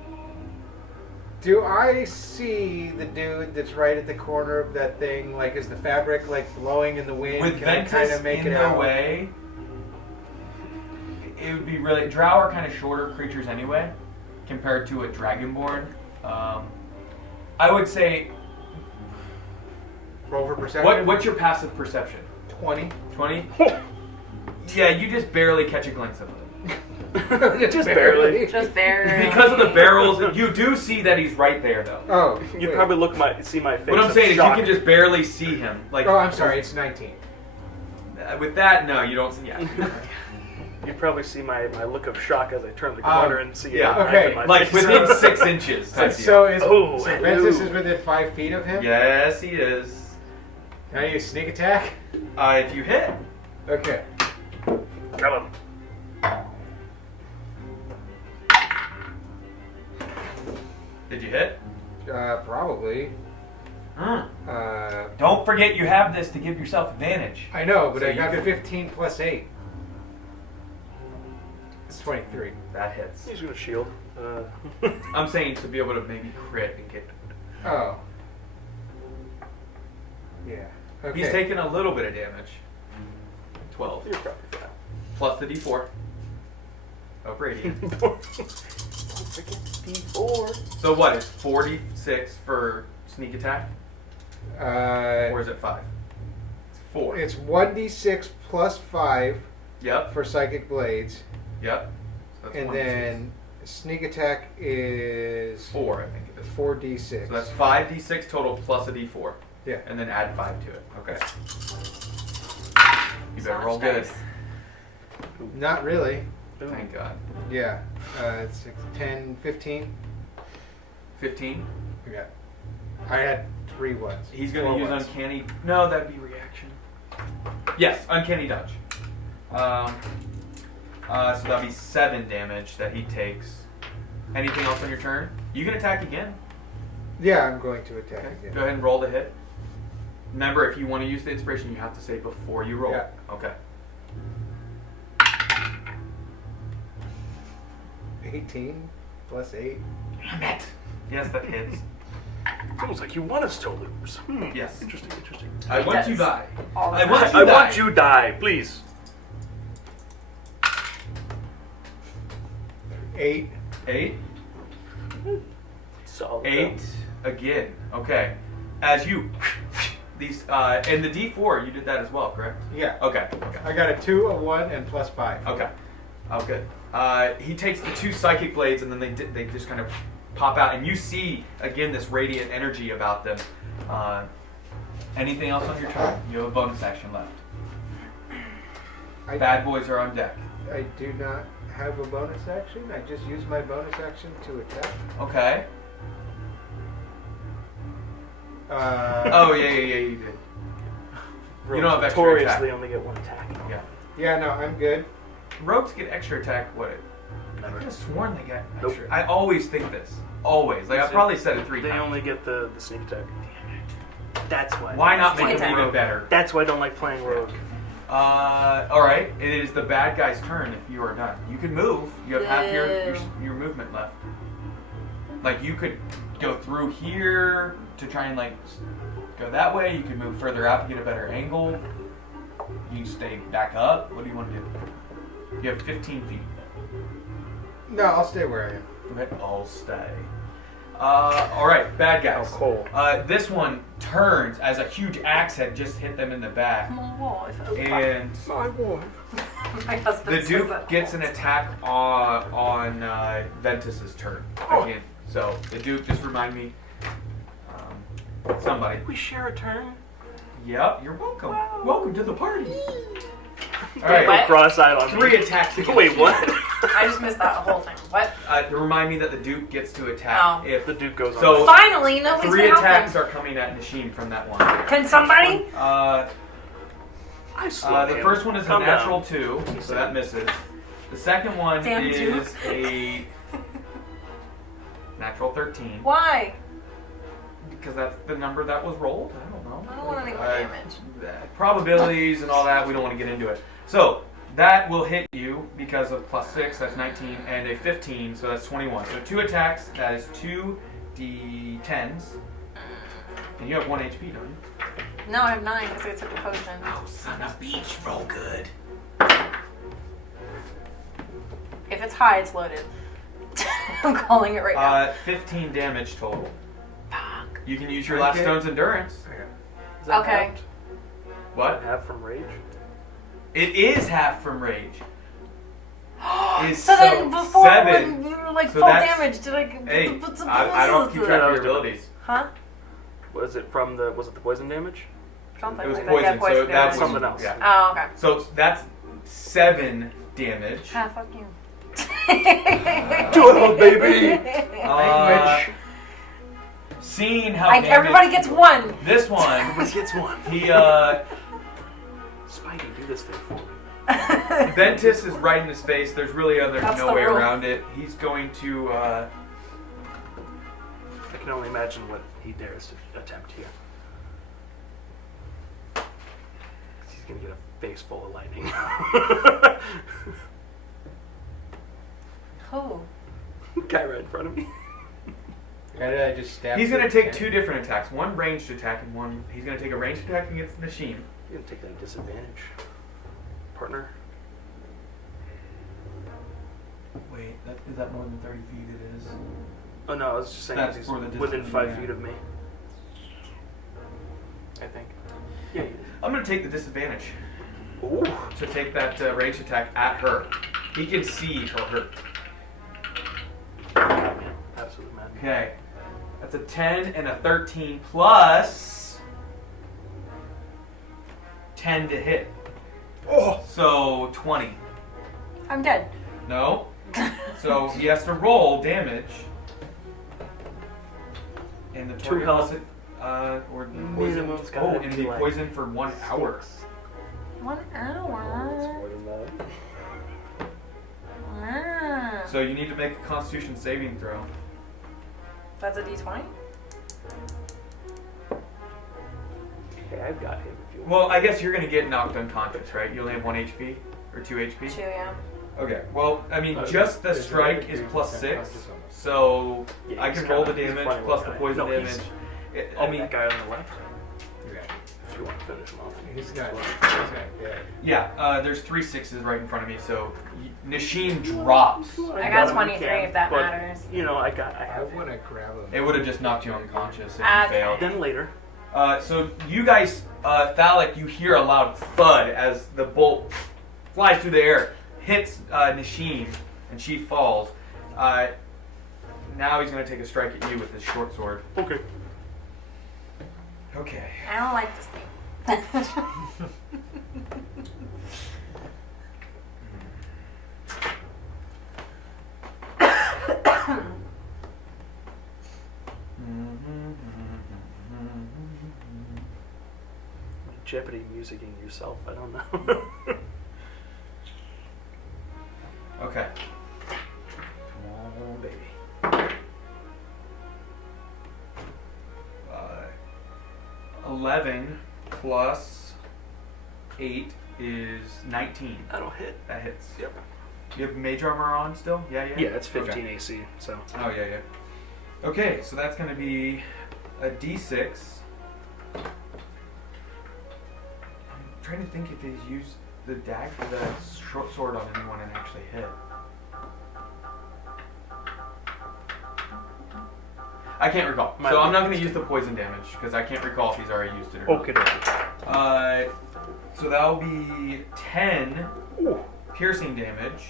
Do I see the dude that's right at the corner of that thing? Like, is the fabric like blowing in the wind? With Can I Ventus kind of make in it the out? way, it would be really. Drow are kind of shorter creatures anyway, compared to a dragonborn. I would say. Roll for perception. What's your passive perception? 20. 20? Yeah, you just barely catch a glimpse of it. Just barely. Just barely. Because of the barrels, you do see that he's right there, though. Oh, You'd wait. probably see my face. What I'm of saying is, you shock. can just barely see him. Like, Oh, I'm sorry. It's 19. With that, no, you don't see. Yeah. You'd probably see my look of shock as I turn the corner and see yeah. a knife Okay. in my Like face. within 6 inches. Type deal. So is Oh, so hello. Ventus is within 5 feet of him? Yes, he is. Can I use sneak attack? If you hit, Okay. Got him. did you hit? Probably. Don't forget you have this to give yourself advantage. I know, but So I you got could- 15 plus 8. It's 23. That hits. He's gonna shield. I'm saying to be able to maybe crit and get. Oh. Yeah. Okay. He's taking a little bit of damage. 12 You're probably fine. plus the D4 of radiant. Don't forget D4. So what? It's 46 for sneak attack, or is it 5? It's 4. It's 1d6 plus 5 Yep. for psychic blades, Yep. So that's and 1d6. then sneak attack is 4, I think it is. 4d6. So that's 5d6 total plus a d4. Yeah. And then add 5 to it. Okay. You So better much roll good. dice. Not really. Thank God. Yeah. It's 6, 10, 15. 15. Yeah. I had 3 ones. He's going 4 to use ones. uncanny. No, that'd be reaction. Yes, uncanny dodge. So that'd be 7 damage that he takes. Anything else on your turn? You can attack again. Yeah, I'm going to attack Okay. again. Go ahead and roll the hit. Remember, if you want to use the inspiration, you have to say before you roll. Yeah. Okay. 18 plus 8. Damn it. Yes, that hits. It's almost like you want us to lose. Yes. Interesting. I want does. you die. All the I time. want you I die. want you die, please. 8. 8. Solid. 8 again. Okay. As you these and the D4, you did that as well, correct? Yeah. Okay. I got a 2, a 1, and plus 5. Okay. Oh, good. He takes the 2 psychic blades, and then they just kind of pop out, and you see again this radiant energy about them. Anything else on your turn? You have a bonus action left. Bad boys are on deck. I do not have a bonus action. I just used my bonus action to attack. Okay. Oh, yeah, you did. You don't have extra Notoriously attack. only get 1 attack. Yeah. Yeah, no, I'm good. Rogues get extra attack. What? I Never. could have sworn they get Nope. extra. I always think this. Always. Like I probably said it 3 They times. only get the sneak attack. That's why. Why not Sneak make them attack. even better? That's why I don't like playing rogue. All right. It is the bad guy's turn. If you are done, you can move. You have half your movement left. Like you could go through here to try and like go that way. You could move further out to get a better angle. You can stay back up. What do you want to do? You have 15 feet. No, I'll stay where I am. Okay, I'll stay. All right, bad guys. Oh, cool. This one turns as a huge axe head just hit them in the back, and My boy. My husband the says Duke that gets all an the attack on Ventus's turn again. So the Duke, just remind me, somebody. We share a turn. Yep, you're welcome. Welcome to the party. All Wait, right, what? Cross-eyed on 3 me. attacks. against Wait, you. what? I just missed that whole thing. What? To remind me that the Duke gets to attack Oh. if The Duke goes on. So- Finally, nobody's 3 been attacks helping. are coming at Nashim from that one. Can somebody? I slow The him. first one is Calm a down. natural 2, so that misses. The second one Damn is Duke. a natural 13. Why? Because that's the number that was rolled? I don't know. I don't want any more damage. Probabilities and all that, we don't want to get into it. So, that will hit you because of +6, that's 19, and a 15, so that's 21. So 2 attacks, that is 2 D10s. And you have 1 HP, don't you? No, I have 9 because I took a potion. Oh, son of a beach, roll good. If it's high, it's loaded. I'm calling it right now. 15 damage total. Fuck. You can use your last stone's endurance. Is that Okay. halved? What? Half from rage? It is half from rage. Is So then before 7. when you were like So full that's- damage, did I Hey, I don't keep track of your abilities. Huh? Was it the poison damage? Something It was like poison, that. so Poison that's damage. something else. Yeah. Oh, okay. So that's 7 damage. Ah, fuck you. Do it, baby! Seeing how Like, everybody damaged- gets 1. This one, Everybody gets 1. he Spidey, do this thing for me. Ventus is right in his face. There's really That's no the way rule. around it. He's going to I can only imagine what he dares to attempt here. He's gonna get a face full of lightning. Who? Guy right in front of me. Why did I just stab He's you? going to take 2 different attacks. One ranged attack and one. He's going to take a ranged attack against Nashim. You're gonna take that disadvantage, partner. Wait, is that more than 30 feet? It is. Oh no, I was just saying That's he's for the within distance, 5 yeah. feet of me. I think. Yeah. I'm going to take the disadvantage Ooh. to take that ranged attack at her. He can see her hurt. Madman. Absolute madman. Okay. That's a 10 and a 13 plus 10 to hit. Oh. So 20. I'm dead. No. So he has to roll damage. And the 2 target health. must or Minimum's poison. Oh, gotta and be be like poisoned for 1 hour. 1 hour. Ah. So you need to make a Constitution saving throw. That's a D20? Hey, I've got him if you want. Well, I guess you're gonna get knocked unconscious, right? You only have 1 HP or 2 HP. 2, yeah. Okay, well, I mean, just the strike is +6, so Yeah, I he's can roll the kinda- he's damage fine plus with the that. poison No, damage. he's- I mean, the guy on the left, Yeah. if you want to finish him off. He's got dead. yeah, there's 3 6s right in front of me, so Nasheen drops. I got 23 if that but, matters. You know, I I have want to grab him. It would have just knocked you unconscious if you Okay. failed. Then later. So you guys, Thalic, you hear a loud thud as the bolt flies through the air, hits Nasheen, and she falls. Now he's going to take a strike at you with his short sword. Okay. Okay. I don't like this thing. Jeopardy musicking yourself. I don't know. Okay. Come on, baby. 11 plus 8 is 19. That'll hit. That hits. Yep. You have mage armor on still? Yeah. Yeah, it's 15 Okay. AC. So. Oh, yeah. Okay, so that's going to be a d6. I'm trying to think if he's used the short sword on anyone and actually hit. I can't recall. So I'm not going to use the poison damage because I can't recall if he's already used it or not. Okay. So that'll be 10 Ooh. piercing damage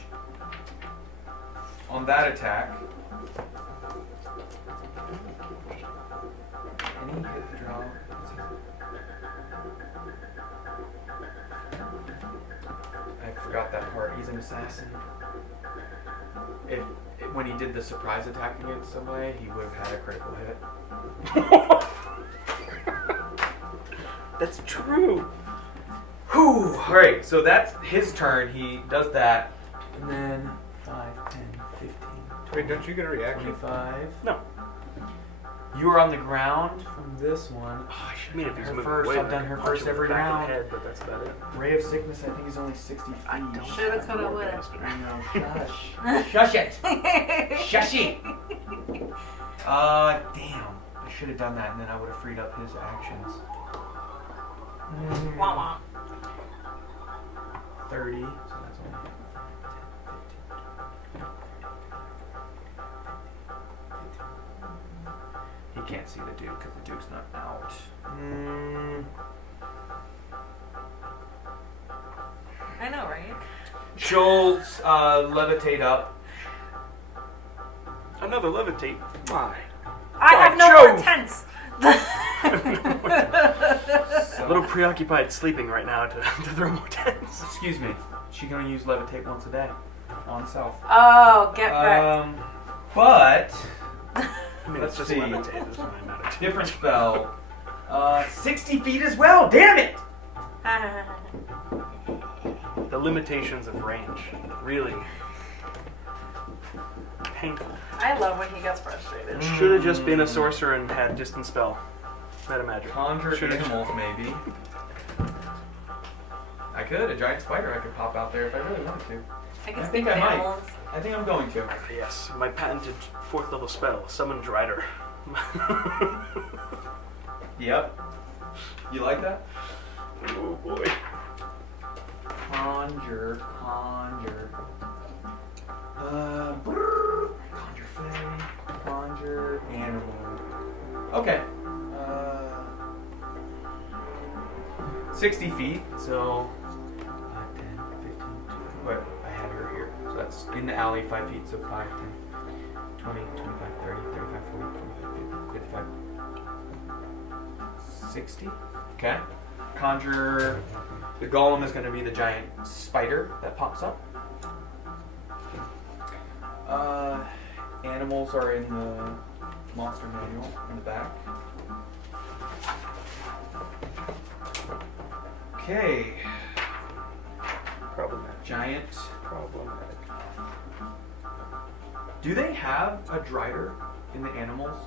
on that attack. Any hit draw? I forgot that part. He's an assassin. When he did the surprise attack against somebody, he would have had a critical hit. That's true. Whew! Alright, so that's his turn. He does that. And then 5, 10, 15, 20, Wait, don't you get a reaction? 25. No. You are on the ground from this one. Oh, I mean, if he's Her moving first. away, I've I done can her punch first him in the every back of the round. head, but that's about it. Ray of Sickness, I think, is only 60 feet. I don't. Shoulda, coulda, woulda. Bastard. I know. Shush. Shush it. Shushy. Damn. I should have done that, and then I would have freed up his actions. Wah wah. 30. So that's only 10, 15. He can't see the Duke because the Duke's not out. I know, right? Schultz, levitate up. Another levitate. Why? I have no Jove. more tents. A little preoccupied sleeping right now to throw more tents. Excuse me. She can only use levitate once a day on self. Oh, get wrecked. But I mean, Let's it's just see. levitate. It doesn't really matter. different spell. 60 feet as well. Damn it! The limitations of range. Really painful. I love when he gets frustrated. Should have just been a sorcerer and had distance spell. Meta magic. Conjure Should've- animals, maybe. I could. A giant spider I could pop out there if I really wanted to. I can I speak think with I might. animals. I think I'm going to. Yes, my patented 4th level spell, Summon Drider. Yep. You like that? Oh boy. Conjure. Conjure fairy. Conjure animal. Okay. 60 feet, so 5, 10, 15, 20. Wait, I had her here. So that's in the alley, 5 feet, so 5, 10, 20, 25, 30, 35, 40, 45, 50, 55, 60. Okay. Conjure. The golem is going to be the giant spider that pops up. Animals are in the monster manual in the back. Okay. Problematic. Giant. Problematic. Do they have a drider in the animals?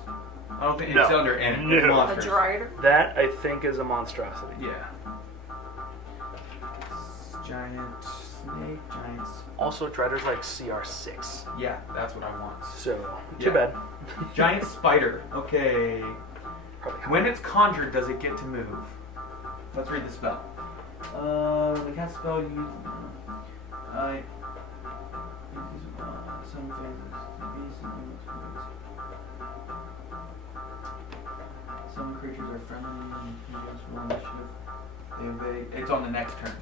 I don't think No. it's under animals. No. A Monsters. drider? That, I think, is a monstrosity. Yeah. Giant snake, giant Also, Driders like CR6. Yeah, that's what I want. So, Yeah. too bad. Giant spider. Okay. Probably When it's conjured, does it get to move? Let's read the spell. The cast spell you. Some Some creatures are friendly and you just roll initiative. They obey. It's on the next turn.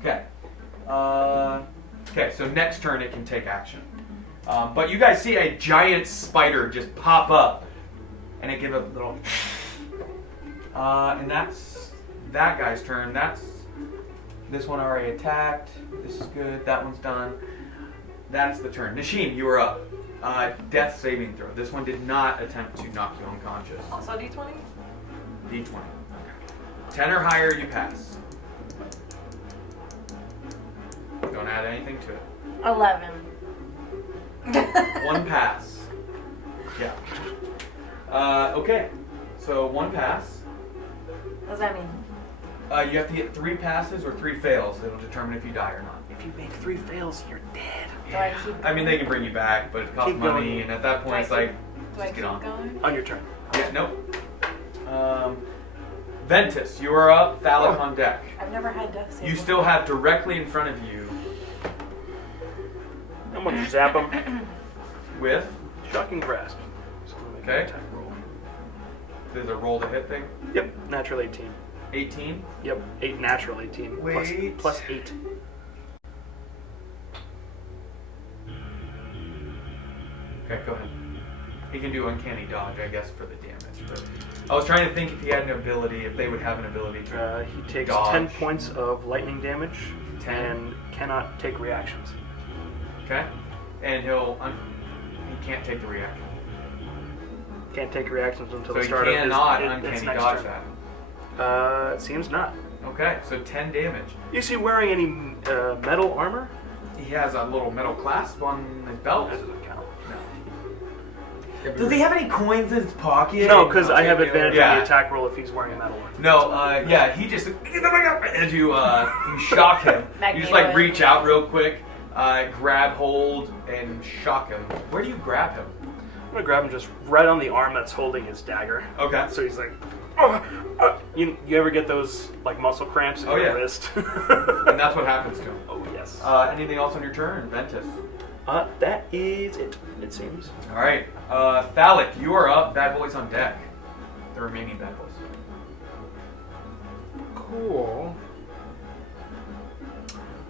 Okay. Okay, so next turn it can take action. But you guys see a giant spider just pop up, and it give a little. And that's that guy's turn. That's this one already attacked. This is good. That one's done. That's the turn. Nashim, you are up. Death saving throw. This one did not attempt to knock you unconscious. Also D20? D20. 10 or higher, you pass. Don't add anything to it. 11. One pass. Yeah. Okay. So one pass. What does that mean? You have to get 3 passes or 3 fails. It'll determine if you die or not. If you make 3 fails, you're dead. Do I keep I mean, they can bring you back, but it costs Keep money, going. and at that Do point, I it's keep- like, Do I just keep get on. going? On your turn. Yeah, nope. Ventus, you are up. Thalic on deck. I've never had death save. You still have directly in front of you I'm gonna zap him. with. Shocking grasp. So I'm gonna make Okay. an attack roll. There's a roll to hit thing. Yep, natural 18. 18. Yep, 8 natural 18. Wait. Plus 8. Okay, go ahead. He can do uncanny dodge, I guess, for the damage. But I was trying to think if he had an ability, if they would have an ability to. He takes Dodge. 10 points of lightning damage 10. and cannot take reactions. Okay. And he can't take the reaction. Can't take reactions until So the he start of cannot his uncanny next dodge turn. that. It seems not. Okay, so 10 damage. Is he wearing any metal armor? He has a little metal clasp on his belt. That doesn't count. Does he have any coins in his pocket? No, because I have advantage on Yeah. the attack roll if he's wearing a metal armor. No, yeah, he just as you shock him. You just like Magneto. reach out real quick, grab hold, and shock him. Where do you grab him? I'm gonna grab him just right on the arm that's holding his dagger. Okay. So he's like, you ever get those like muscle cramps in Oh, your yeah. wrist? And that's what happens to him. Oh yes. Anything else on your turn, Ventus? That is it. It seems. All right, Thalic, you are up. Bad boys on deck. The remaining bad boys. Cool.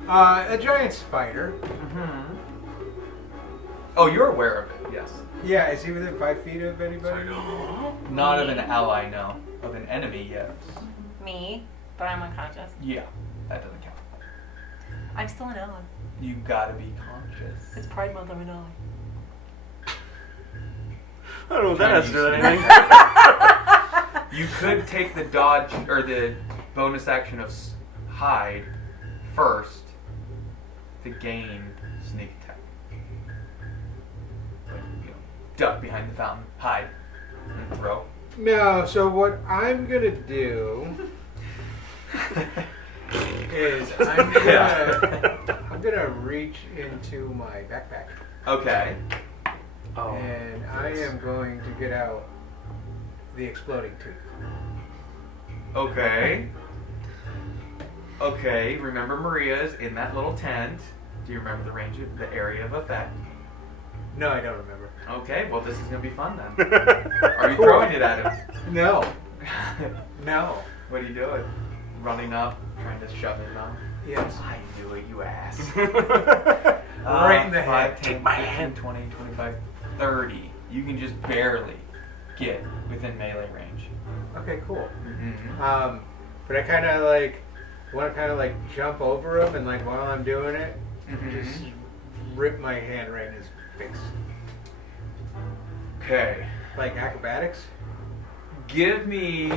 A giant spider. Mm-hmm. Oh, you're aware of it. Yes. Yeah, is he within 5 feet of anybody? Not of an ally, no. Of an enemy, yes. Me, but I'm unconscious. Yeah, that doesn't count. I'm still an ally. You gotta be conscious. It's Pride Month, I'm an ally. I don't know if that has to do with anything. You could take the dodge or the bonus action of hide first to gain sneak attack. Like, duck behind the fountain, hide, and throw. No, so what I'm gonna do is I'm gonna reach into my backpack Okay. Oh. and I am going to get out the exploding tooth. Okay. Okay. Remember, Maria's in that little tent. Do you remember the range of the area of effect? No, I don't remember. Okay. Well, this is gonna be fun then. Are you throwing it at him? No. No. What are you doing? Running up, trying to shove him out. Yes. I knew it, you ass. Right in the head. 5, 10, 15, 20, 25, 30. You can just barely get within melee range. Okay, cool. Mm-hmm. But I kind of like want to kind of like jump over him and like while I'm doing it, just rip my hand right in his face. Okay. Like acrobatics. Give me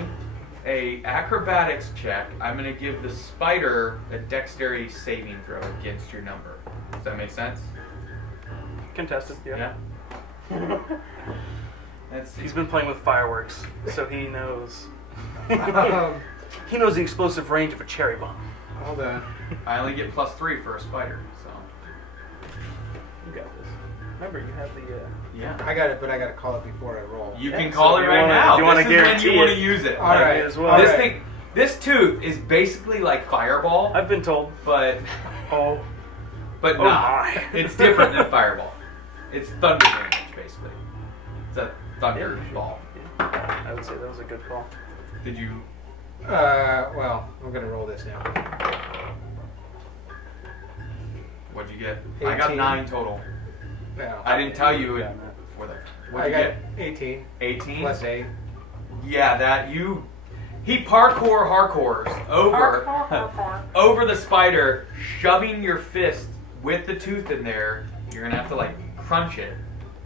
a acrobatics check. I'm going to give the spider a dexterity saving throw against your number. Does that make sense? Contested, yeah. Let's see. He's been playing with fireworks, so he knows. Um, He knows the explosive range of a cherry bomb. hold on. I only get +3 for a spider, so You got this. Remember, you have the. yeah. I got it, but I got to call it before I roll. You Yeah, can so call if it you right wanna- now. if you wanna This is when guarantee you want it. to use it. All right. as well. This All right. thing, this tooth is basically like Fireball, I've been told. but Oh. but Oh not. my. It's different than Fireball. It's thunder damage, basically. It's a thunder Yeah, ball. Yeah. I would say that was a good call. Did you? Well, I'm gonna roll this now. What'd you get? I got 18. 9 total. No. I didn't tell you Yeah, it man. before that. I What'd you got get? 18 18. plus 8. Yeah, that you. He hardcores over over the spider, shoving your fist with the tooth in there. You're gonna have to like crunch it,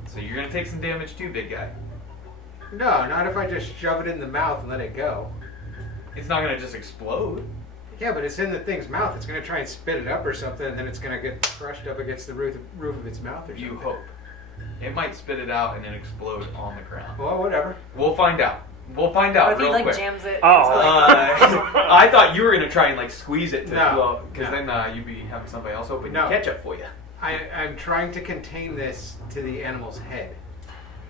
so you're gonna take some damage too, big guy. No, not if I just shove it in the mouth and let it go. It's not gonna just explode. Yeah, but it's in the thing's mouth. It's gonna try and spit it up or something, and then it's gonna get crushed up against the roof of its mouth or something. You hope. It might spit it out and then explode on the ground. Well, whatever. We'll find out. We'll find Or out if he real like quick. jams it. Oh. into, like, I thought you were gonna try and like squeeze it to No, because no. then you'd be having somebody else open No. your ketchup for you. I'm trying to contain this to the animal's head.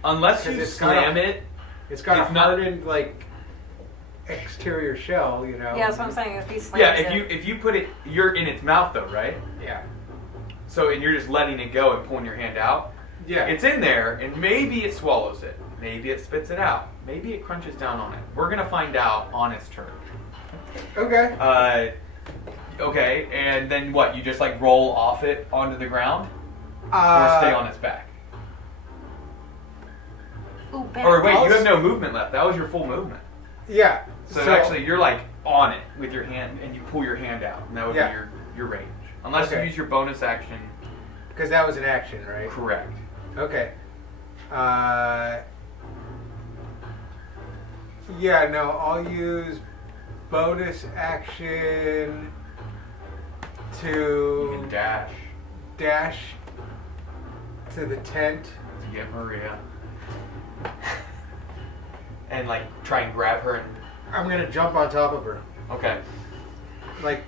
Unless 'Cause you it's got a- slam it. It's got It's a not- hardened like exterior shell, you know. yeah, that's what I'm saying. If he slams Yeah, it. if you put it, you're in its mouth though, right? Yeah. So and you're just letting it go and pulling your hand out. Yeah. It's in there, and maybe it swallows it. Maybe it spits it out. Maybe it crunches down on it. We're gonna find out on its turn. Okay. Okay, and then what? You just like roll off it onto the ground, or stay on its back? Ooh, Ben. Or wait, you I'll- have no movement left. That was your full movement. Yeah. So actually, you're like on it with your hand, and you pull your hand out, and that would Yeah. be your range. Unless you Okay. use your bonus action. because that was an action, right? Correct. Okay. Yeah, no, I'll use bonus action You to can dash dash to the tent. to get Maria, and like try and grab her. And I'm gonna jump on top of her, okay, like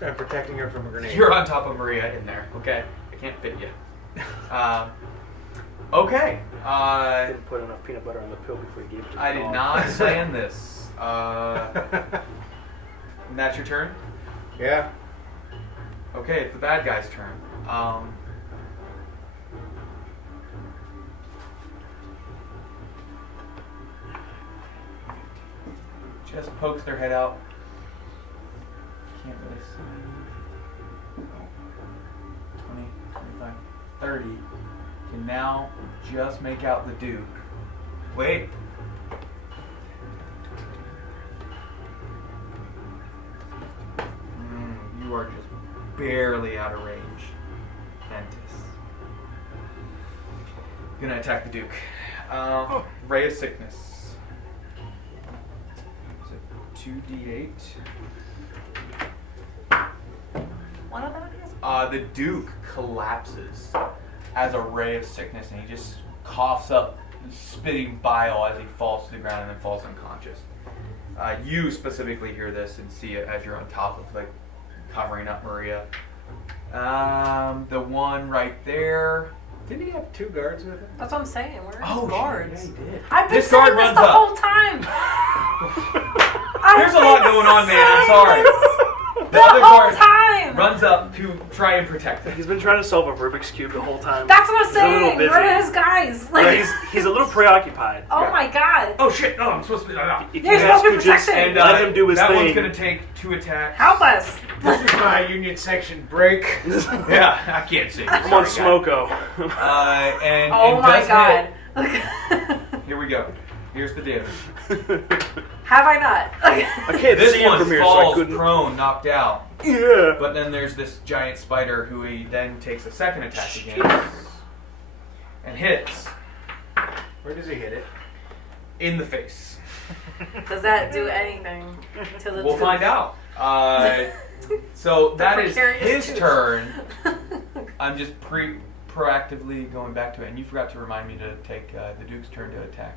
I'm protecting her from a grenade. you're on top of Maria in there. Okay, I can't fit you. Okay. Didn't put enough peanut butter on the pill before you gave it to the I did dog. not plan this. And that's your turn? Yeah. Okay, it's the bad guy's turn. Just pokes their head out. Can't really see. 20, 25, 30. Can now just make out the Duke. Wait. You are just barely out of range. Ventus. Gonna attack the Duke. Ray of Sickness. So 2d8. One of them is. The Duke collapses as a ray of sickness, and he just coughs up spitting bile as he falls to the ground and then falls unconscious. You specifically hear this and see it as you're on top of like covering up Maria. The one right there. Didn't he have 2 guards with him? That's what I'm saying. Where are his shit, guards? yeah, he did. I've been This guard saying this runs the up. whole time. There's a lot going on, man. I'm sorry. The whole time. runs up to try and protect him. He's been trying to solve a Rubik's Cube the whole time. That's what I'm He's a little saying. busy. Where are his guys? Like, He's a little preoccupied. oh Yeah. my god. Oh shit! No, I'm supposed to be. If You're you supposed to could be just protected. And let him do his that thing. one's gonna take 2 attacks. Help us. This is my Union section break. Yeah, I can't see. I'm on Sorry, Smoko. guys. And Oh it my does god. hit. Here we go. Here's the damage. Have I not? I can't This see him one from here, so I falls couldn't. prone, knocked out. Yeah. But then there's this giant spider who he then takes a second attack against and hits Where does he hit it? in the face. Does that do anything to the We'll tooth? find out. So that is precarious his tooth. turn. I'm just proactively going back to it, and you forgot to remind me to take the Duke's turn to attack.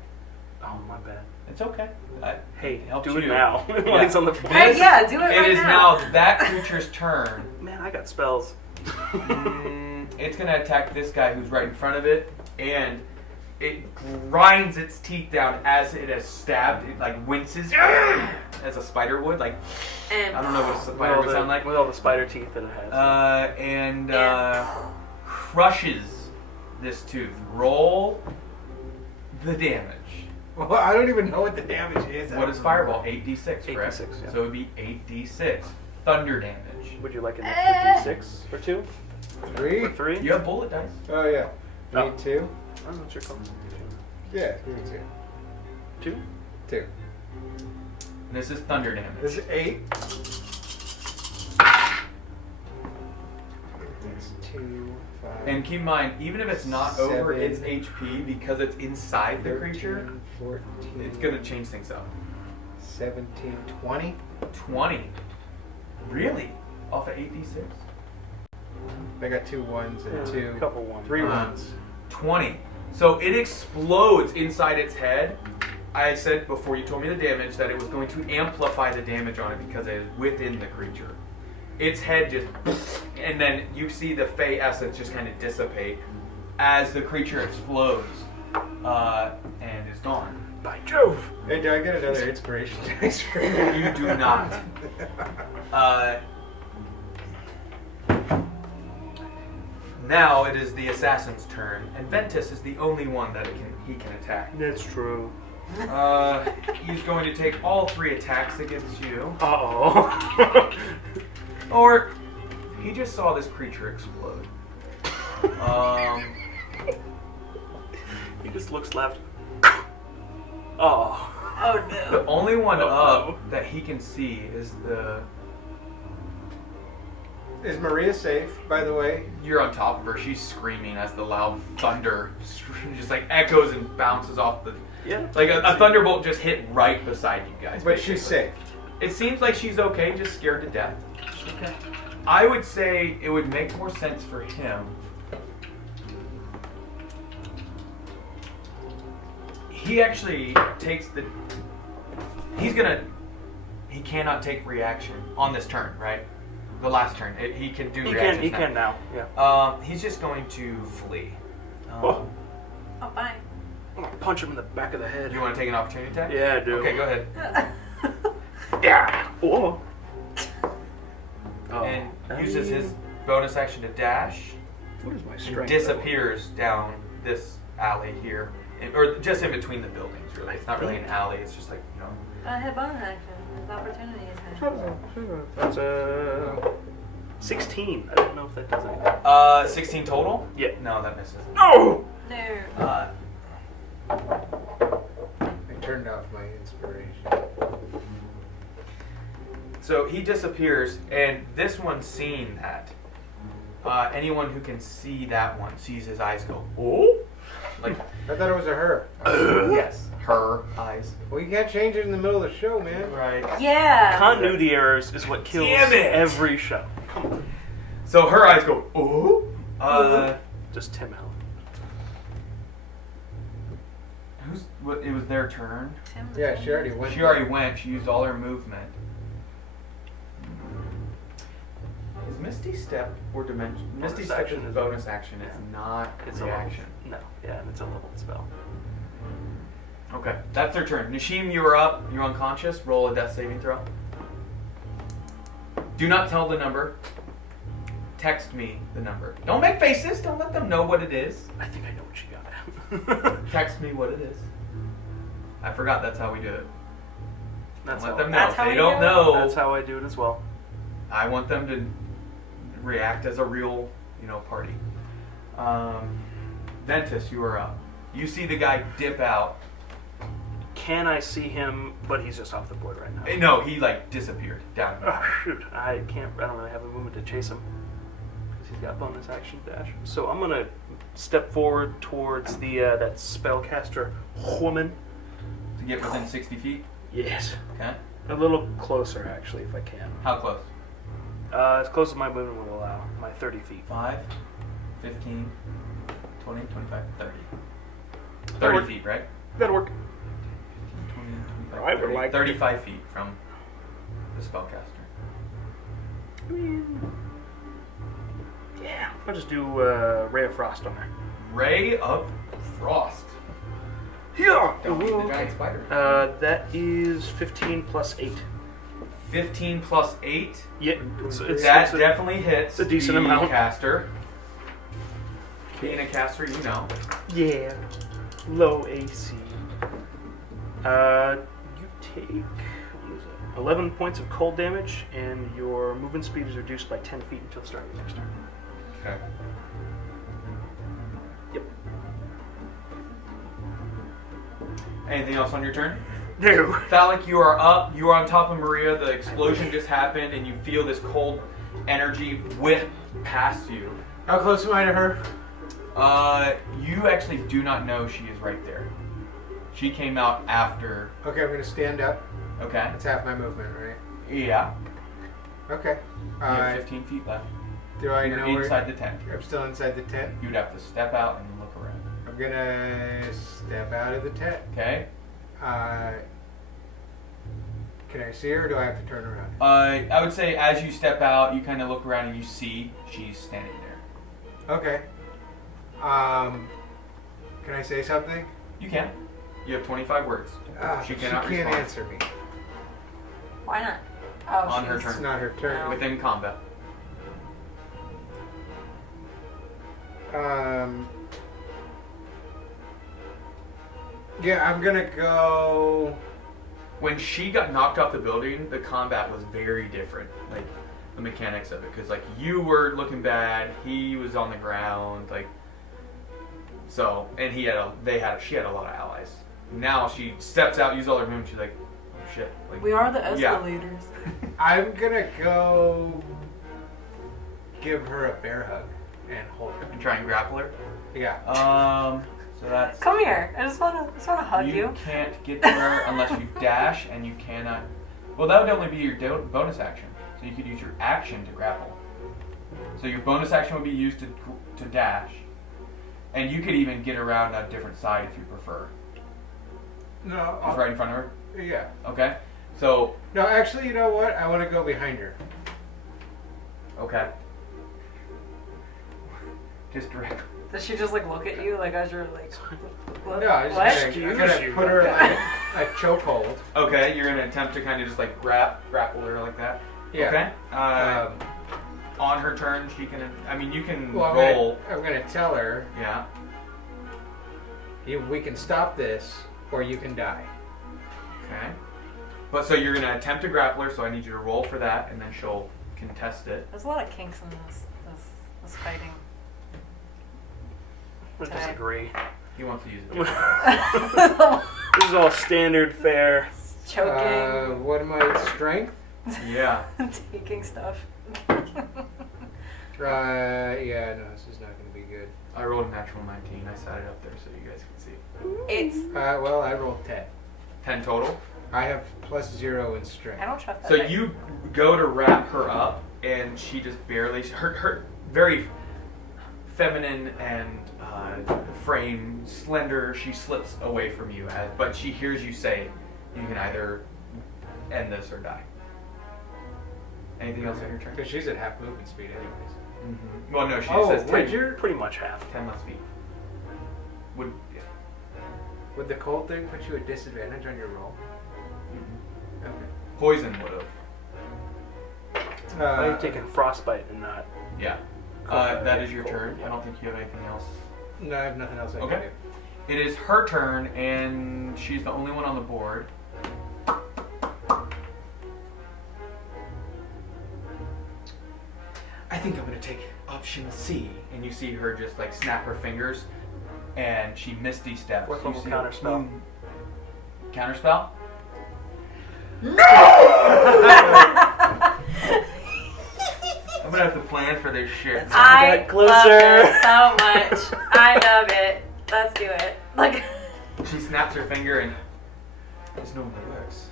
Oh, my bad. It's okay. Hey, helps do it you. now. While he's on the floor. Hey, yeah, do it It right is now. now that creature's turn. Man, I got spells. It's gonna attack this guy who's right in front of it, and it grinds its teeth down as it has stabbed. It like winces as a spider would. Like And I don't know what a spider would sound like. With all the spider teeth that it has. And crushes this tooth. Roll the damage. Well, I don't even know what the damage is. What is fireball? 8d6, correct? 8d6, yeah. So it would be 8d6 thunder damage. Would you like an extra d6 or 2? 3? Or 3? You have bullet dice. Oh, yeah. Oh. Need 2? I don't know what you're calling. Yeah, give me 2. 2? 2. And this is thunder damage. This is 8. That's 2, 5. And keep in mind, even if it's not over 7, its HP, because it's inside the 13, creature, 14. it's going to change things up. 17, 20. 20. Really? Off of 8d6? I got 2 1s and 2. A couple ones. 3 1s. 20. So it explodes inside its head. I said before you told me the damage that it was going to amplify the damage on it because it is within the creature. Its head just, and then you see the Fey essence just kind of dissipate as the creature explodes and is gone. By Jove! Hey, do I get another inspiration dice for You do not. Now it is the assassin's turn, and Ventus is the only one that he can attack. That's true. He's going to take all 3 attacks against you. Uh-oh. Or he just saw this creature explode. He just looks left. Oh. oh no. The only one Oh, up no. that he can see is the... Is Maria safe, by the way? You're on top of her. She's screaming as the loud thunder just like echoes and bounces off the... Yeah. Like a thunderbolt just hit right beside you guys. But basically. she's safe. It seems like she's okay, just scared to death. Okay. I would say it would make more sense for him. He actually takes the... He cannot take reaction on this turn, right? The last turn. He can do reactions He now. can now, yeah. He's just going to flee. Oh. Oh, fine. I'm gonna punch him in the back of the head. You want to take an opportunity attack? Yeah, I do. Okay, go ahead. Yeah. Whoa. Oh. And uses his bonus action to dash. What is my And strength? disappears down this alley here. Or just in between the buildings, really. It's not really an alley. It's just like, you know. I had bonus action. His opportunity attack. That's a 16. I don't know if that does anything. 16 total? Yeah. No, that misses. No! No. I turned off my inspiration. So he disappears, and this one's seeing that. Anyone who can see that one sees his eyes go, oh? Like, I thought it was a her. yes, her eyes. Well, you can't change it in the middle of the show, man. Right. Yeah. Continuity errors is what kills Damn it. every show. Come on. So her eyes go, oh? Just Tim Allen. It was their turn. Yeah, she already went. She already went. She used all her movement. Is Misty Step or Dimension? Misty Step action is a is- bonus action. It's not It's reaction. a level. No, yeah, and it's a leveled spell. Okay, that's their turn. Nishim, you are up. You're unconscious. Roll a death saving throw. Do not tell the number. Text me the number. Don't make faces. Don't let them know what it is. I think I know what you got. Text me what it is. I forgot that's how we do it. That's Let how them know. That's If how they we don't do it? know, That's how I do it as well. I want them to react as a real, party. Ventus, you are up. You see the guy dip out. Can I see him? But he's just off the board right now. No, he disappeared down. Oh, shoot. I don't really have a movement to chase him. Because he's got bonus action dash. So I'm going to step forward towards the that spellcaster woman. To get within 60 feet. Yes. Okay. A little closer, actually, if I can. How close? As close as my movement will allow. My 30 feet. 5, 15, 20, 25, 30. That'll 30 work. feet, right? That'll work. I would like 35 feet from the spellcaster. I mean, yeah. I'll just do Ray of Frost on there. Ray of Frost. Yeah. Don't beat the giant spider. That is 15 plus 8. 15 plus 8. Yeah, That definitely hits it's a decent the amount. caster. Being a caster, you know. Yeah. Low AC. You take what is it? 11 points of cold damage, and your movement speed is reduced by 10 feet until the start of your next turn. Okay. Yep. Anything else on your turn? No. Phallic, you are up. You are on top of Maria. The explosion just happened, and you feel this cold energy whip past you. How close am I to her? You actually do not know she is right there. She came out after. Okay, I'm going to stand up. Okay. That's half my movement, right? Yeah. Okay. You have 15 feet left. Do I You're know where... inside the tent. I'm still inside the tent. You'd have to step out and look around. I'm going to step out of the tent. Okay. Can I see her, or do I have to turn around? I would say as you step out, you kind of look around and you see she's standing there. Okay. Can I say something? You can. You have 25 words. She cannot can't respond. answer me. Why not? Oh, On her she's- turn. It's not her turn. Within combat. Yeah, I'm gonna go. When she got knocked off the building, the combat was very different. Like the mechanics of it, because like you were looking bad, he was on the ground, like. So, and she had a lot of allies. Now she steps out, uses all her movement. She's like, oh shit. Like, We are the Yeah. escalators. I'm gonna go give her a bear hug and hold her. and try and grapple her. Yeah. So that's. Come here. I just wanna hug you. You can't get to her unless you dash, and you cannot. Well, that would only be your bonus action. So you could use your action to grapple. So your bonus action would be used to dash, and you could even get around a different side if you prefer. No. Just right in front of her. Yeah. Okay. So No, actually, you know what? I want to go behind her. okay. Just direct. Does she just like look at you like as you're like what? No, I'm What? just gonna put her in like a chokehold. Okay, you're gonna attempt to kind of just like grapple her like that. Yeah. Okay. On her turn, she can. I mean, you can Well, roll. I'm gonna tell her, Yeah. we can stop this, or you can die. Okay. But so you're gonna attempt to grapple her, so I need you to roll for that, and then she'll contest it. There's a lot of kinks in this fighting. I disagree. He wants to use it. This is all standard fare. Choking, What am I? Strength? Yeah. taking stuff. Yeah, no, this is not gonna be good. I rolled a natural 19. I sat it up there so you guys can see. It's Well, I rolled 10. 10 total. I have +0 in strength. I don't trust that. So dice. you go to wrap her up, and she just barely. Her very feminine and frame, slender. She slips away from you, but she hears you say, "You can either end this or die." Anything else on your turn? Because she's at half movement speed, anyways. Mm-hmm. Well, no, she Oh, says 10, would you? Pretty much half. 10 less feet. Would yeah. Would the cold thing put you at disadvantage on your roll? Mm-hmm. Okay. Poison would have. I'm taking frostbite and not. Yeah. Cold. That is your Cold, turn. yeah. I don't think you have anything else. No, I have nothing else I can Okay. It is her turn, and she's the only one on the board. I think I'm gonna take option C, and you see her just like snap her fingers, and she misty steps. Fourth You level see counterspell. boom. Counterspell? I'm gonna have to plan for this shit. I Get love closer. this so much. I love it. Let's do it. Like She snaps her finger and this normally works.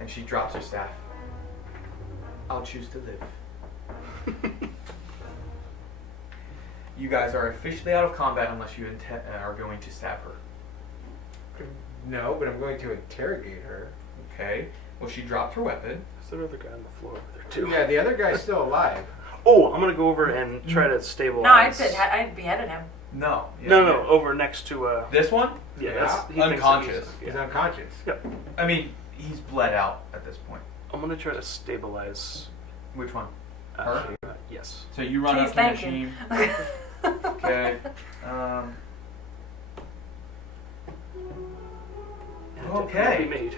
And she drops her staff. I'll choose to live. You guys are officially out of combat unless you are going to stab her. No, but I'm going to interrogate her. Okay. Well, she dropped her weapon. Is there another guy on the floor over there too? Yeah, the other guy's still alive. Oh, I'm gonna go over and try to No, stabilize. I beheaded him. No. Yeah, No, yeah. no, over next to This one? Yeah, Yeah. that's he thinks that Unconscious. He's yeah. unconscious. Yep. I mean, he's bled out at this point. I'm gonna try to stabilize. Which one? Uh, Her? yes. So you run She's up to the thinking. machine. Okay. Okay. Made.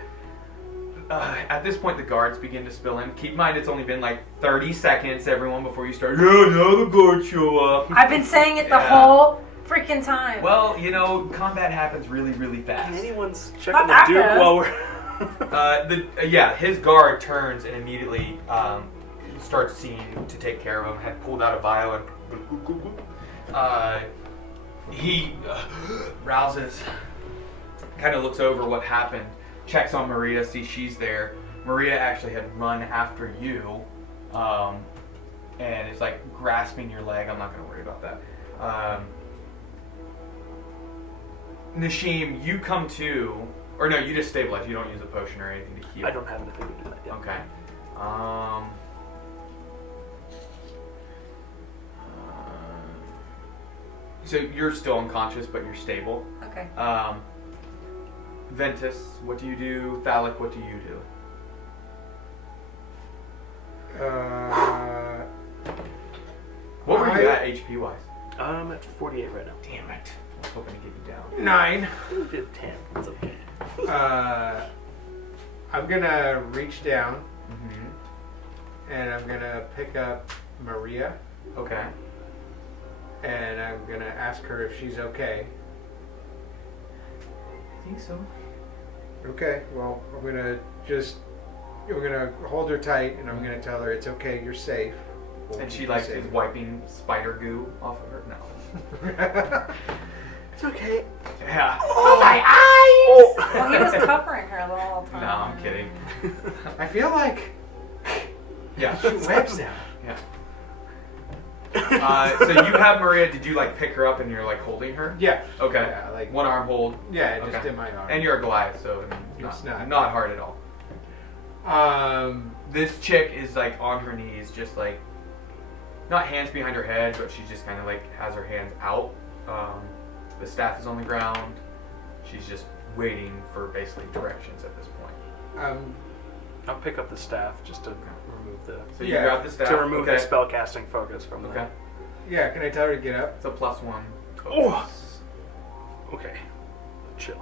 At this point, the guards begin to spill in. Keep in mind, it's only been like 30 seconds, everyone, before you start. Yeah, now the guards show up. I've been saying it the Yeah. whole freaking time. Well, you know, combat happens really, really fast. Can anyone check Not on the that Duke fast. while we're? Yeah, his guard turns and immediately starts seeing to take care of him. Had pulled out a vial and he rouses, kind of looks over what happened, checks on Maria, sees she's there. Maria actually had run after you, and is like grasping your leg. I'm not going to worry about that. Nashim, you come to, or no, you just stabilize. You don't use a potion or anything to heal. I don't have anything to do that yet. Okay. So you're still unconscious, but you're stable. Okay. Ventus, what do you do? Thalic, what do you do? What were you at HP wise? I'm at 48 right now. Damn it! I was hoping to get you down. 9. You did 10. It's okay. I'm gonna reach down Mm-hmm. and I'm gonna pick up Maria Okay. and I'm gonna ask her if she's okay. I think so. Okay, well, we're gonna hold her tight and I'm gonna tell her it's okay, you're safe. We'll And she keep like you is safe. wiping spider goo off of her. No. It's okay. Yeah. Oh, my eyes! Well, he was covering her the whole time. No, I'm kidding. I feel like Yeah. she webs now. Yeah. So you have Maria. Did you like pick her up and you're like holding her? Yeah. Okay. Yeah, like One arm hold. yeah, just Okay. in my arm. And you're a Goliath, so I mean, It's not not. hard at all. Um, This chick is like on her knees, just like not hands behind her head, but she just kind of like has her hands out. The staff is on the ground. She's just waiting for basically directions at this point. I'll pick up the staff just to remove the So Yeah. you grab the staff. to remove okay. the spellcasting focus from Okay. yeah, can I tell her to get up? It's a +1. Oh. Okay. Chill.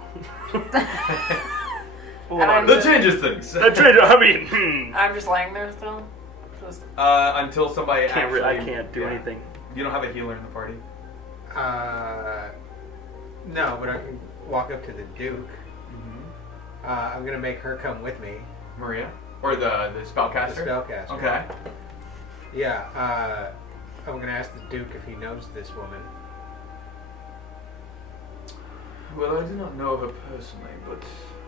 Hold And on. I'm That changes things. I mean, I'm just laying there still. Just, Until somebody I actually. can't do yeah. anything. You don't have a healer in the party. No, but I can walk up to the Duke. Mm-hmm. I'm gonna make her come with me. Maria or the spellcaster. The spellcaster. Okay. Yeah. I'm gonna ask the Duke if he knows this woman. Well, I do not know her personally, but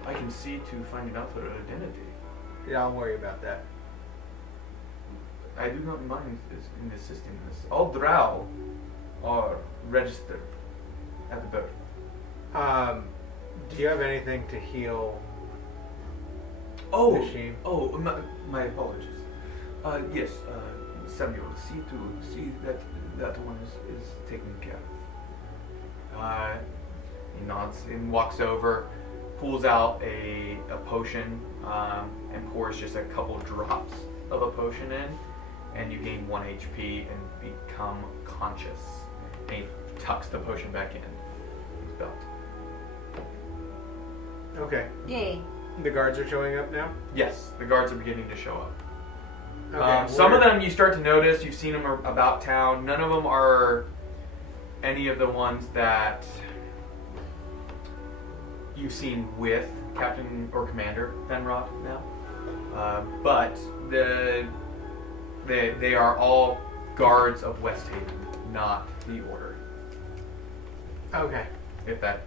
I can see to finding out her identity. Yeah, I'll worry about that. I do not mind in assisting this. All drow are registered at birth. Do you have anything to heal? Oh, Nashim? my apologies. Yes, Samuel, see that one is taken care of. He nods and walks over, pulls out a potion, and pours just a couple drops of a potion in, and you gain 1 HP and become conscious. And he tucks the potion back in his belt. Okay. yay. The guards are showing up now? Yes, the guards are beginning to show up. Okay. Some of where- them you start to notice, you've seen them about town. None of them are any of the ones that you've seen with Captain or Commander Fenrod now. But they are all guards of Westhaven, not the Order. Okay. If that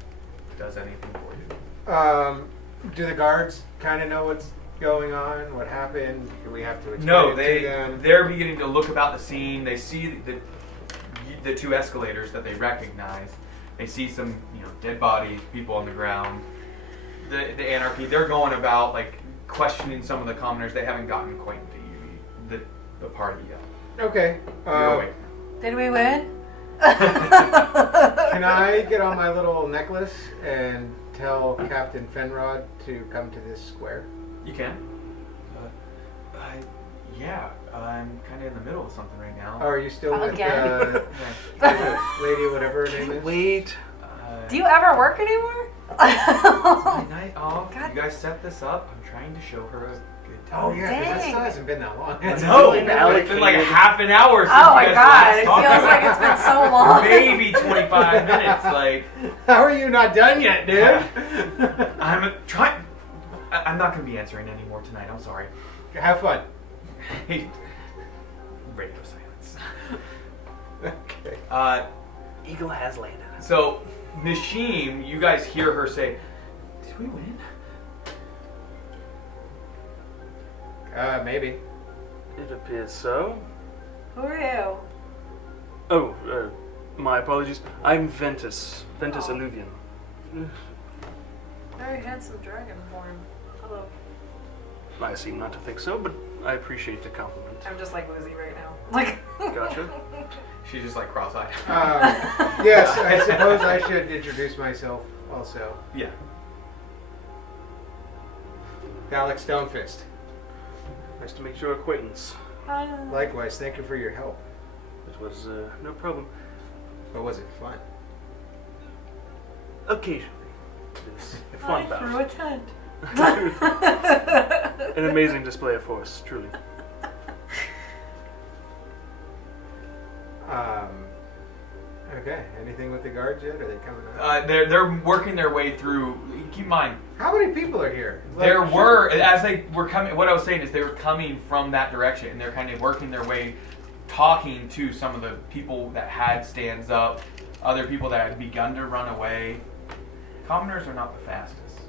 does anything for you. Do the guards kind of know what's going on? What happened? Do we have to explain No, it to them? they're beginning to look about the scene. They see the 2 escalators that they recognize. They see some dead bodies, people on the ground. the anarchy. They're going about like questioning some of the commoners. They haven't gotten quite to the party yet. Okay. You're awake. Did we win? Can I get on my little necklace and tell Captain Fenrod to come to this square? You can. Yeah, I'm kind of in the middle of something right now. Oh, are you still with Again? lady, whatever her name is? Wait. Do you ever work anymore? My night off. God. You guys set this up. I'm trying to show her a good time. Oh yeah, because that Dang. still hasn't been that long. No, it's been like half an hour since Oh you my guys god, last it talked feels about like it's been so long. Maybe 25 minutes. Like, How are you not done yet, dude? I'm trying. I'm not going to be answering anymore tonight. I'm sorry. Have fun. Radio silence. Okay. Eagle has landed. So, Nashim, you guys hear her say, "Did we win?" Maybe. It appears so. Who are you? Oh, my apologies. I'm Ventus. Ventus Oh. Alluvian. Very handsome dragon form. Hello. I seem not to think so, but I appreciate the compliment. I'm just like woozy right now. Like. Gotcha. She's just like cross-eyed. Yes, I suppose I should introduce myself also. Yeah. Alex Stonefist. Nice to make your acquaintance. Likewise, thank you for your help. It was no problem. But was it fun? Occasionally. It is a I fun threw a tent. bout. An amazing display of force, truly. Okay. Anything with the guards yet? Are they coming up? They're working their way through. Keep in mind, How many people are here? there Like, were, as they were coming, what I was saying is they were coming from that direction and they're kind of working their way, talking to some of the people that had stands up, other people that had begun to run away. Commoners are not the fastest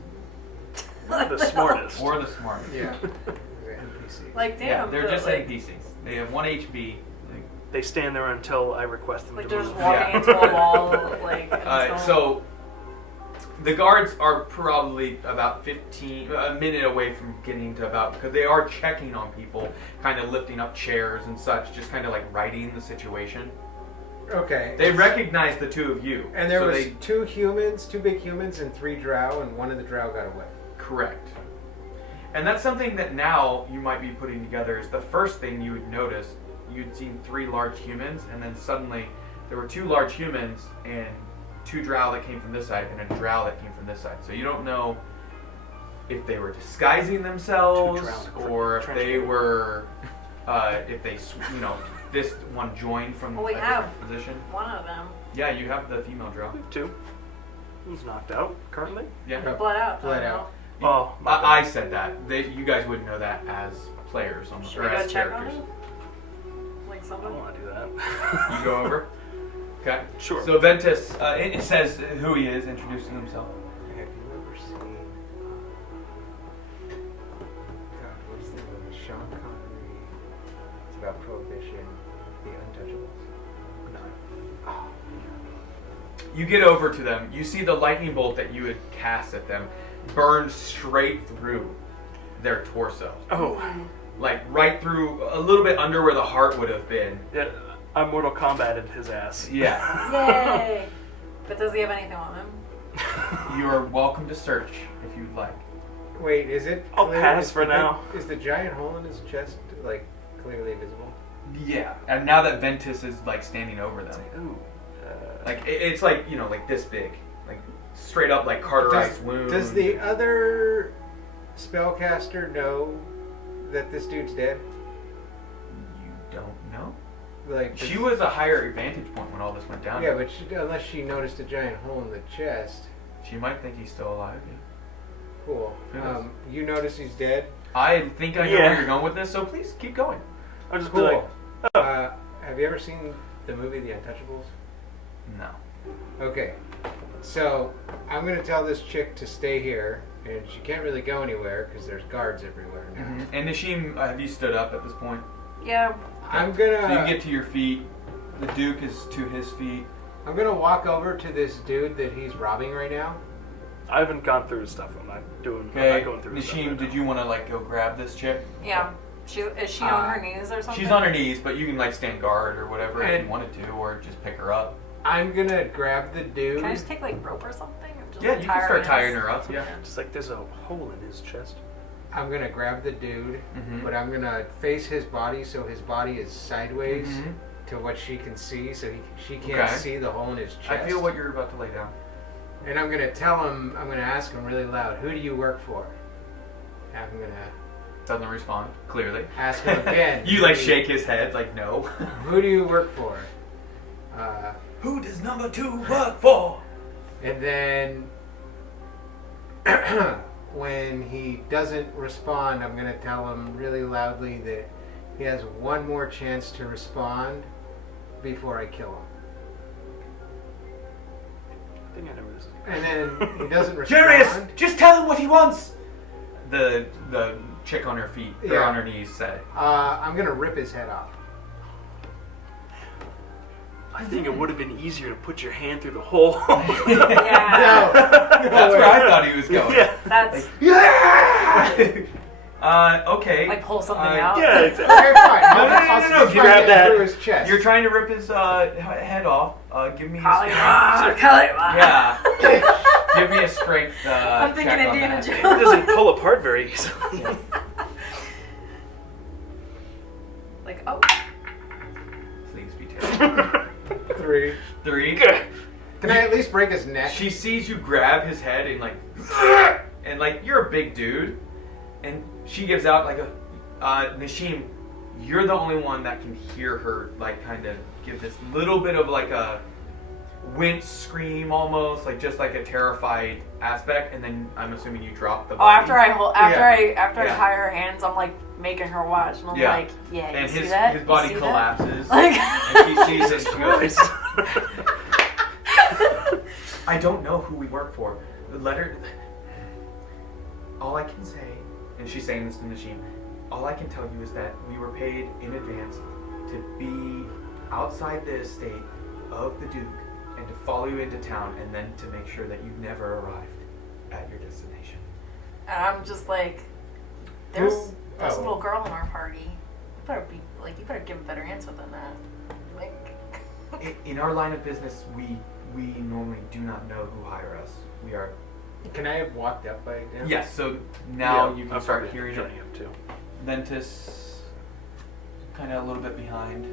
The smartest. or the smartest. Yeah. They're NPCs. Like damn. Yeah, they're but, just like, NPCs. They have 1 HP. They stand there until I request them Like to they're just move. walking Yeah. into a wall, like. and So the guards are probably about a minute away from getting to about, because they are checking on people, kind of lifting up chairs and such, just kind of like righting the situation. Okay. They recognize the two of you. And there so was they, 2 humans, 2 big humans, and 3 drow, and one of the drow got away. correct. And that's something that now you might be putting together is the first thing you would notice. You'd seen 3 large humans, and then suddenly there were 2 large humans and 2 drow that came from this side and a drow that came from this side. So you don't know if they were disguising themselves 2 drow or if trench they coat. were, if they, this one joined from Well, a we have different position. one of them. Yeah, you have the female drow. 2. Who's knocked out currently? Yeah. Bled out. Bled I don't out. know. Oh, my I bad. said that. You guys wouldn't know that as players on Should or we go as check on characters. him? Like I someone? don't want to do that. You go over. Okay. Sure. So Ventus, it says who he is, introducing himself. Have you ever seen... God, what's the movie? Sean Connery. It's about Prohibition. The Untouchables. No. You get over to them. You see the lightning bolt that you had cast at them burn straight through their torso. Oh, Like right through, a little bit under where the heart would have been. yeah. I Mortal Kombated his ass. Yeah. Yay! But does he have anything on him? You are welcome to search if you'd like. Wait, is it I'll clear- pass is for the now. big- Is the giant hole in his chest, like, clearly visible? Yeah. And now that Ventus is like standing over them. Ooh. Like it's like, like this big. Like straight up like cauterized wound. Does the other spellcaster know that this dude's dead? You don't know? Like, She was a higher vantage point when all this went down. Yeah, but unless she noticed a giant hole in the chest. She might think he's still alive. Yeah. Cool. Who knows? You notice he's dead? I think I know Yeah. where you're going with this, so please keep going. I'll just Cool. be like, Have you ever seen the movie The Untouchables? No. Okay. So, I'm going to tell this chick to stay here, and she can't really go anywhere because there's guards everywhere now. And Nashim, have you stood up at this point? Yeah. I'm gonna. So you can get to your feet. The Duke is to his feet. I'm gonna walk over to this dude that he's robbing right now, I haven't gone through his stuff. I'm not going through his stuff. Nishim, did you want to like go grab this chick? Yeah. Is she on her knees or something? She's on her knees, but you can like stand guard or whatever if And- you wanted to, or just pick her up. I'm gonna grab the dude. Can I just take like rope or something? And just, Yeah, like, you tie can start hands? tying her up. Yeah. Just like there's a hole in his chest. I'm gonna grab the dude, Mhm. but I'm gonna face his body so his body is sideways Mhm. to what she can see, so she can't Okay. see the hole in his chest. I feel what you're about to lay down. And I'm gonna ask him really loud, who do you work for? And I'm gonna Doesn't respond, clearly. ask him again. You like shake his head, like no. Who do you work for? Who does number 2 work for? And then when he doesn't respond, I'm going to tell him really loudly that he has one more chance to respond before I kill him. I think I know this. And then he doesn't respond. Jarius, just tell him what he wants. The chick on her feet, or Yeah. on her knees, say. I'm going to rip his head off. I think it would have been easier to put your hand through the hole. Yeah. That's where I thought he was going. Yeah. That's Okay. like pull something Uh, out. Yeah, exactly. Okay, fine. No, I'll no, try grab to that. through his chest. You're trying to rip his head off. Give me a Kalima, strength. Kalima. Yeah. Give me a strength. I'm thinking check on Indiana that. It Jones. doesn't pull apart very easily. Like, oh. Please be terrible. 3. 3. Can I at least break his neck? She sees you grab his head and like you're a big dude, and she gives out like a Nishim. You're the only one that can hear her like kind of give this little bit of like a wince scream almost, like just like a terrified aspect, and then I'm assuming you drop the Oh, body. after I Yeah. tie her hands, I'm like making her watch, and I'm Yeah. like, yeah, you And see his that? his You body see that? collapses, Like, and she sees it. And she goes, Christ. I don't know who we work for. The letter. All I can say, and she's saying this to Nishim, all I can tell you is that we were paid in advance to be outside the estate of the Duke and to follow you into town and then to make sure that you never arrived at your destination. and I'm just like, there's a Oh. little girl in our party. You better give a better answer than that. Like, In our line of business, we normally do not know who hire us. We are. Can I have walked up by him? Yes, so now Yeah, you can I'll start probably hearing join it. you up too. Ventus, kind of a little bit behind.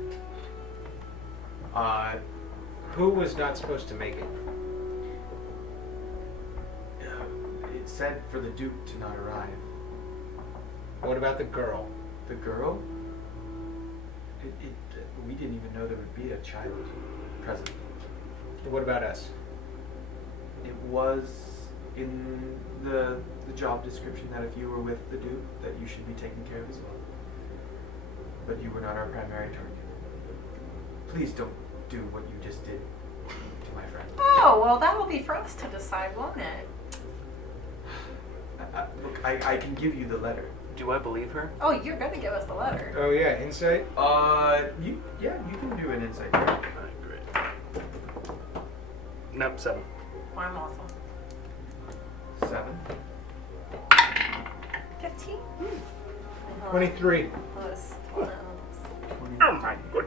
Who was not supposed to make it? It said for the Duke to not arrive. What about the girl? The girl? We didn't even know there would be a child present. What about us? It was in the job description that if you were with the Duke, that you should be taken care of as well. But you were not our primary target. Please don't do what you just did to my friend. oh, well, that will be for us to decide, won't it? Look, I can give you the letter. Do I believe her? Oh, you're gonna give us the letter. Oh yeah, insight. You can do an insight check. Alright, great. Nope, 7. I'm awesome. 7. 15? 23. Plus 12. Oh my god. What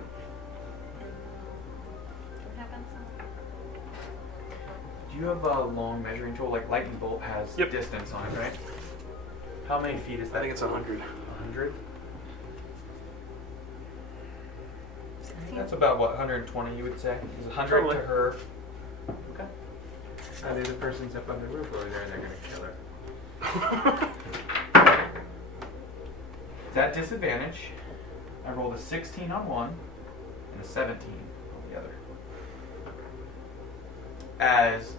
happens? Do you have a long measuring tool? Like lightning bolt has Yep. distance on it, right? How many feet is that? I think it's 100. 100. 16. That's about what 120 you would say. Is 100 Probably. to her. Okay. The other person's up on the roof over there, and they're gonna kill her. It's at disadvantage. I rolled a 16 on one and a 17 on the other. As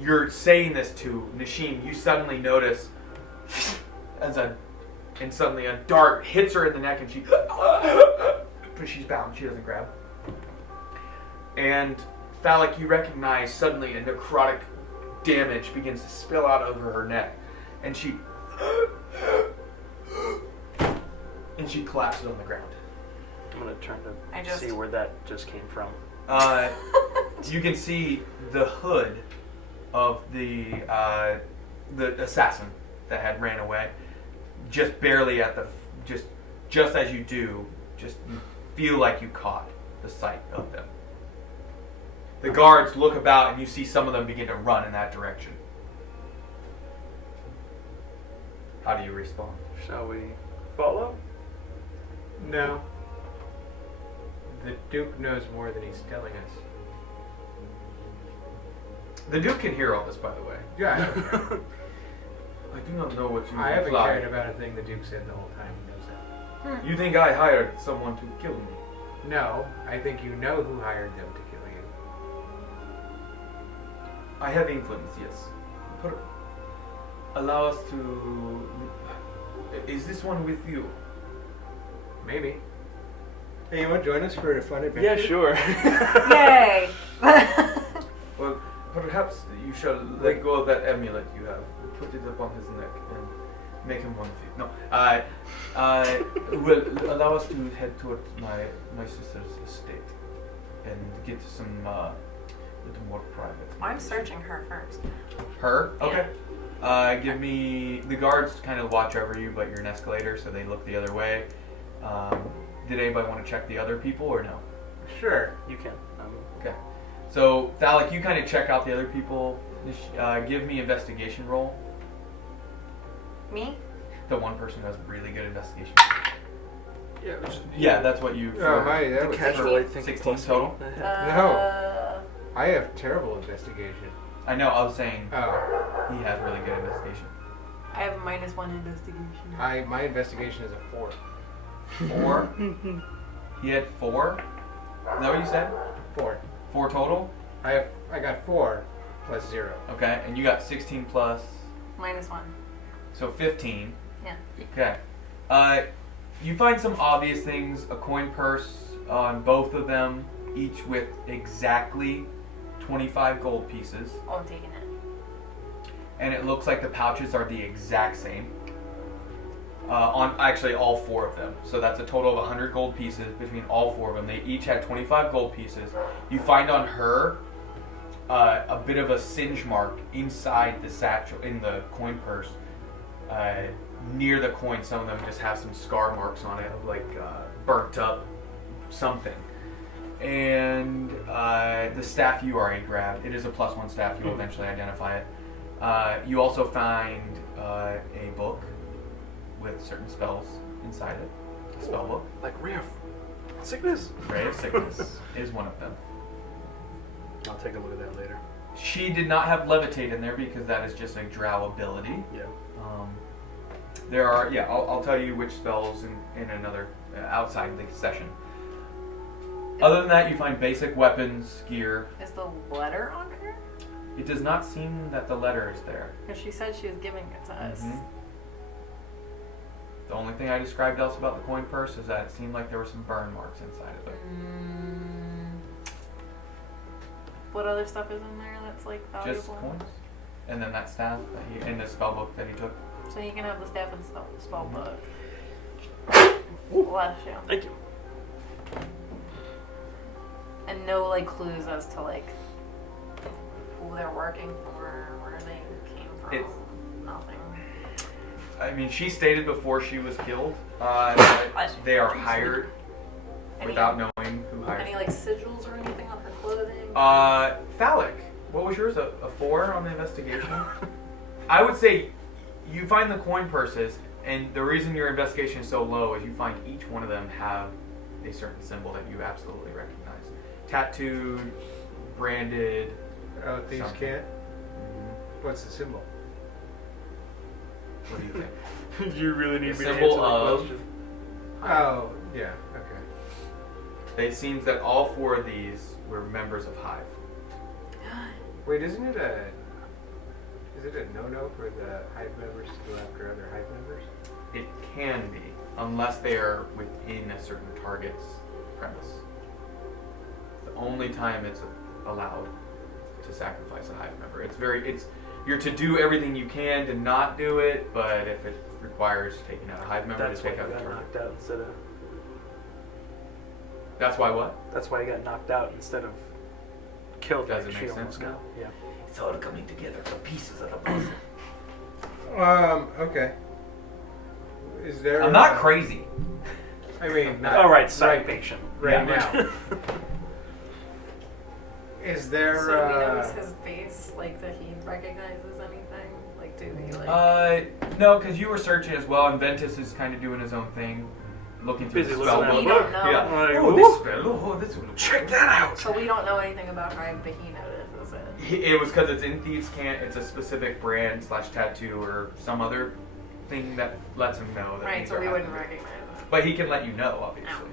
you're saying this to Nishim, you suddenly notice suddenly a dart hits her in the neck and she but she's bound, she doesn't grab. And Thalic, you recognize suddenly a necrotic damage begins to spill out over her neck. And she collapses on the ground. I'm gonna turn I to just- see where that just came from. You can see the hood of the assassin that had ran away. Just barely at the just as you do, just you feel like you caught the sight of them. The guards look about and you see some of them begin to run in that direction. How do you respond? Shall we follow? No. The Duke knows more than he's telling us. The Duke can hear all this, by the way. Yeah, I don't care. I do not know what you I haven't imply. cared about a thing the Duke said the whole time. He knows that. You think I hired someone to kill me? No, I think you know who hired them to kill you. I have influence, yes. Allow us to... Is this one with you? Maybe. Hey, you want to join us for a fun adventure? Yeah, sure. Yay! Well, perhaps you shall let go of that amulet you have. Put it upon his neck and make him one of you. No. Will allow us to head towards my sister's estate and get some little more private. I'm searching her first. Her? Okay. Give me... The guards kind of watch over you, but you're an escalator, so they look the other way. Did anybody want to check the other people, or no? Sure. You can. Okay. So, Thalik, you kind of check out the other people. Give me investigation roll. Me? The one person who has really good investigation. Yeah, Yeah, that's what you... Oh, my, that the was... casual, I think, 16 plus total? 8. No. I have terrible investigation. I know, I was saying Oh. he has really good investigation. I have -1 investigation. My investigation is a 4. 4? He had 4? Is that what you said? 4. 4 total? I got 4 plus 0. Okay, and you got 16 plus... -1. So 15. Yeah. Okay. You find some obvious things. A coin purse on both of them, each with exactly 25 gold pieces. Oh, I'm taking it. And it looks like the pouches are the exact same. On actually all 4 of them. So that's a total of 100 gold pieces between all 4 of them. They each had 25 gold pieces. You find on her a bit of a singe mark inside the satchel, in the coin purse. Near the coin, some of them just have some scar marks on it, like burnt up something. And the staff you already grabbed, it is a +1 staff, you'll eventually identify it. You also find a book with certain spells inside it. A spell book. Like Ray of Sickness? Ray of Sickness is one of them. I'll take a look at that later. She did not have levitate in there because that is just a drow ability. Yeah. There are, yeah, I'll tell you which spells in another, outside the session. Other than that, you find basic weapons, gear. Is the letter on her? It does not seem that the letter is there. Because she said she was giving it to us. Mhm. The only thing I described else about the coin purse is that it seemed like there were some burn marks inside of it. What other stuff is in there that's like valuable? Just coins. And then that staff that he, and the spell book that he took. So you can have the staff and spell book. Bless you. Thank you. And no like clues as to like who they're working for, where they came from. It's- Nothing. I mean, she stated before she was killed that they are hired without knowing who hired. Any like sigils or anything on her clothing? Phallic. What was yours? A 4 on the investigation? I would say you find the coin purses, and the reason your investigation is so low is you find each one of them have a certain symbol that you absolutely recognize. Tattooed, branded. Oh, thieves something. can't? Mhm. What's the symbol? What do you think? You really need The me to symbol answer the of- question. Oh, yeah, okay. It seems that all 4 of these were members of Hive. Wait, isn't it a no-no for the Hive members to go after other Hive members? It can be, unless they are within a certain target's premise. It's the only time it's allowed to sacrifice a Hive member. You're to do everything you can to not do it, but if it requires taking out a Hive member That's to why take you out a got target. knocked out instead of. That's why what? That's why you got knocked out instead of killed. Doesn't like make she almost sense now. got. Yeah. It's all coming together. The pieces of the puzzle. Okay. Is there? I'm not crazy. I mean, not All right, side right, patient. right Yeah. now. Is there? So do we notice his face, like that he recognizes anything? Like, do we like? No, because you were searching as well, and Ventus is kind of doing his own thing, looking through Busy the looking spell at book. a We don't know. Yeah. Like, Oh, whoop. this spell. Oh, this one. Check that out. So we don't know anything about how but he notices it. It was because it's in Thieves' Cant. It's a specific brand / tattoo or some other thing that lets him know that Right, these so are we wouldn't happening. recognize it. But he can let you know, obviously.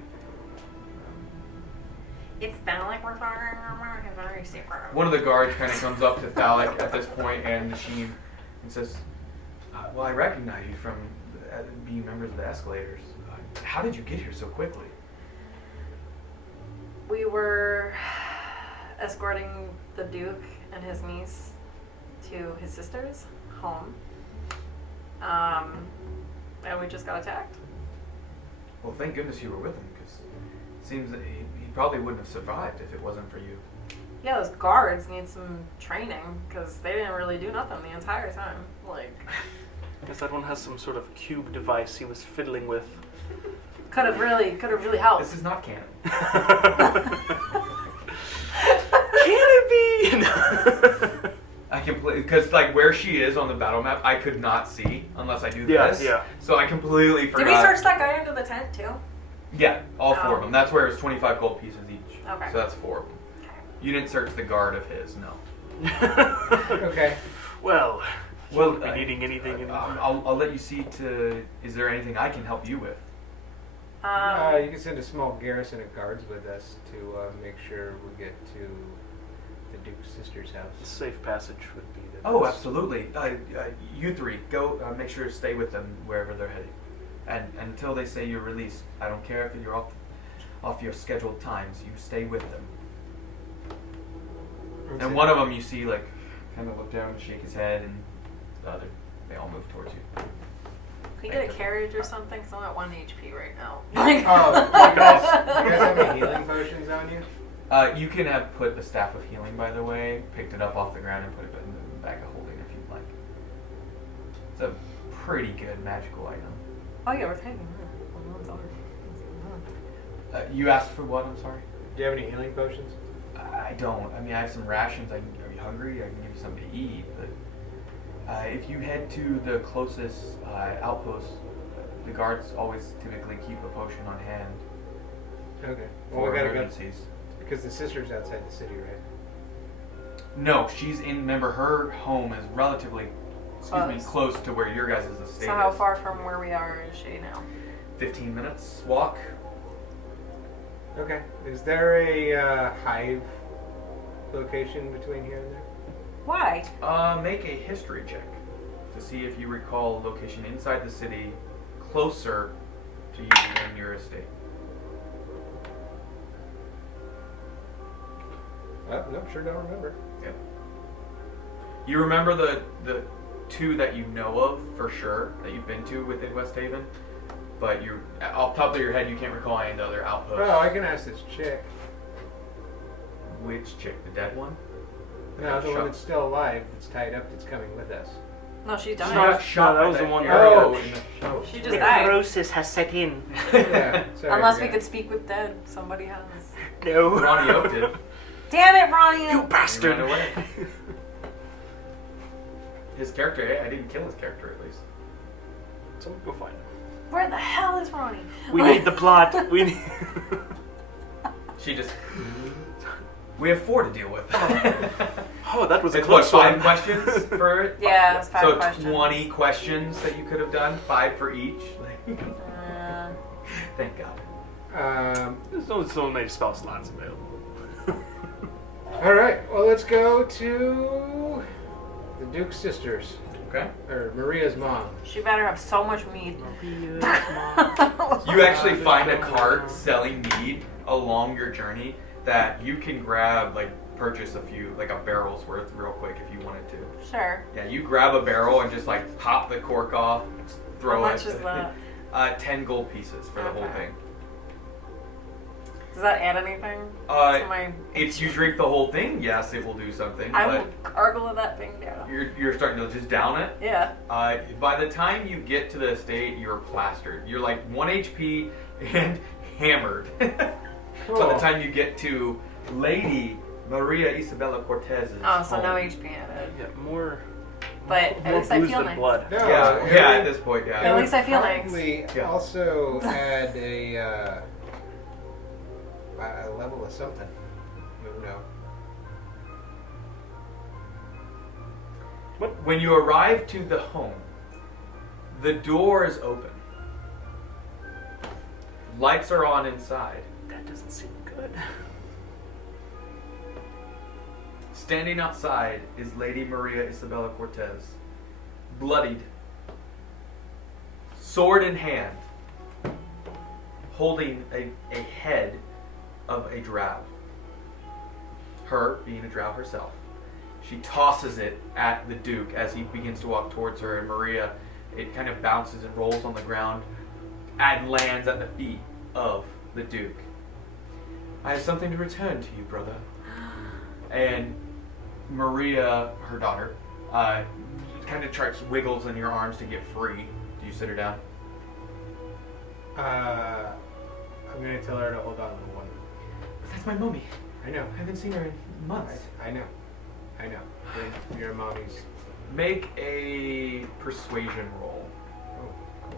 It's Thalic we're talking about. It's very secret. One of the guards kind of comes up to Thalic at this point and says, well, I recognize you from being members of the Escalators. How did you get here so quickly? We were escorting the Duke and his niece to his sister's home. And we just got attacked. Well, thank goodness you were with him, because it seems that he probably wouldn't have survived if it wasn't for you. Yeah, those guards need some training because they didn't really do nothing the entire time. Like, I guess that one has some sort of cube device he was fiddling with. could have really helped. This is not canon. Can it be? I completely, because like where she is on the battle map, I could not see unless I do Yeah, this. yeah. So I completely forgot. Did we search that guy under the tent too? Yeah, all four Oh. of them. That's where it's 25 gold pieces each. Okay. So that's 4 of them. You didn't search the guard of his, no. Okay. Well, Well, won't be needing anything. In I'll let you see to. Is there anything I can help you with? You can send a small garrison of guards with us to make sure we get to the Duke's sister's house. safe passage would be the Oh, best. absolutely. You 3 go. Make sure to stay with them wherever they're heading, and until they say you're released. I don't care if you're off your scheduled times. You stay with them. And one of them you see like kind of look down and shake his head, and the other they all move towards you. Can we get a carriage or something? Because I'm at 1 HP right now. Oh, you guys have any healing potions on you? You can have put the Staff of Healing, by the way, picked it up off the ground and put it in the bag of holding if you'd like. It's a pretty good magical item. Oh yeah, we're taking it. You asked for what? I'm sorry. Do you have any healing potions? I don't. I mean, I have some rations. Are you hungry? I can give you something to eat. But if you head to the closest outpost, the guards always typically keep a potion on hand Okay. for Well, we gotta go emergencies. because the sister's outside the city, right? No, she's in. Remember, her home is relatively, close to where your guys' estate So how is. far from where we are is she now? 15 minutes walk. Okay. Is there a hive location between here and there? Why? Make a history check to see if you recall a location inside the city closer to you than your estate. No, sure don't remember. Yep. You remember the 2 that you know of for sure that you've been to within Westhaven, but you off the top of your head you can't recall any of the other outposts. Oh, I can ask this chick. Which chick? The dead one? No, the one Shot. that's still alive, that's tied up, that's coming with us. No, she She died. got shot. that by was the one arrow earlier. in the show. She just died. Necrosis has set in. Yeah. Sorry, Unless I we forgot. could speak with dead. Somebody has. No. Ronnie Oak did. Damn it, Ronnie! You He ran bastard. away. His character, I didn't kill his character at least. Someone go find him. Where the hell is Ronnie? We need the plot. We need. She just. We have 4 to deal with. Oh, that was a It's what, close 5 one. questions for it? Yeah, it's 5 so questions. 20 questions that you could have done, 5 for each. Thank God. There's only so many spell slots available. All right. Well, let's go to the Duke's sisters, Okay. or Maria's mom. She better have so much meat. You actually find a cart selling mead along your journey that you can grab, like purchase a few, like a barrel's worth real quick if you wanted to. Sure. Yeah, you grab a barrel and just like pop the cork off, throw How it. much is that? 10 gold pieces for the whole Okay. thing. Does that add anything to my... If you drink the whole thing, yes, it will do something. I but will gargle that thing down. you're starting to just down it. Yeah. By the time you get to the estate, you're plastered. You're like 1 HP and hammered. Cool. By the time you get to Lady Maria Isabella Cortez's Oh, so no home. HP added. Yeah, more But more at least I booze feel than nice. blood. No, Yeah, at this point, it yeah. At would least I feel nice. probably Yeah. also add a level of something. No. When you arrive to the home, the door is open. Lights are on inside. That doesn't seem good. Standing outside is Lady Maria Isabella Cortez, bloodied, sword in hand, holding a head of a drow. Her being a drow herself. She tosses it at the Duke as he begins to walk towards her, and Maria, it kind of bounces and rolls on the ground and lands at the feet of the Duke. I have something to return to you, brother. And Maria, her daughter, kind of wiggles in your arms to get free. Do you sit her down? I'm gonna tell her to hold on to one. That's my mommy. I know. I haven't seen her in months. I know. Your mommy's. Make a persuasion roll. Oh,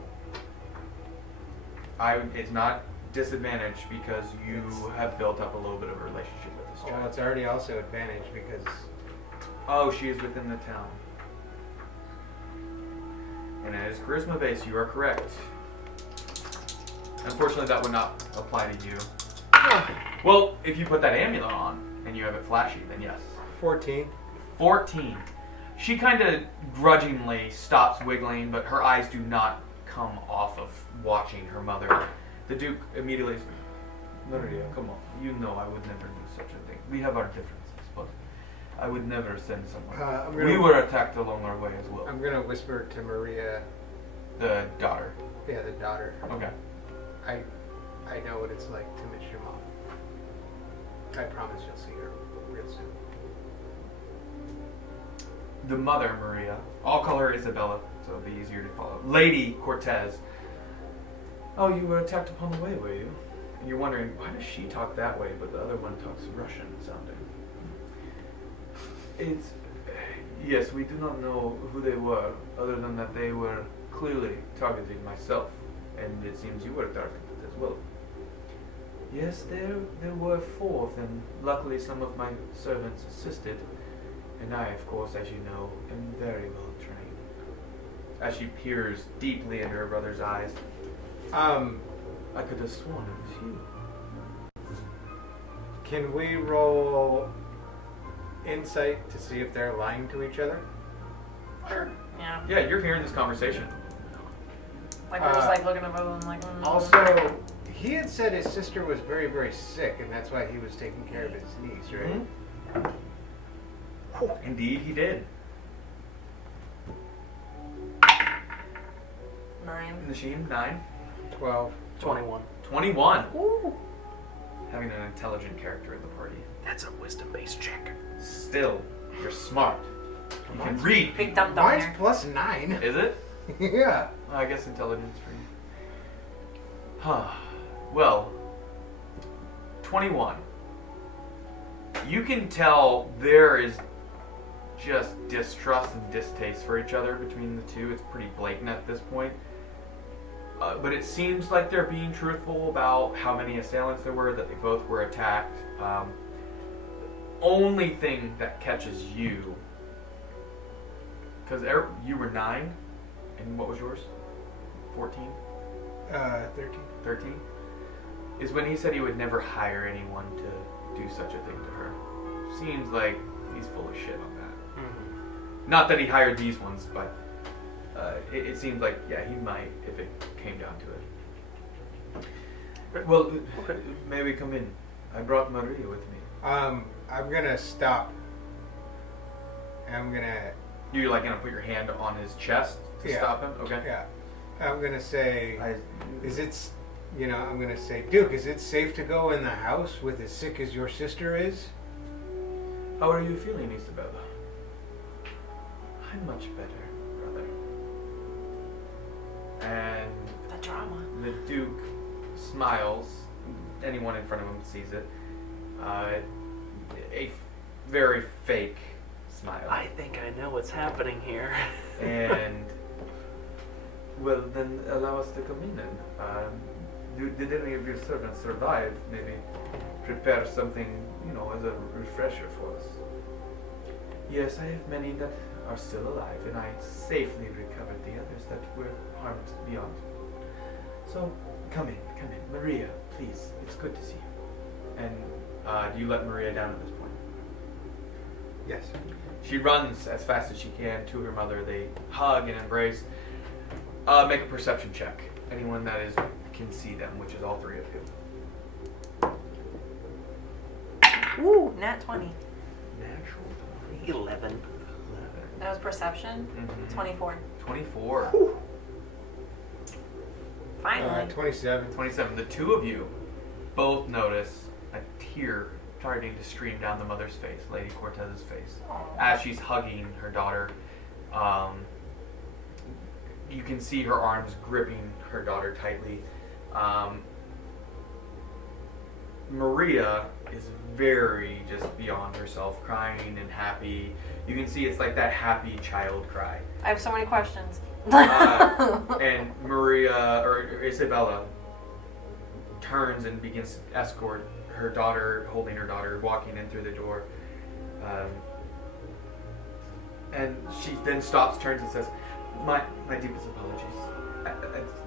cool. It's not disadvantage because you have built up a little bit of a relationship with this Well, child. it's already also advantage because Oh, she is within the town. And it is charisma based, you are correct. Unfortunately, that would not apply to you. Well, if you put that amulet on and you have it flashy, then yes. 14. 14. She kind of grudgingly stops wiggling, but her eyes do not come off of watching her mother. The Duke immediately says, Maria, come on. You know I would never do such a thing. We have our differences, but I would never send someone. We were attacked along our way as well. I'm gonna whisper to Maria, The daughter. yeah, the daughter. Okay. I know what it's like to miss your mom. I promise you'll see her real soon. The mother, Maria. I'll call her Isabella, so it'll be easier to follow. Lady Cortez. Oh, you were attacked upon the way, were you? And you're wondering, why does she talk that way, but the other one talks Russian sounding? It's... Yes, we do not know who they were, other than that they were clearly targeting myself. And it seems you were targeted as well. Yes, there were 4 of them. Luckily, some of my servants assisted. And I, of course, as you know, am very well trained. As she peers deeply into her brother's eyes, I could have sworn it was you. Can we roll insight to see if they're lying to each other? Sure. Yeah. Yeah, you're hearing this conversation. Like we're just like looking at both and like. Also, he had said his sister was very, very sick, and that's why he was taking care of his niece, right? Indeed, he did. 9. Nashim, 9. 12. 21. 21. Woo. Having an intelligent character in the party. That's a wisdom-based check. Still, you're smart. You can read. Big dumb dumb Mine's there. plus 9. Is it? Yeah. I guess intelligence for you. Huh. Well, 21. You can tell there is just distrust and distaste for each other between the two. It's pretty blatant at this point. But it seems like they're being truthful about how many assailants there were, that they both were attacked. Only thing that catches you, because you were 9, and what was yours? 14? 13. 13? Is when he said he would never hire anyone to do such a thing to her. Seems like he's full of shit on that. Mm-hmm. Not that he hired these ones, but it seems like, yeah, he might if it came down to it. Well, Okay. may we come in? I brought Maria with me. I'm gonna stop. I'm gonna, You're like gonna put your hand on his chest to Yeah. stop him? Okay. yeah. I'm gonna say, I, is it I'm gonna say, Duke, is it safe to go in the house with as sick as your sister is? How are you feeling, Isabella? I'm much better, brother. And The drama. the Duke smiles. Anyone in front of him sees it. Very fake smile. I think I know what's happening here. And well, then allow us to come in. And did any of your servants survive? Maybe prepare something, as a refresher for us. Yes, I have many that are still alive, and I safely recovered the others that were harmed beyond. So, come in. Maria, please. It's good to see you. And do you let Maria down at this point? Yes. She runs as fast as she can to her mother. They hug and embrace. Make a perception check. Anyone that can see them, which is all three of you. Ooh, nat 20. Natural 11. That was perception. Mhm. 24. 24. Finally. 27. 27. The two of you both notice a tear starting to stream down the mother's face, Lady Cortez's face, as she's hugging her daughter. You can see her arms gripping her daughter tightly. Maria is very just beyond herself, crying and happy. You can see it's like that happy child cry. I have so many questions. And Maria, or Isabella, turns and begins to escort her daughter, holding her daughter, walking in through the door. And she then stops, turns and says, my deepest apologies.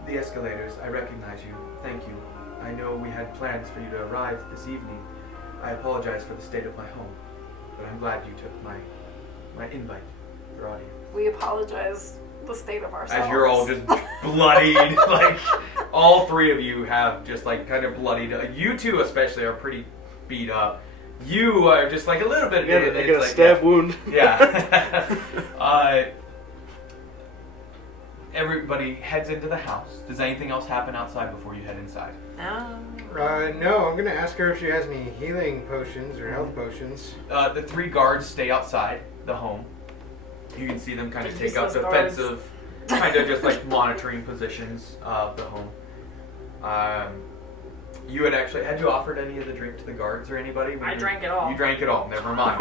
The Escalators, I recognize you. Thank you. I know we had plans for you to arrive this evening. I apologize for the state of my home, but I'm glad you took my invite for audience. We apologize the state of ourselves. As you're all just bloodied, like all three of you have just like kind of bloodied. You two especially are pretty beat up. You are just like a little bit. Yeah, they got a stab wound. Yeah. Everybody heads into the house. Does anything else happen outside before you head inside? No. No, I'm gonna ask her if she has any healing potions or health potions. The three guards stay outside the home. You can see them kind of The take up useless guards. defensive, kind of just like monitoring positions of the home. You had you offered any of the drink to the guards or anybody? I drank it all. You drank it all. Never mind.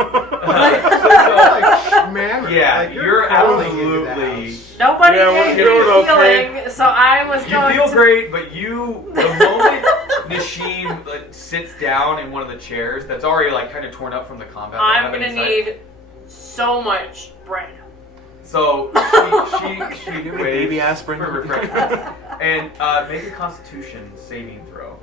Yeah, you're absolutely. Nobody Yeah, gave we're me doing okay. healing, so I was You going feel to... great, but the moment Nishim sits down in one of the chairs that's already like kind of torn up from the combat. I'm gonna need so much bread. So she waves baby aspirin for refreshments and make a Constitution saving throw,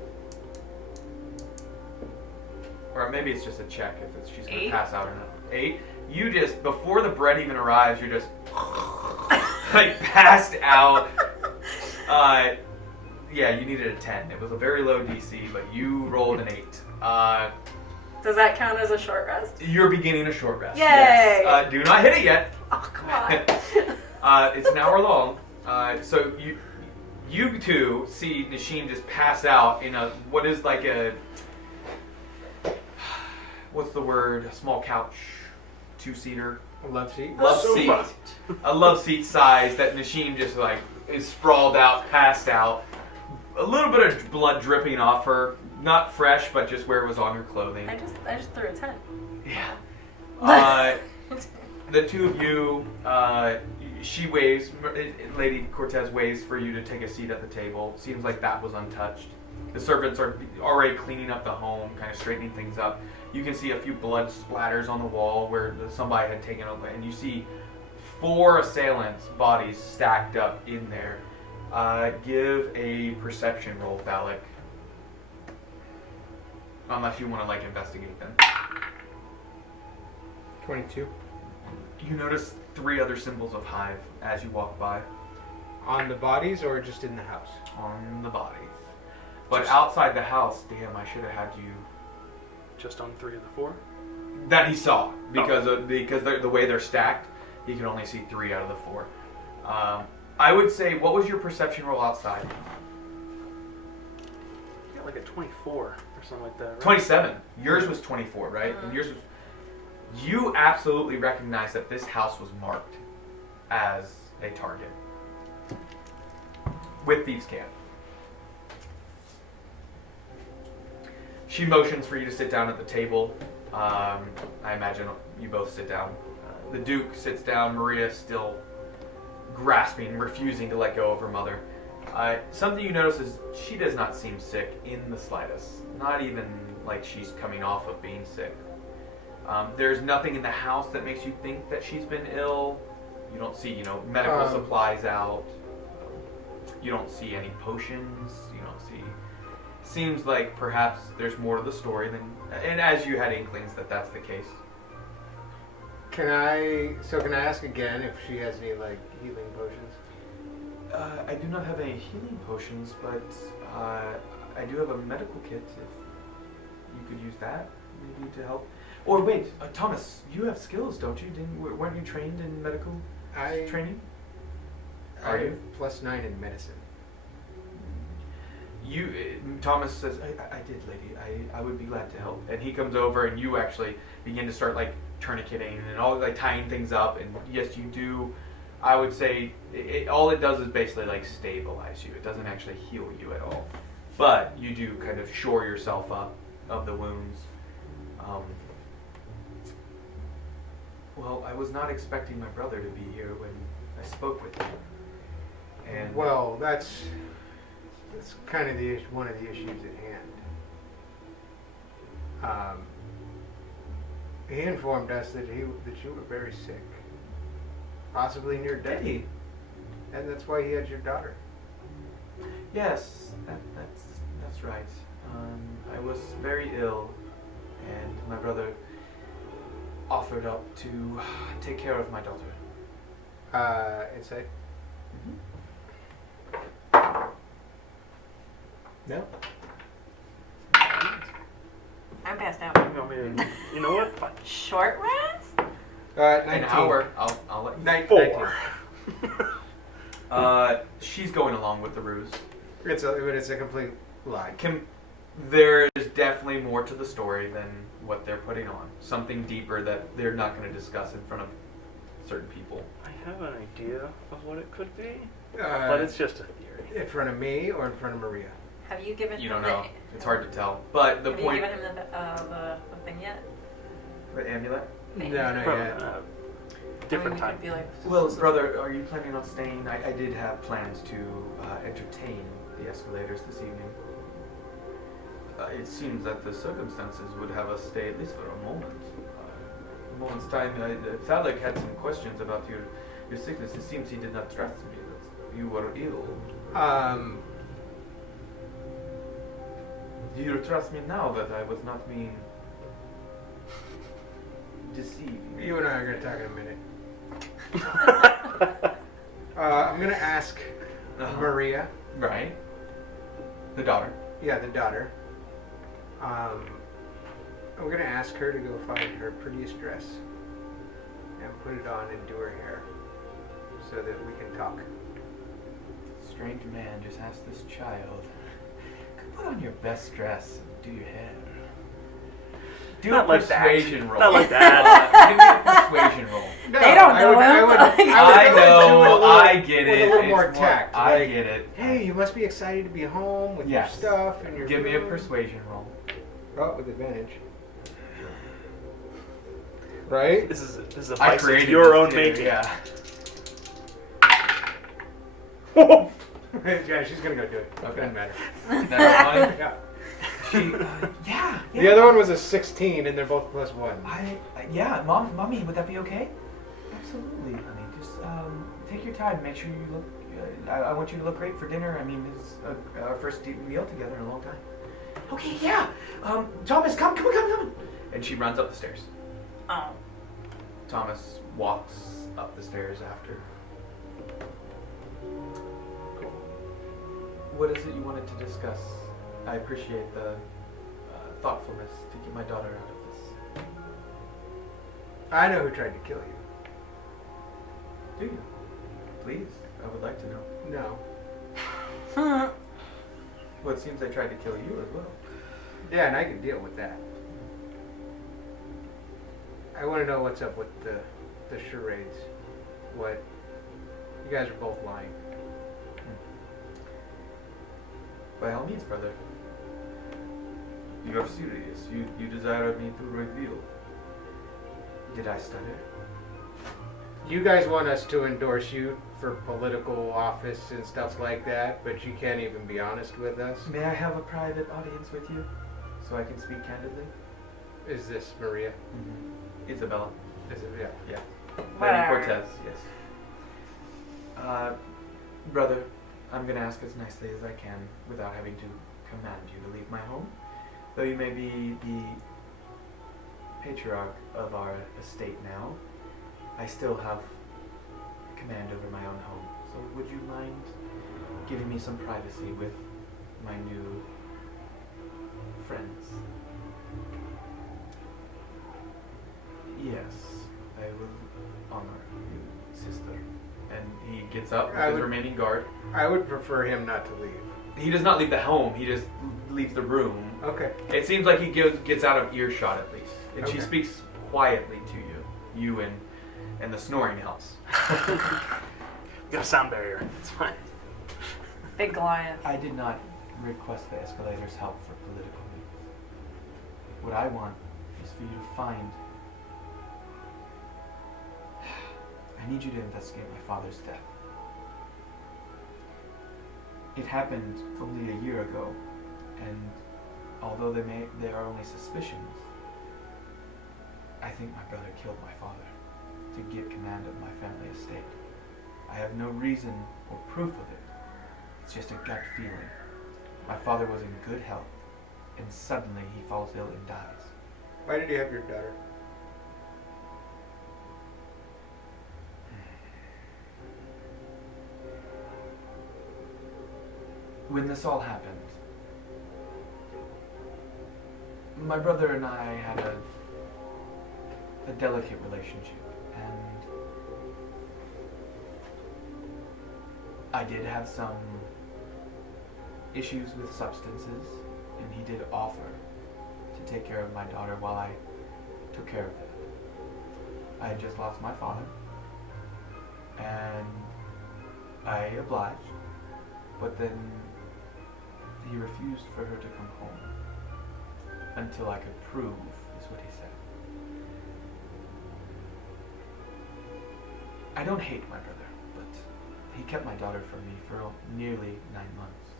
or maybe it's just a check if she's gonna 8? pass out or not. 8. You just before the bread even arrives, you're just like passed out. Yeah, you needed a 10. It was a very low DC, but you rolled an 8. Does that count as a short rest? You're beginning a short rest. Yay! Yes. Do not hit it yet. Oh, come on. It's an hour long. So you two see Nishim just pass out in a what is like a what's the word? A small couch, 2-seater. Love seat. Love Sofa. seat. A love seat size that Nishim just like is sprawled out, passed out. A little bit of blood dripping off her. Not fresh, but just where it was on her clothing. I just threw a 10. Yeah. The two of you, she waves, Lady Cortez waves for you to take a seat at the table. Seems like that was untouched. The servants are already cleaning up the home, kind of straightening things up. You can see a few blood splatters on the wall where somebody had taken over, and you see 4 assailants' bodies stacked up in there. Give a perception roll, Valak. Unless you want to, like, investigate them. 22. You notice 3 other symbols of hive as you walk by. On the bodies or just in the house? On the bodies. But outside the house, damn, I should have had you... Just on 3 of the 4? That he saw. Because the way they're stacked, he can only see 3 out of the 4. I would say, what was your perception roll outside? like a 24 or something like that, right? 27. Yours was 24, right? And yours was. You absolutely recognize that this house was marked as a target with thieves' camp. She motions for you to sit down at the table. I imagine you both sit down. The Duke sits down. Maria still grasping, refusing to let go of her mother. Something you notice is she does not seem sick in the slightest. Not even like she's coming off of being sick. There's nothing in the house that makes you think that she's been ill. You don't see, medical supplies out. You don't see any potions. You don't see... Seems like perhaps there's more to the story than... And as you had inklings that that's the case. Can I ask again if she has any, like, healing potions? I do not have any healing potions, but I do have a medical kit if you could use that maybe to help. Or wait, Thomas, you have skills, don't you? Weren't you trained in medical training? Are you? +9 in medicine. Thomas says, I did, lady. I would be glad to help. And he comes over and you actually begin to start like tourniqueting and all like tying things up. And yes, you do. I would say all it does is basically like stabilize you. It doesn't actually heal you at all. But you do kind of shore yourself up of the wounds. Well, I was not expecting my brother to be here when I spoke with him. And well, that's kind of one of the issues at hand. He informed us that you were very sick, possibly near death. Did he? And that's why he had your daughter. Yes, that's right. I was very ill, and my brother offered up to take care of my daughter. Insight? Mm-hmm. No? I'm passed out. You want me to, you know what? Fine. Short rest? 19. An hour. I'll let you. 4. 19. She's going along with the ruse. It's a complete lie. There is definitely more to the story than what they're putting on. Something deeper that they're not going to discuss in front of certain people. I have an idea of what it could be, Uh, but it's just a theory. In front of me or in front of Maria? Have you given You him don't know. It's hard to tell. But the have point. you given him the thing yet? The amulet? No, not From yet. different we time. could be like, Well, brother, are you planning on staying? I did have plans to entertain the Escalators this evening. It seems that the circumstances would have us stay at least for a moment. A moment's time. Thalek had some questions about your sickness. It seems he did not trust me that you were ill. Do you trust me now that I was not being deceived? You and I are going to talk in a minute. I'm going to ask Maria. Right. The daughter. Yeah, the daughter. I'm going to ask her to go find her prettiest dress and put it on and do her hair so that we can talk. Strange man just asked this child. Put on your best dress and do your hair. Do Not a like that. persuasion roll. Not like that. Give me a persuasion roll. No, They don't know him. I know. do it I get with it. a little It's more tact. I like, get it. Hey, you must be excited to be home with Yes. your stuff and your Give me a food." persuasion roll. Oh, with advantage. Right? This is a I vice of created your this own too, making. Yeah. Yeah, she's gonna go do it. Okay. Doesn't matter. That's Yeah. yeah. The other one was a 16, and they're both +1. Yeah, mommy, would that be okay? Absolutely, honey. Just take your time. Make sure you look. I want you to look great for dinner. I mean, it's our first meal together in a long time. Okay, yeah. Thomas, come. And she runs up the stairs. oh, Thomas walks up the stairs after. Cool. What is it you wanted to discuss? I appreciate the thoughtfulness to get my daughter out of this. I know who tried to kill you. Do you? Please, I would like to know. No. Well, it seems they tried to kill you as well. Yeah, and I can deal with that. I want to know what's up with the charades. What? You guys are both lying. By all means, brother. You are serious. You desire me to reveal. Did I stutter? You guys want us to endorse you for political office and stuff like that, but you can't even be honest with us? May I have a private audience with you, so I can speak candidly? Is this Maria? Isabella. Is it? Yeah. Yeah. Whatever. Lady Cortez, yes. Brother, I'm going to ask as nicely as I can without having to command you to leave my home. Though you may be the patriarch of our estate now, I still have command over my own home. So would you mind giving me some privacy with my new friends? Yes, I will honor you, sister. And he gets up with his remaining guard. I would prefer him not to leave. He does not leave the home, he just leaves the room. Okay. It seems like he gets out of earshot at least. And she Okay. speaks quietly to you and the snoring helps. We got a sound barrier. It's fine. Big Goliath. I did not request the Escalators' help for political needs. What I want is for you to find... I need you to investigate my father's death. It happened only a year ago, and although they are only suspicions, I think my brother killed my father to get command of my family estate. I have no reason or proof of it. It's just a gut feeling. My father was in good health, and suddenly he falls ill and dies. Why did you have your daughter? When this all happened, my brother and I had a delicate relationship, and I did have some issues with substances, and he did offer to take care of my daughter while I took care of it. I had just lost my father, and I obliged, but then he refused for her to come home until I could prove, is what he said. I don't hate my brother, but he kept my daughter from me for nearly 9 months.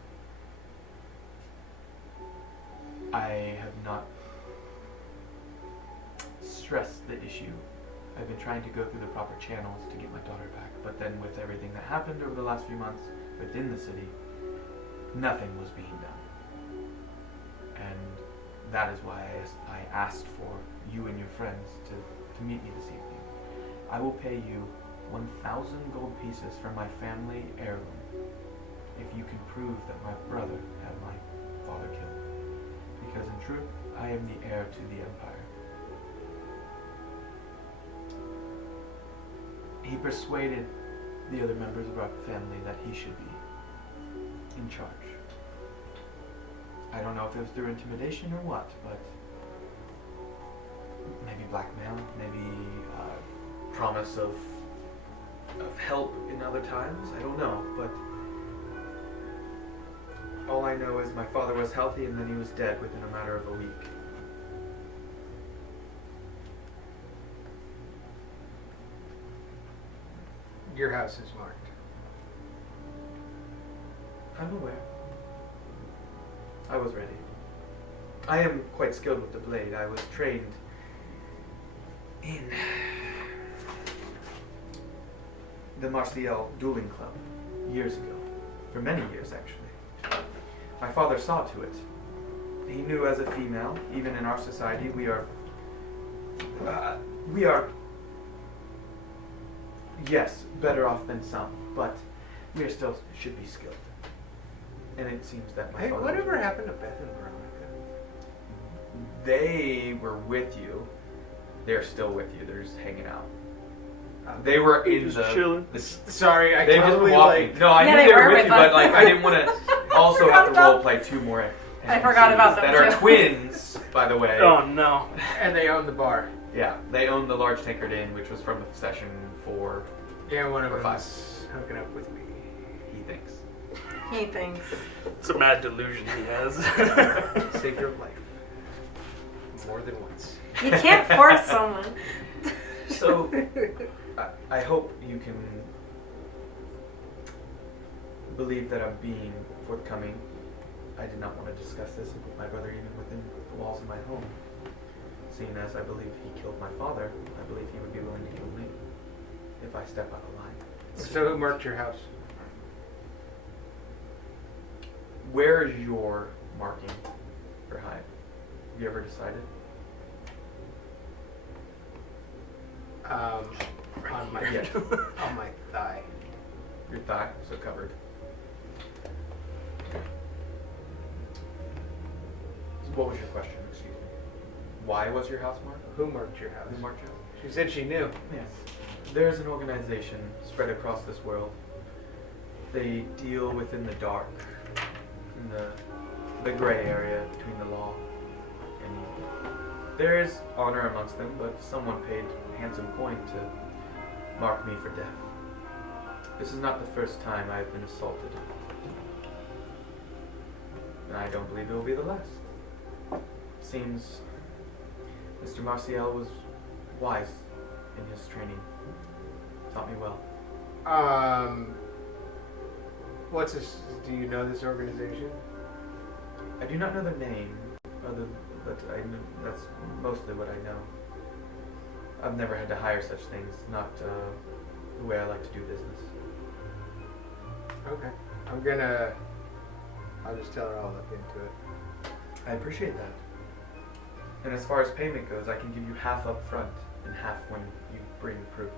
I have not stressed the issue. I've been trying to go through the proper channels to get my daughter back, but then with everything that happened over the last few months within the city, nothing was being done. And that is why I asked for you and your friends to meet me this evening. I will pay you 1,000 gold pieces for my family heirloom if you can prove that my brother had my father killed. Because in truth, I am the heir to the empire. He persuaded the other members of our family that he should be in charge. I don't know if it was through intimidation or what, but maybe blackmail, maybe promise of help in other times. I don't know, but all I know is my father was healthy and then he was dead within a matter of a week. Your house is marked. I'm aware. I was ready. I am quite skilled with the blade. I was trained in the Martial dueling club years ago. For many years, actually. My father saw to it. He knew as a female, even in our society, we are, yes, better off than some, but we are still should be skilled. And it seems that my Hey, father... whatever happened to Beth and Veronica? They were with you. They're still with you. They're just hanging out. They were in Just chilling. Sorry, I They just totally walking. like. No, I Yeah, knew they they were were with with you, but us. like I didn't want to. also forgot have to about- roleplay 2 more I forgot about them that are too. twins, by the way. Oh no. And they own the bar. Yeah, they own the Large Tankard Inn, which was from the session 4, Yeah, one of Or them's hooking up with me. he thinks. He thinks. It's a mad delusion he has. Saved your life. More than once. You can't force someone. So, I hope you can believe that I'm being forthcoming. I did not want to discuss this with my brother even within the walls of my home. Seeing as I believe he killed my father, I believe he would be willing to kill me if I step out of line. So who marked your house? Where is your marking for Hive? Have you ever decided? On my Yeah. on my thigh. Your thigh, so covered. So what was your question? Excuse me. Why was your house marked? Who marked your house? Who marked your house? She said she knew. Yes. There's an organization spread across this world. They deal within the dark, in the gray area between the law and evil. There is honor amongst them, but someone paid a handsome coin to mark me for death. This is not the first time I've been assaulted. And I don't believe it will be the last. Seems Mr. Marcial was wise in his training. Taught me well. What's this? Do you know this organization? I do not know the name, but I know, that's mostly what I know. I've never had to hire such things, not the way I like to do business. Okay. I'll just tell her I'll look into it. I appreciate that. And as far as payment goes, I can give you half up front and half when you bring proof.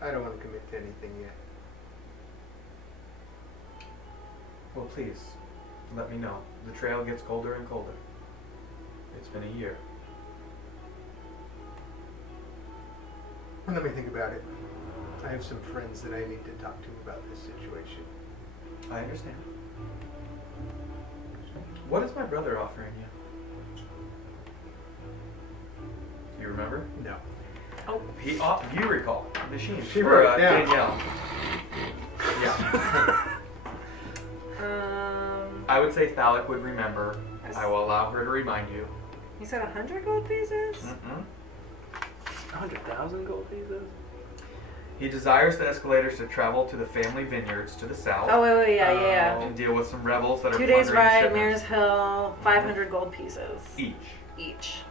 I don't want to commit to anything yet. Well, please, let me know. The trail gets colder and colder. It's been a year. Let me think about it. I have some friends that I need to talk to about this situation. I understand. What is my brother offering you? Do you remember? No. Oh, you recall. Machine. She for, wrote it down. Danielle. Yeah. I would say Thalic would remember. I will allow her to remind you. You said 100 gold pieces? Mm-mm. 100,000 gold pieces? He desires the Escalators to travel to the family vineyards to the south. Oh, wait, yeah. And deal with some rebels that are 2 days plundering ride, shipments. Mare's Hill, 500 gold pieces. Each. Each.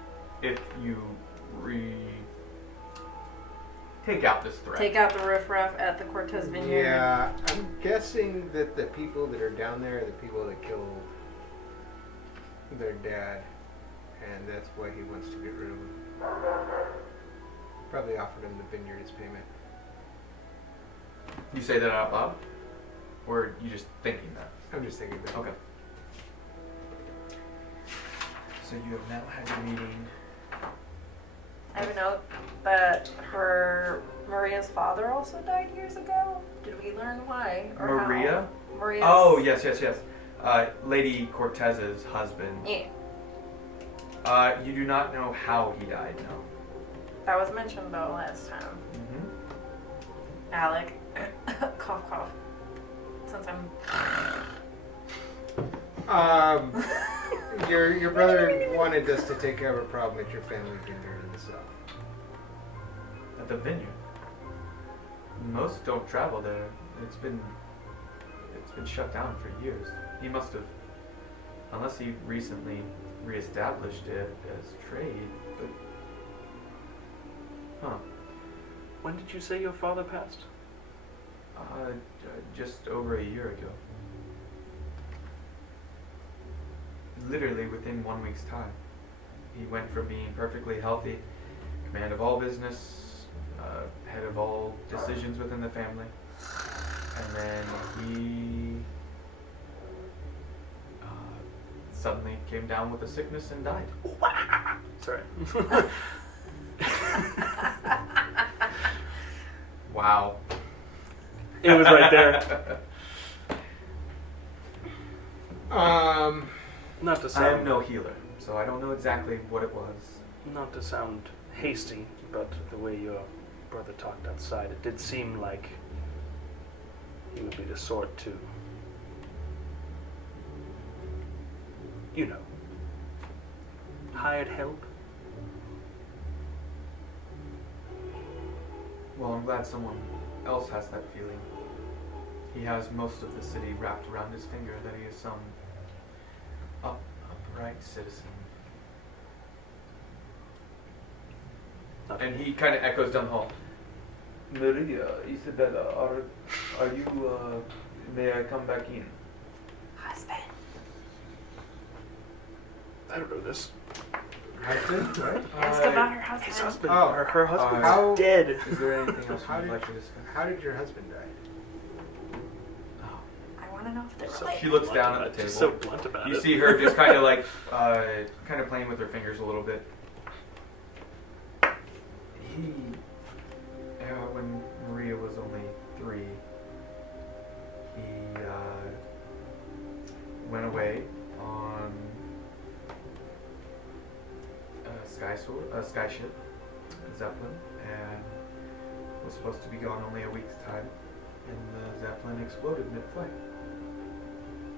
If you take out this threat. Take out the riffraff at the Cortez Vineyard. Yeah, I'm guessing that the people that are down there are the people that killed their dad, and that's why he wants to get rid of them. Probably offered him the vineyard as payment. You say that out loud? Or are you just thinking that? I'm just thinking that. Okay. So you have now had your meeting. I have a note that Maria's father also died years ago. Did we learn why or Maria? how? Maria's. Oh, yes. Lady Cortez's husband. Yeah. You do not know how he died, no. That was mentioned though last time. Mm-hmm. Alec. Cough, cough. Since I'm. Your brother wanted us to take care of a problem at your family vineyard in the south. At the vineyard. Most don't travel there. It's been shut down for years. He must have, unless he recently reestablished it as trade, but When did you say your father passed? Just over a year ago. Literally within 1 week's time. He went from being perfectly healthy, command of all business, head of all decisions within the family, and then he suddenly came down with a sickness and died. Sorry. Wow. It was right there. Not to I sound am no healer, so I don't know exactly what it was. not to sound hasty, but the way your brother talked outside, it did seem like he would be the sort to, you know, hired help. Well, I'm glad someone else has that feeling. He has most of the city wrapped around his finger that he is some upright citizen. And he kind of echoes down the hall. Maria, Isabella, are you, may I come back in? Husband. I don't know this. Husband, right? Ask about her His husband. husband, Oh, her husband's how- dead. Is there anything else How you'd did- like to discuss? How did your husband die? Oh. I want to know if they're So related. She looks down at the She's table. so blunt about You it. see her just kind of like, kind of playing with her fingers a little bit. When Maria was only 3, he went away on a sky ship, a Zeppelin, and was supposed to be gone only a week's time, and the Zeppelin exploded mid-flight.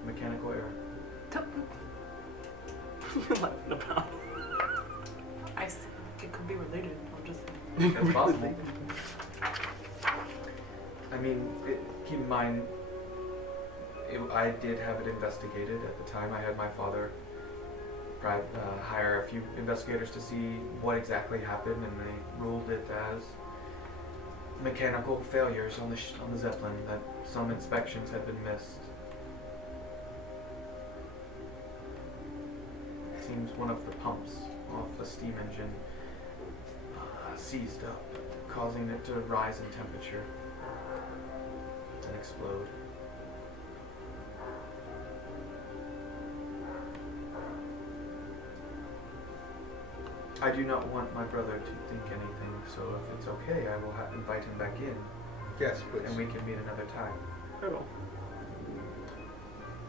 Mechanical error. You're laughing about. I think it could be related. I'm just. That's possible. I mean, keep in mind, I did have it investigated at the time. I had my father hire a few investigators to see what exactly happened, and they ruled it as mechanical failures on the Zeppelin, that some inspections had been missed. Seems one of the pumps off the steam engine seized up, causing it to rise in temperature and explode. I do not want my brother to think anything, so if it's okay, I will invite him back in, Yes, please. and we can meet another time. Oh.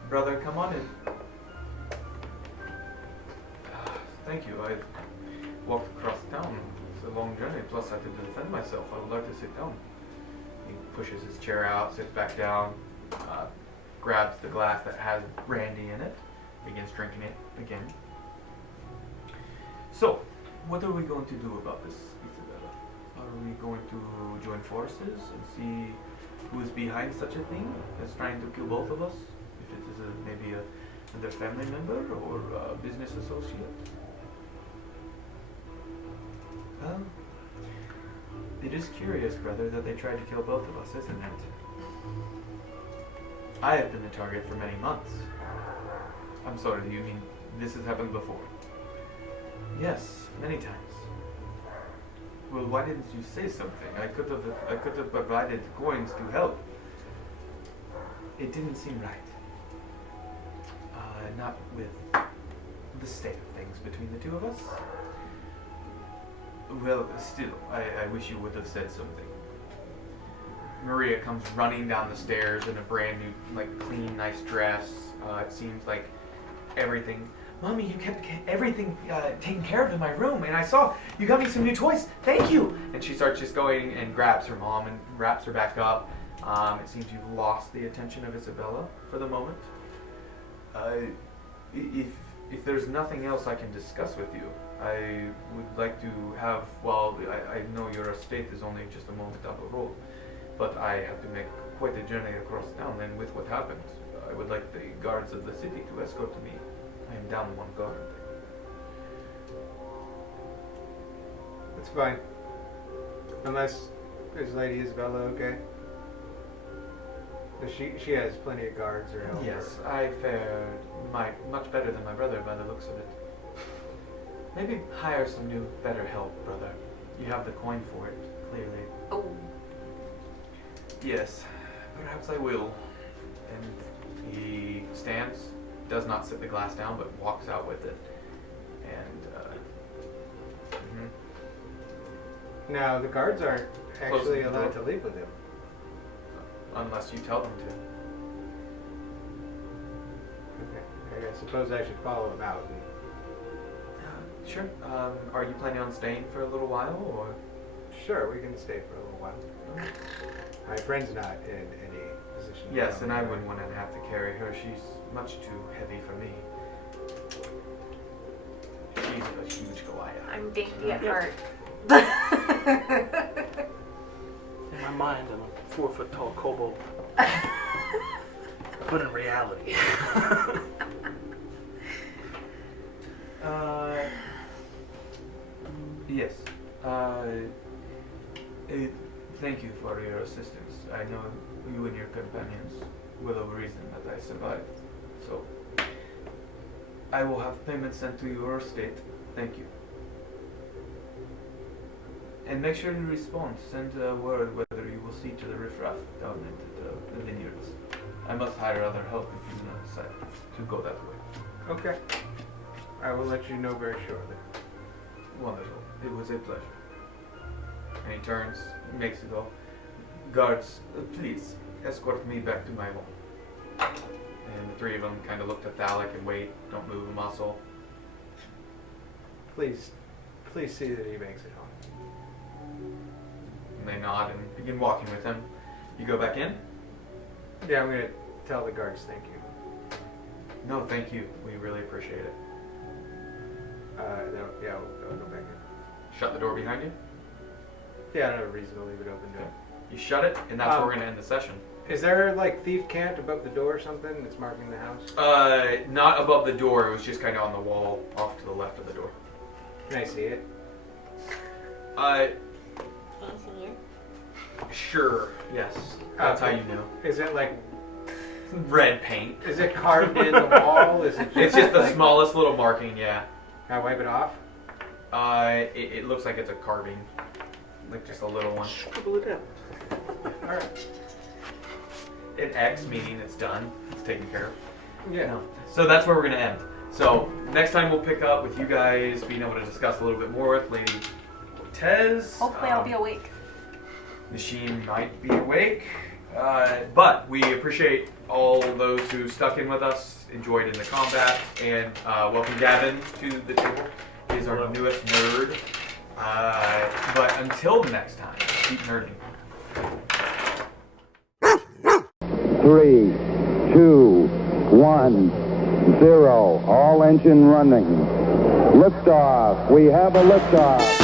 Brother, come on in. Thank you. I walked across town. It's a long journey, plus I had to defend myself. I would like to sit down. He pushes his chair out, sits back down, grabs the glass that has brandy in it, begins drinking it again. So, what are we going to do about this, Isabella? Are we going to join forces and see who is behind such a thing as trying to kill both of us? If it is maybe another family member or a business associate? Well, it is curious, brother, that they tried to kill both of us, isn't it? I have been the target for many months. I'm sorry, do you mean this has happened before? Yes, many times. Well, why didn't you say something? I could have provided coins to help. It didn't seem right. Not with the state of things between the two of us. Well, still, I wish you would have said something. Maria comes running down the stairs in a brand new, like, clean, nice dress. It seems like everything. Mommy, you kept everything taken care of in my room, and I saw you got me some new toys. Thank you. And she starts just going and grabs her mom and wraps her back up. It seems you've lost the attention of Isabella for the moment. If there's nothing else I can discuss with you, I would like to have, well, I know your estate is only just a moment down the road, but I have to make quite a journey across town, and with what happened, I would like the guards of the city to escort me. I am down one guard. That's fine. Unless, is Lady Isabella okay? She has plenty of guards or help. Yes, I fared much better than my brother by the looks of it. Maybe hire some new, better help, brother. You have the coin for it, clearly. Oh. Yes, perhaps I will. And he stands, does not set the glass down, but walks out with it. And, Now, the guards aren't Close actually the allowed door. to leave with him. Unless you tell them to. Okay. I suppose I should follow him out. Sure. Are you planning on staying for a little while, or? Sure, we can stay for a little while. My friend's not in any position. to Yes, go and I anywhere. wouldn't want to have to carry her. She's much too heavy for me. She's a huge Goliath. I'm dainty at Yeah. heart. In my mind, I'm a 4-foot tall kobold. But in reality. Yes. Thank you for your assistance. I know you and your companions were the reason that I survived. So, I will have payment sent to your estate. Thank you. And make sure you respond. Send a word whether you will see to the riffraff down at the vineyards. I must hire other help if you do not decide to go that way. Okay. I will let you know very shortly. Wonderful. It was a pleasure. And he turns, makes it all. Guards, please escort me back to my home. And the three of them kind of look at Thalic and wait. Don't move a muscle. Please see that he makes it home. And they nod and begin walking with him. You go back in? Yeah, I'm gonna tell the guards thank you. No, thank you. We really appreciate it. No, yeah, I'll go back in. Shut the door behind you. Yeah, I don't have a reason to leave it open to him. You shut it, and that's where we're going to end the session. Is there like thief cant above the door or something that's marking the house? Not above the door. It was just kind of on the wall off to the left of the door. Can I see it? Sure. Yes. That's how you know. Is it like, Red paint. is it carved in the wall? Is it just It's just the like, smallest little marking, yeah. Can I wipe it off? It looks like it's a carving. Like just a little one. Scribble it down. Alright. An X, meaning it's done. It's taken care of. Yeah. No. So that's where we're going to end. So next time we'll pick up with you guys being able to discuss a little bit more with Lady Cortez. Hopefully I'll be awake. Machine might be awake. But we appreciate all those who stuck in with us, enjoyed in the combat, and welcome Gavin to the table. He is our newest nerd. But until next time, keep nerding. 3, 2, 1, 0. All engine running. Liftoff. We have a liftoff.